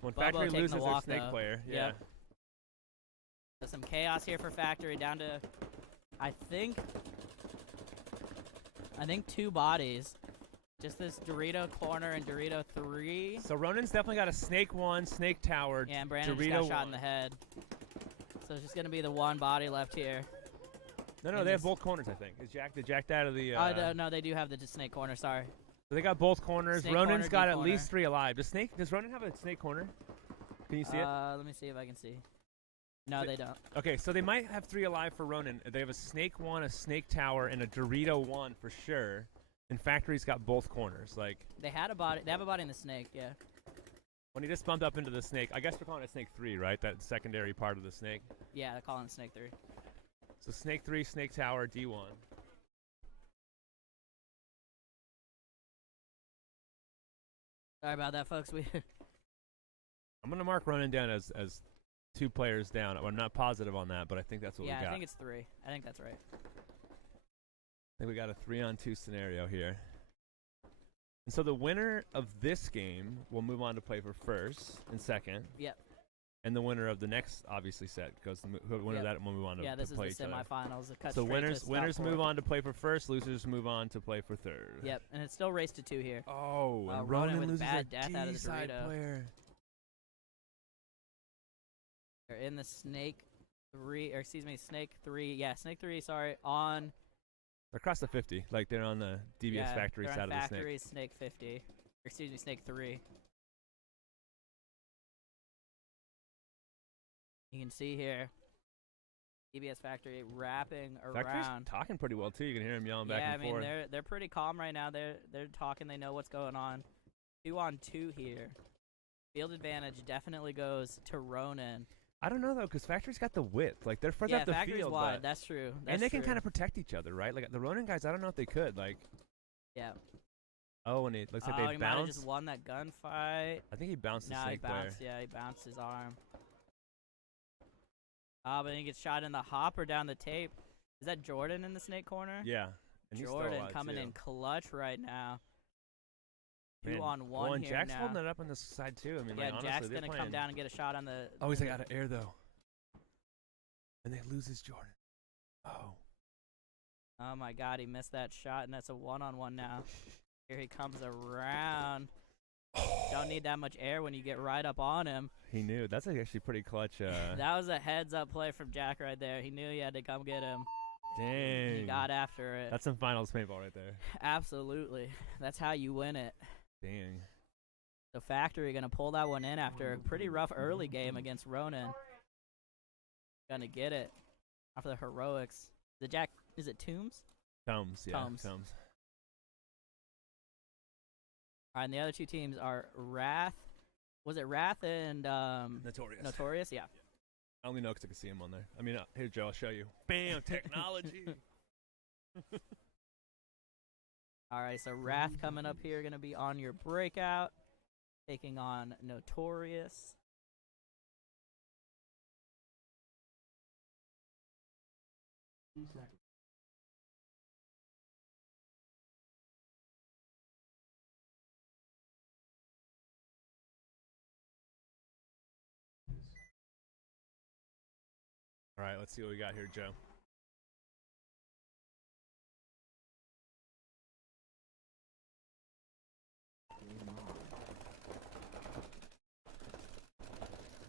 When Bobo Factory taking loses the their walk, snake though. player. Yeah. Yep. So some chaos here for Factory, down to, I think 2 bodies. Just this Dorito corner and Dorito 3. So Ronin's definitely got a snake 1, snake tower. Yeah, and Brandon Dorito just got shot 1. in the head. So it's just going to be the 1 body left here. No, they have both corners, I think. Did Jack out of the... No, they do have the snake corner, sorry. So they got both corners. Snake Ronin's corner, got D at corner. least 3 alive. Does Ronin have a snake corner? Can you see it? Let me see if I can see. No, they don't. Okay, so they might have 3 alive for Ronin. They have a snake 1, a snake tower, and a Dorito 1 for sure. And Factory's got both corners. Like They had a body. They have a body in the snake, yeah. when he just bumped up into the snake, I guess we're calling it snake 3, right? That secondary part of the snake. Yeah, they're calling it snake 3. So snake 3, snake tower, D1. Sorry about that, folks. I'm gonna mark Ronin down as 2 players down. I'm not positive on that, but I think that's what we got. I think it's 3. I think that's right. I think we got a 3-on-2 scenario here. And so the winner of this game will move on to play for first and second. Yep. And the winner of the next, obviously, set goes to whoever winner of that will move on to, Yeah, this to is play the each other. semifinals. It cuts So straight to winners top 4. move on to play for first, losers move on to play for third. Yep, and it's still race to 2 here. Oh, and Ronin Ronin with loses bad a death out of the D-side Dorito. player. They're in the snake 3, or excuse me, snake 3. Yeah, snake 3. Sorry, on. They're across the 50, like they're on the DBS Factory they're side on of the Factory, snake. snake 50. Or excuse me, snake 3. You can see here, DBS Factory wrapping Factory's around. talking pretty well too. You can hear him yelling back Yeah, and I mean forth. they're pretty calm right now. They're talking. They know what's going on. 2-on-2 here. Field advantage definitely goes to Ronin. I don't know though, because Factory's got the width. Like they're further Yeah, up the Factory's field, wide. but- That's true. and they can kind of protect each other, right? Like the Ronin guys, I don't know if they could. Like, Yeah. oh, and it looks like he they might have bounced. just won that gunfight. I think he bounced the No, he snake player. bounced. Yeah, he bounced his arm. But then he gets shot in the hopper down the tape. Is that Jordan in the snake corner? Yeah, and he's still Jordan alive, coming too. in clutch right now. Man, 2-on-1 and here Jack's now. holding it up on this side too. I mean, Yeah, like, honestly, Jack's they're gonna playing. come down and get a shot on the. Oh, he's like out of air though, and they loses Jordan. Oh. Oh my God, he missed that shot, and that's a 1-on-1 now. Here he comes around. Don't need that much air when you get right up on him. He knew. That's actually pretty clutch. That was a heads-up play from Jack right there. He knew he had to come get him. Dang. He got after it. That's some finals paintball right there. Absolutely. That's how you win it. Dang. So Factory going to pull that one in after a pretty rough early game against Ronin. Going to get it after the heroics. Is it Tombs? Tomes, yeah. Tomes. Tomes. All right, and the other 2 teams are Wrath. Was it Wrath and Notorious. Notorious? Yeah. I only know because I can see him on there. I mean, here, Joe, I'll show you. Bam, technology. All right, so Wrath coming up here, going to be on your breakout, taking on Notorious. All right, let's see what we got here, Joe.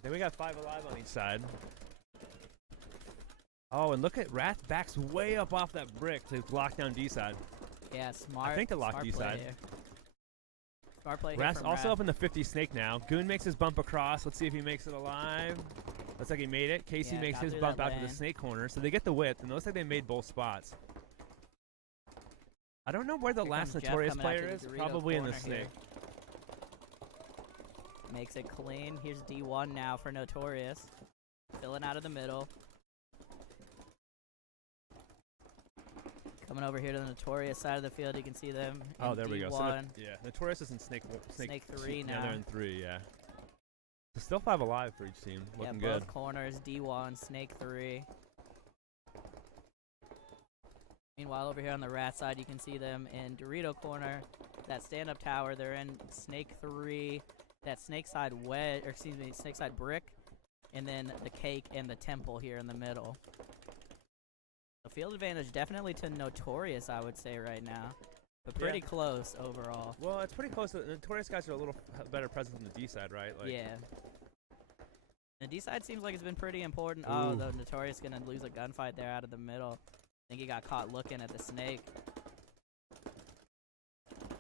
Then we got 5 alive on each side. Oh, and look at Wrath backs way up off that brick to lock down D side. Yeah, smart. I think to lock smart D play side. here. Smart play here Wrath from also Wrath. up in the 50 snake now. Goon makes his bump across. Let's see if he makes it alive. Looks like he made it. Casey Yeah, makes got his through bump that out to the lane. snake corner, so they get the width, and it looks like they made both spots. I don't know where the Here last comes Jeff Notorious coming out to player the is. Dorito Probably in the corner here. snake. Makes it clean. Here's D1 now for Notorious. Filling out of the middle. Coming over here to the Notorious side of the field, you can see them. Oh, in there we go. So D1. yeah, Notorious is in snake Snake 3 Yeah, now. they're in 3, yeah. So still 5 alive for each team. Yeah, Looking both good. corners, D1, Snake 3. Meanwhile, over here on the Rat side, you can see them in Dorito corner. That stand-up tower, they're in Snake 3. That Snake side wedge, or excuse me, Snake side brick. And then the cake and the temple here in the middle. The field advantage definitely to Notorious, I would say, right now. But pretty close overall. Well, it's pretty close. The Notorious guys are a little better present than the D side, right? Like, Yeah. The D side seems like it's been pretty important. Oh, the Notorious gonna lose a gunfight there out of the middle. I think he got caught looking at the snake.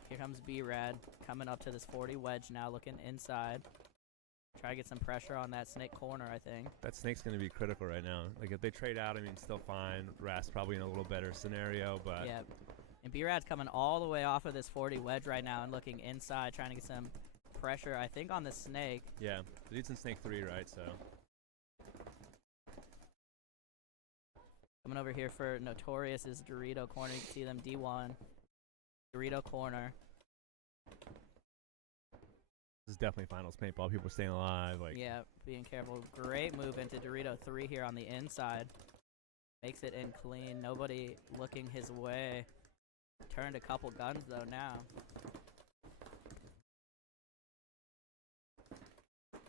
Here comes B-Rad coming up to this 40 wedge now, looking inside. Try to get some pressure on that snake corner, I think. that snake's going to be critical right now. Like, if they trade out, I mean, still fine. Wrath's probably in a little better scenario, but Yeah. And B-Rad's coming all the way off of this 40 wedge right now and looking inside, trying to get some pressure, I think, on the snake. yeah, the dude's in snake 3, right? So Coming over here for Notorious is Dorito corner. You can see them D1. Dorito corner. this is definitely finals paintball. People staying alive. Like, Yeah, being careful. Great move into Dorito 3 here on the inside. Makes it in clean. Nobody looking his way. Turned a couple guns, though, now.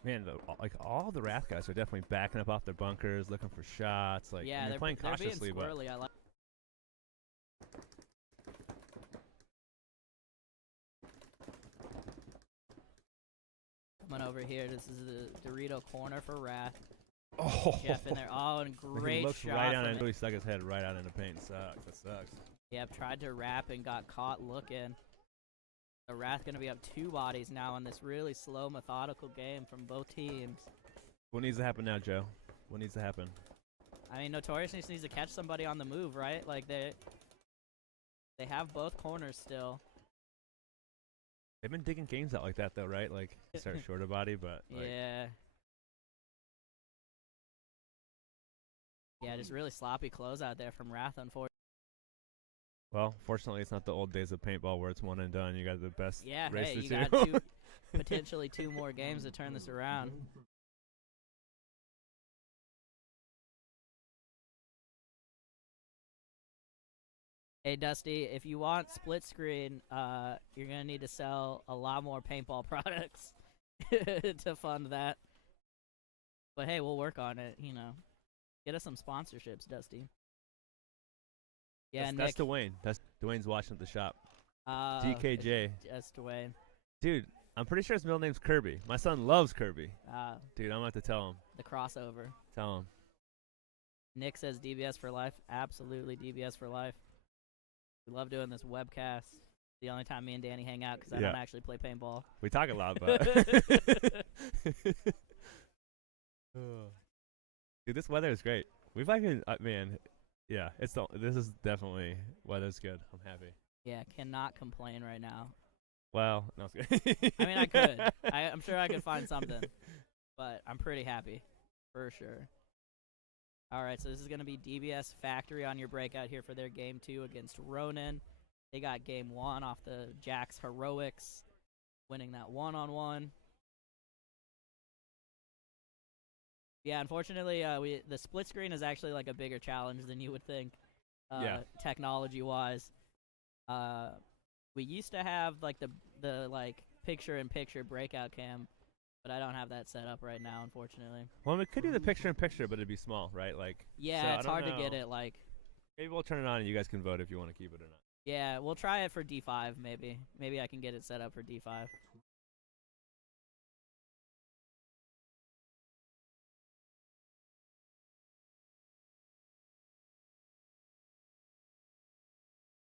man, like all the Wrath guys are definitely backing up off their bunkers, looking for shots. Like, Yeah, I mean, they're playing they're cautiously, being but squirrely. I like. Coming over here, this is the Dorito corner for Wrath. oh, Jeff in there. Oh, and Like, great he looks shot right on from it. it. Really stuck his head right out into paint. Sucks. That sucks. Yep, tried to wrap and got caught looking. The Wrath going to be up 2 bodies now in this really slow, methodical game from both teams. What needs to happen now, Joe? What needs to happen? I mean, Notorious just needs to catch somebody on the move, right? Like, they have both corners still. They've been digging games out like that, though, right? Like, start shorter body, but like, Yeah. Yeah, just really sloppy close out there from Wrath, unfortunately. well, fortunately, it's not the old days of paintball where it's one and done. You got the best Yeah, race hey, to you two. got two, potentially 2 more games to turn this around. Hey, Dusty, if you want split screen, you're going to need to sell a lot more paintball products to fund that. But hey, we'll work on it, you know. Get us some sponsorships, Dusty. Yeah, that's Nick. Dwayne. That's Dwayne's watching at the shop. DKJ. DKJ. Just Dwayne. Dude, I'm pretty sure his middle name's Kirby. My son loves Kirby. Dude, I'm going to have to tell him. The crossover. Tell him. Nick says DBS for life. Absolutely DBS for life. We love doing this webcast. The only time me and Danny hang out because I Yeah. don't actually play paintball. We talk a lot, but dude, this weather is great. We've fucking man, yeah. This is definitely weather's good. I'm happy. Yeah, cannot complain right now. Well, no, it's good. I mean, I could. I'm sure I could find something, but I'm pretty happy, for sure. All right, so this is going to be DBS Factory on your breakout here for their Game 2 against Ronin. They got Game 1 off the Jax Heroics, winning that one-on-one. Yeah, unfortunately, the split screen is actually like a bigger challenge than you would think, Yeah. technology-wise. We used to have like the like picture-in-picture breakout cam, but I don't have that set up right now, unfortunately. Well, we could do the picture-in-picture, but it'd be small, right? Like, Yeah, so I it's don't hard to get know. it like. Maybe we'll turn it on and you guys can vote if you want to keep it or not. Yeah, we'll try it for D5 maybe. Maybe I can get it set up for D5.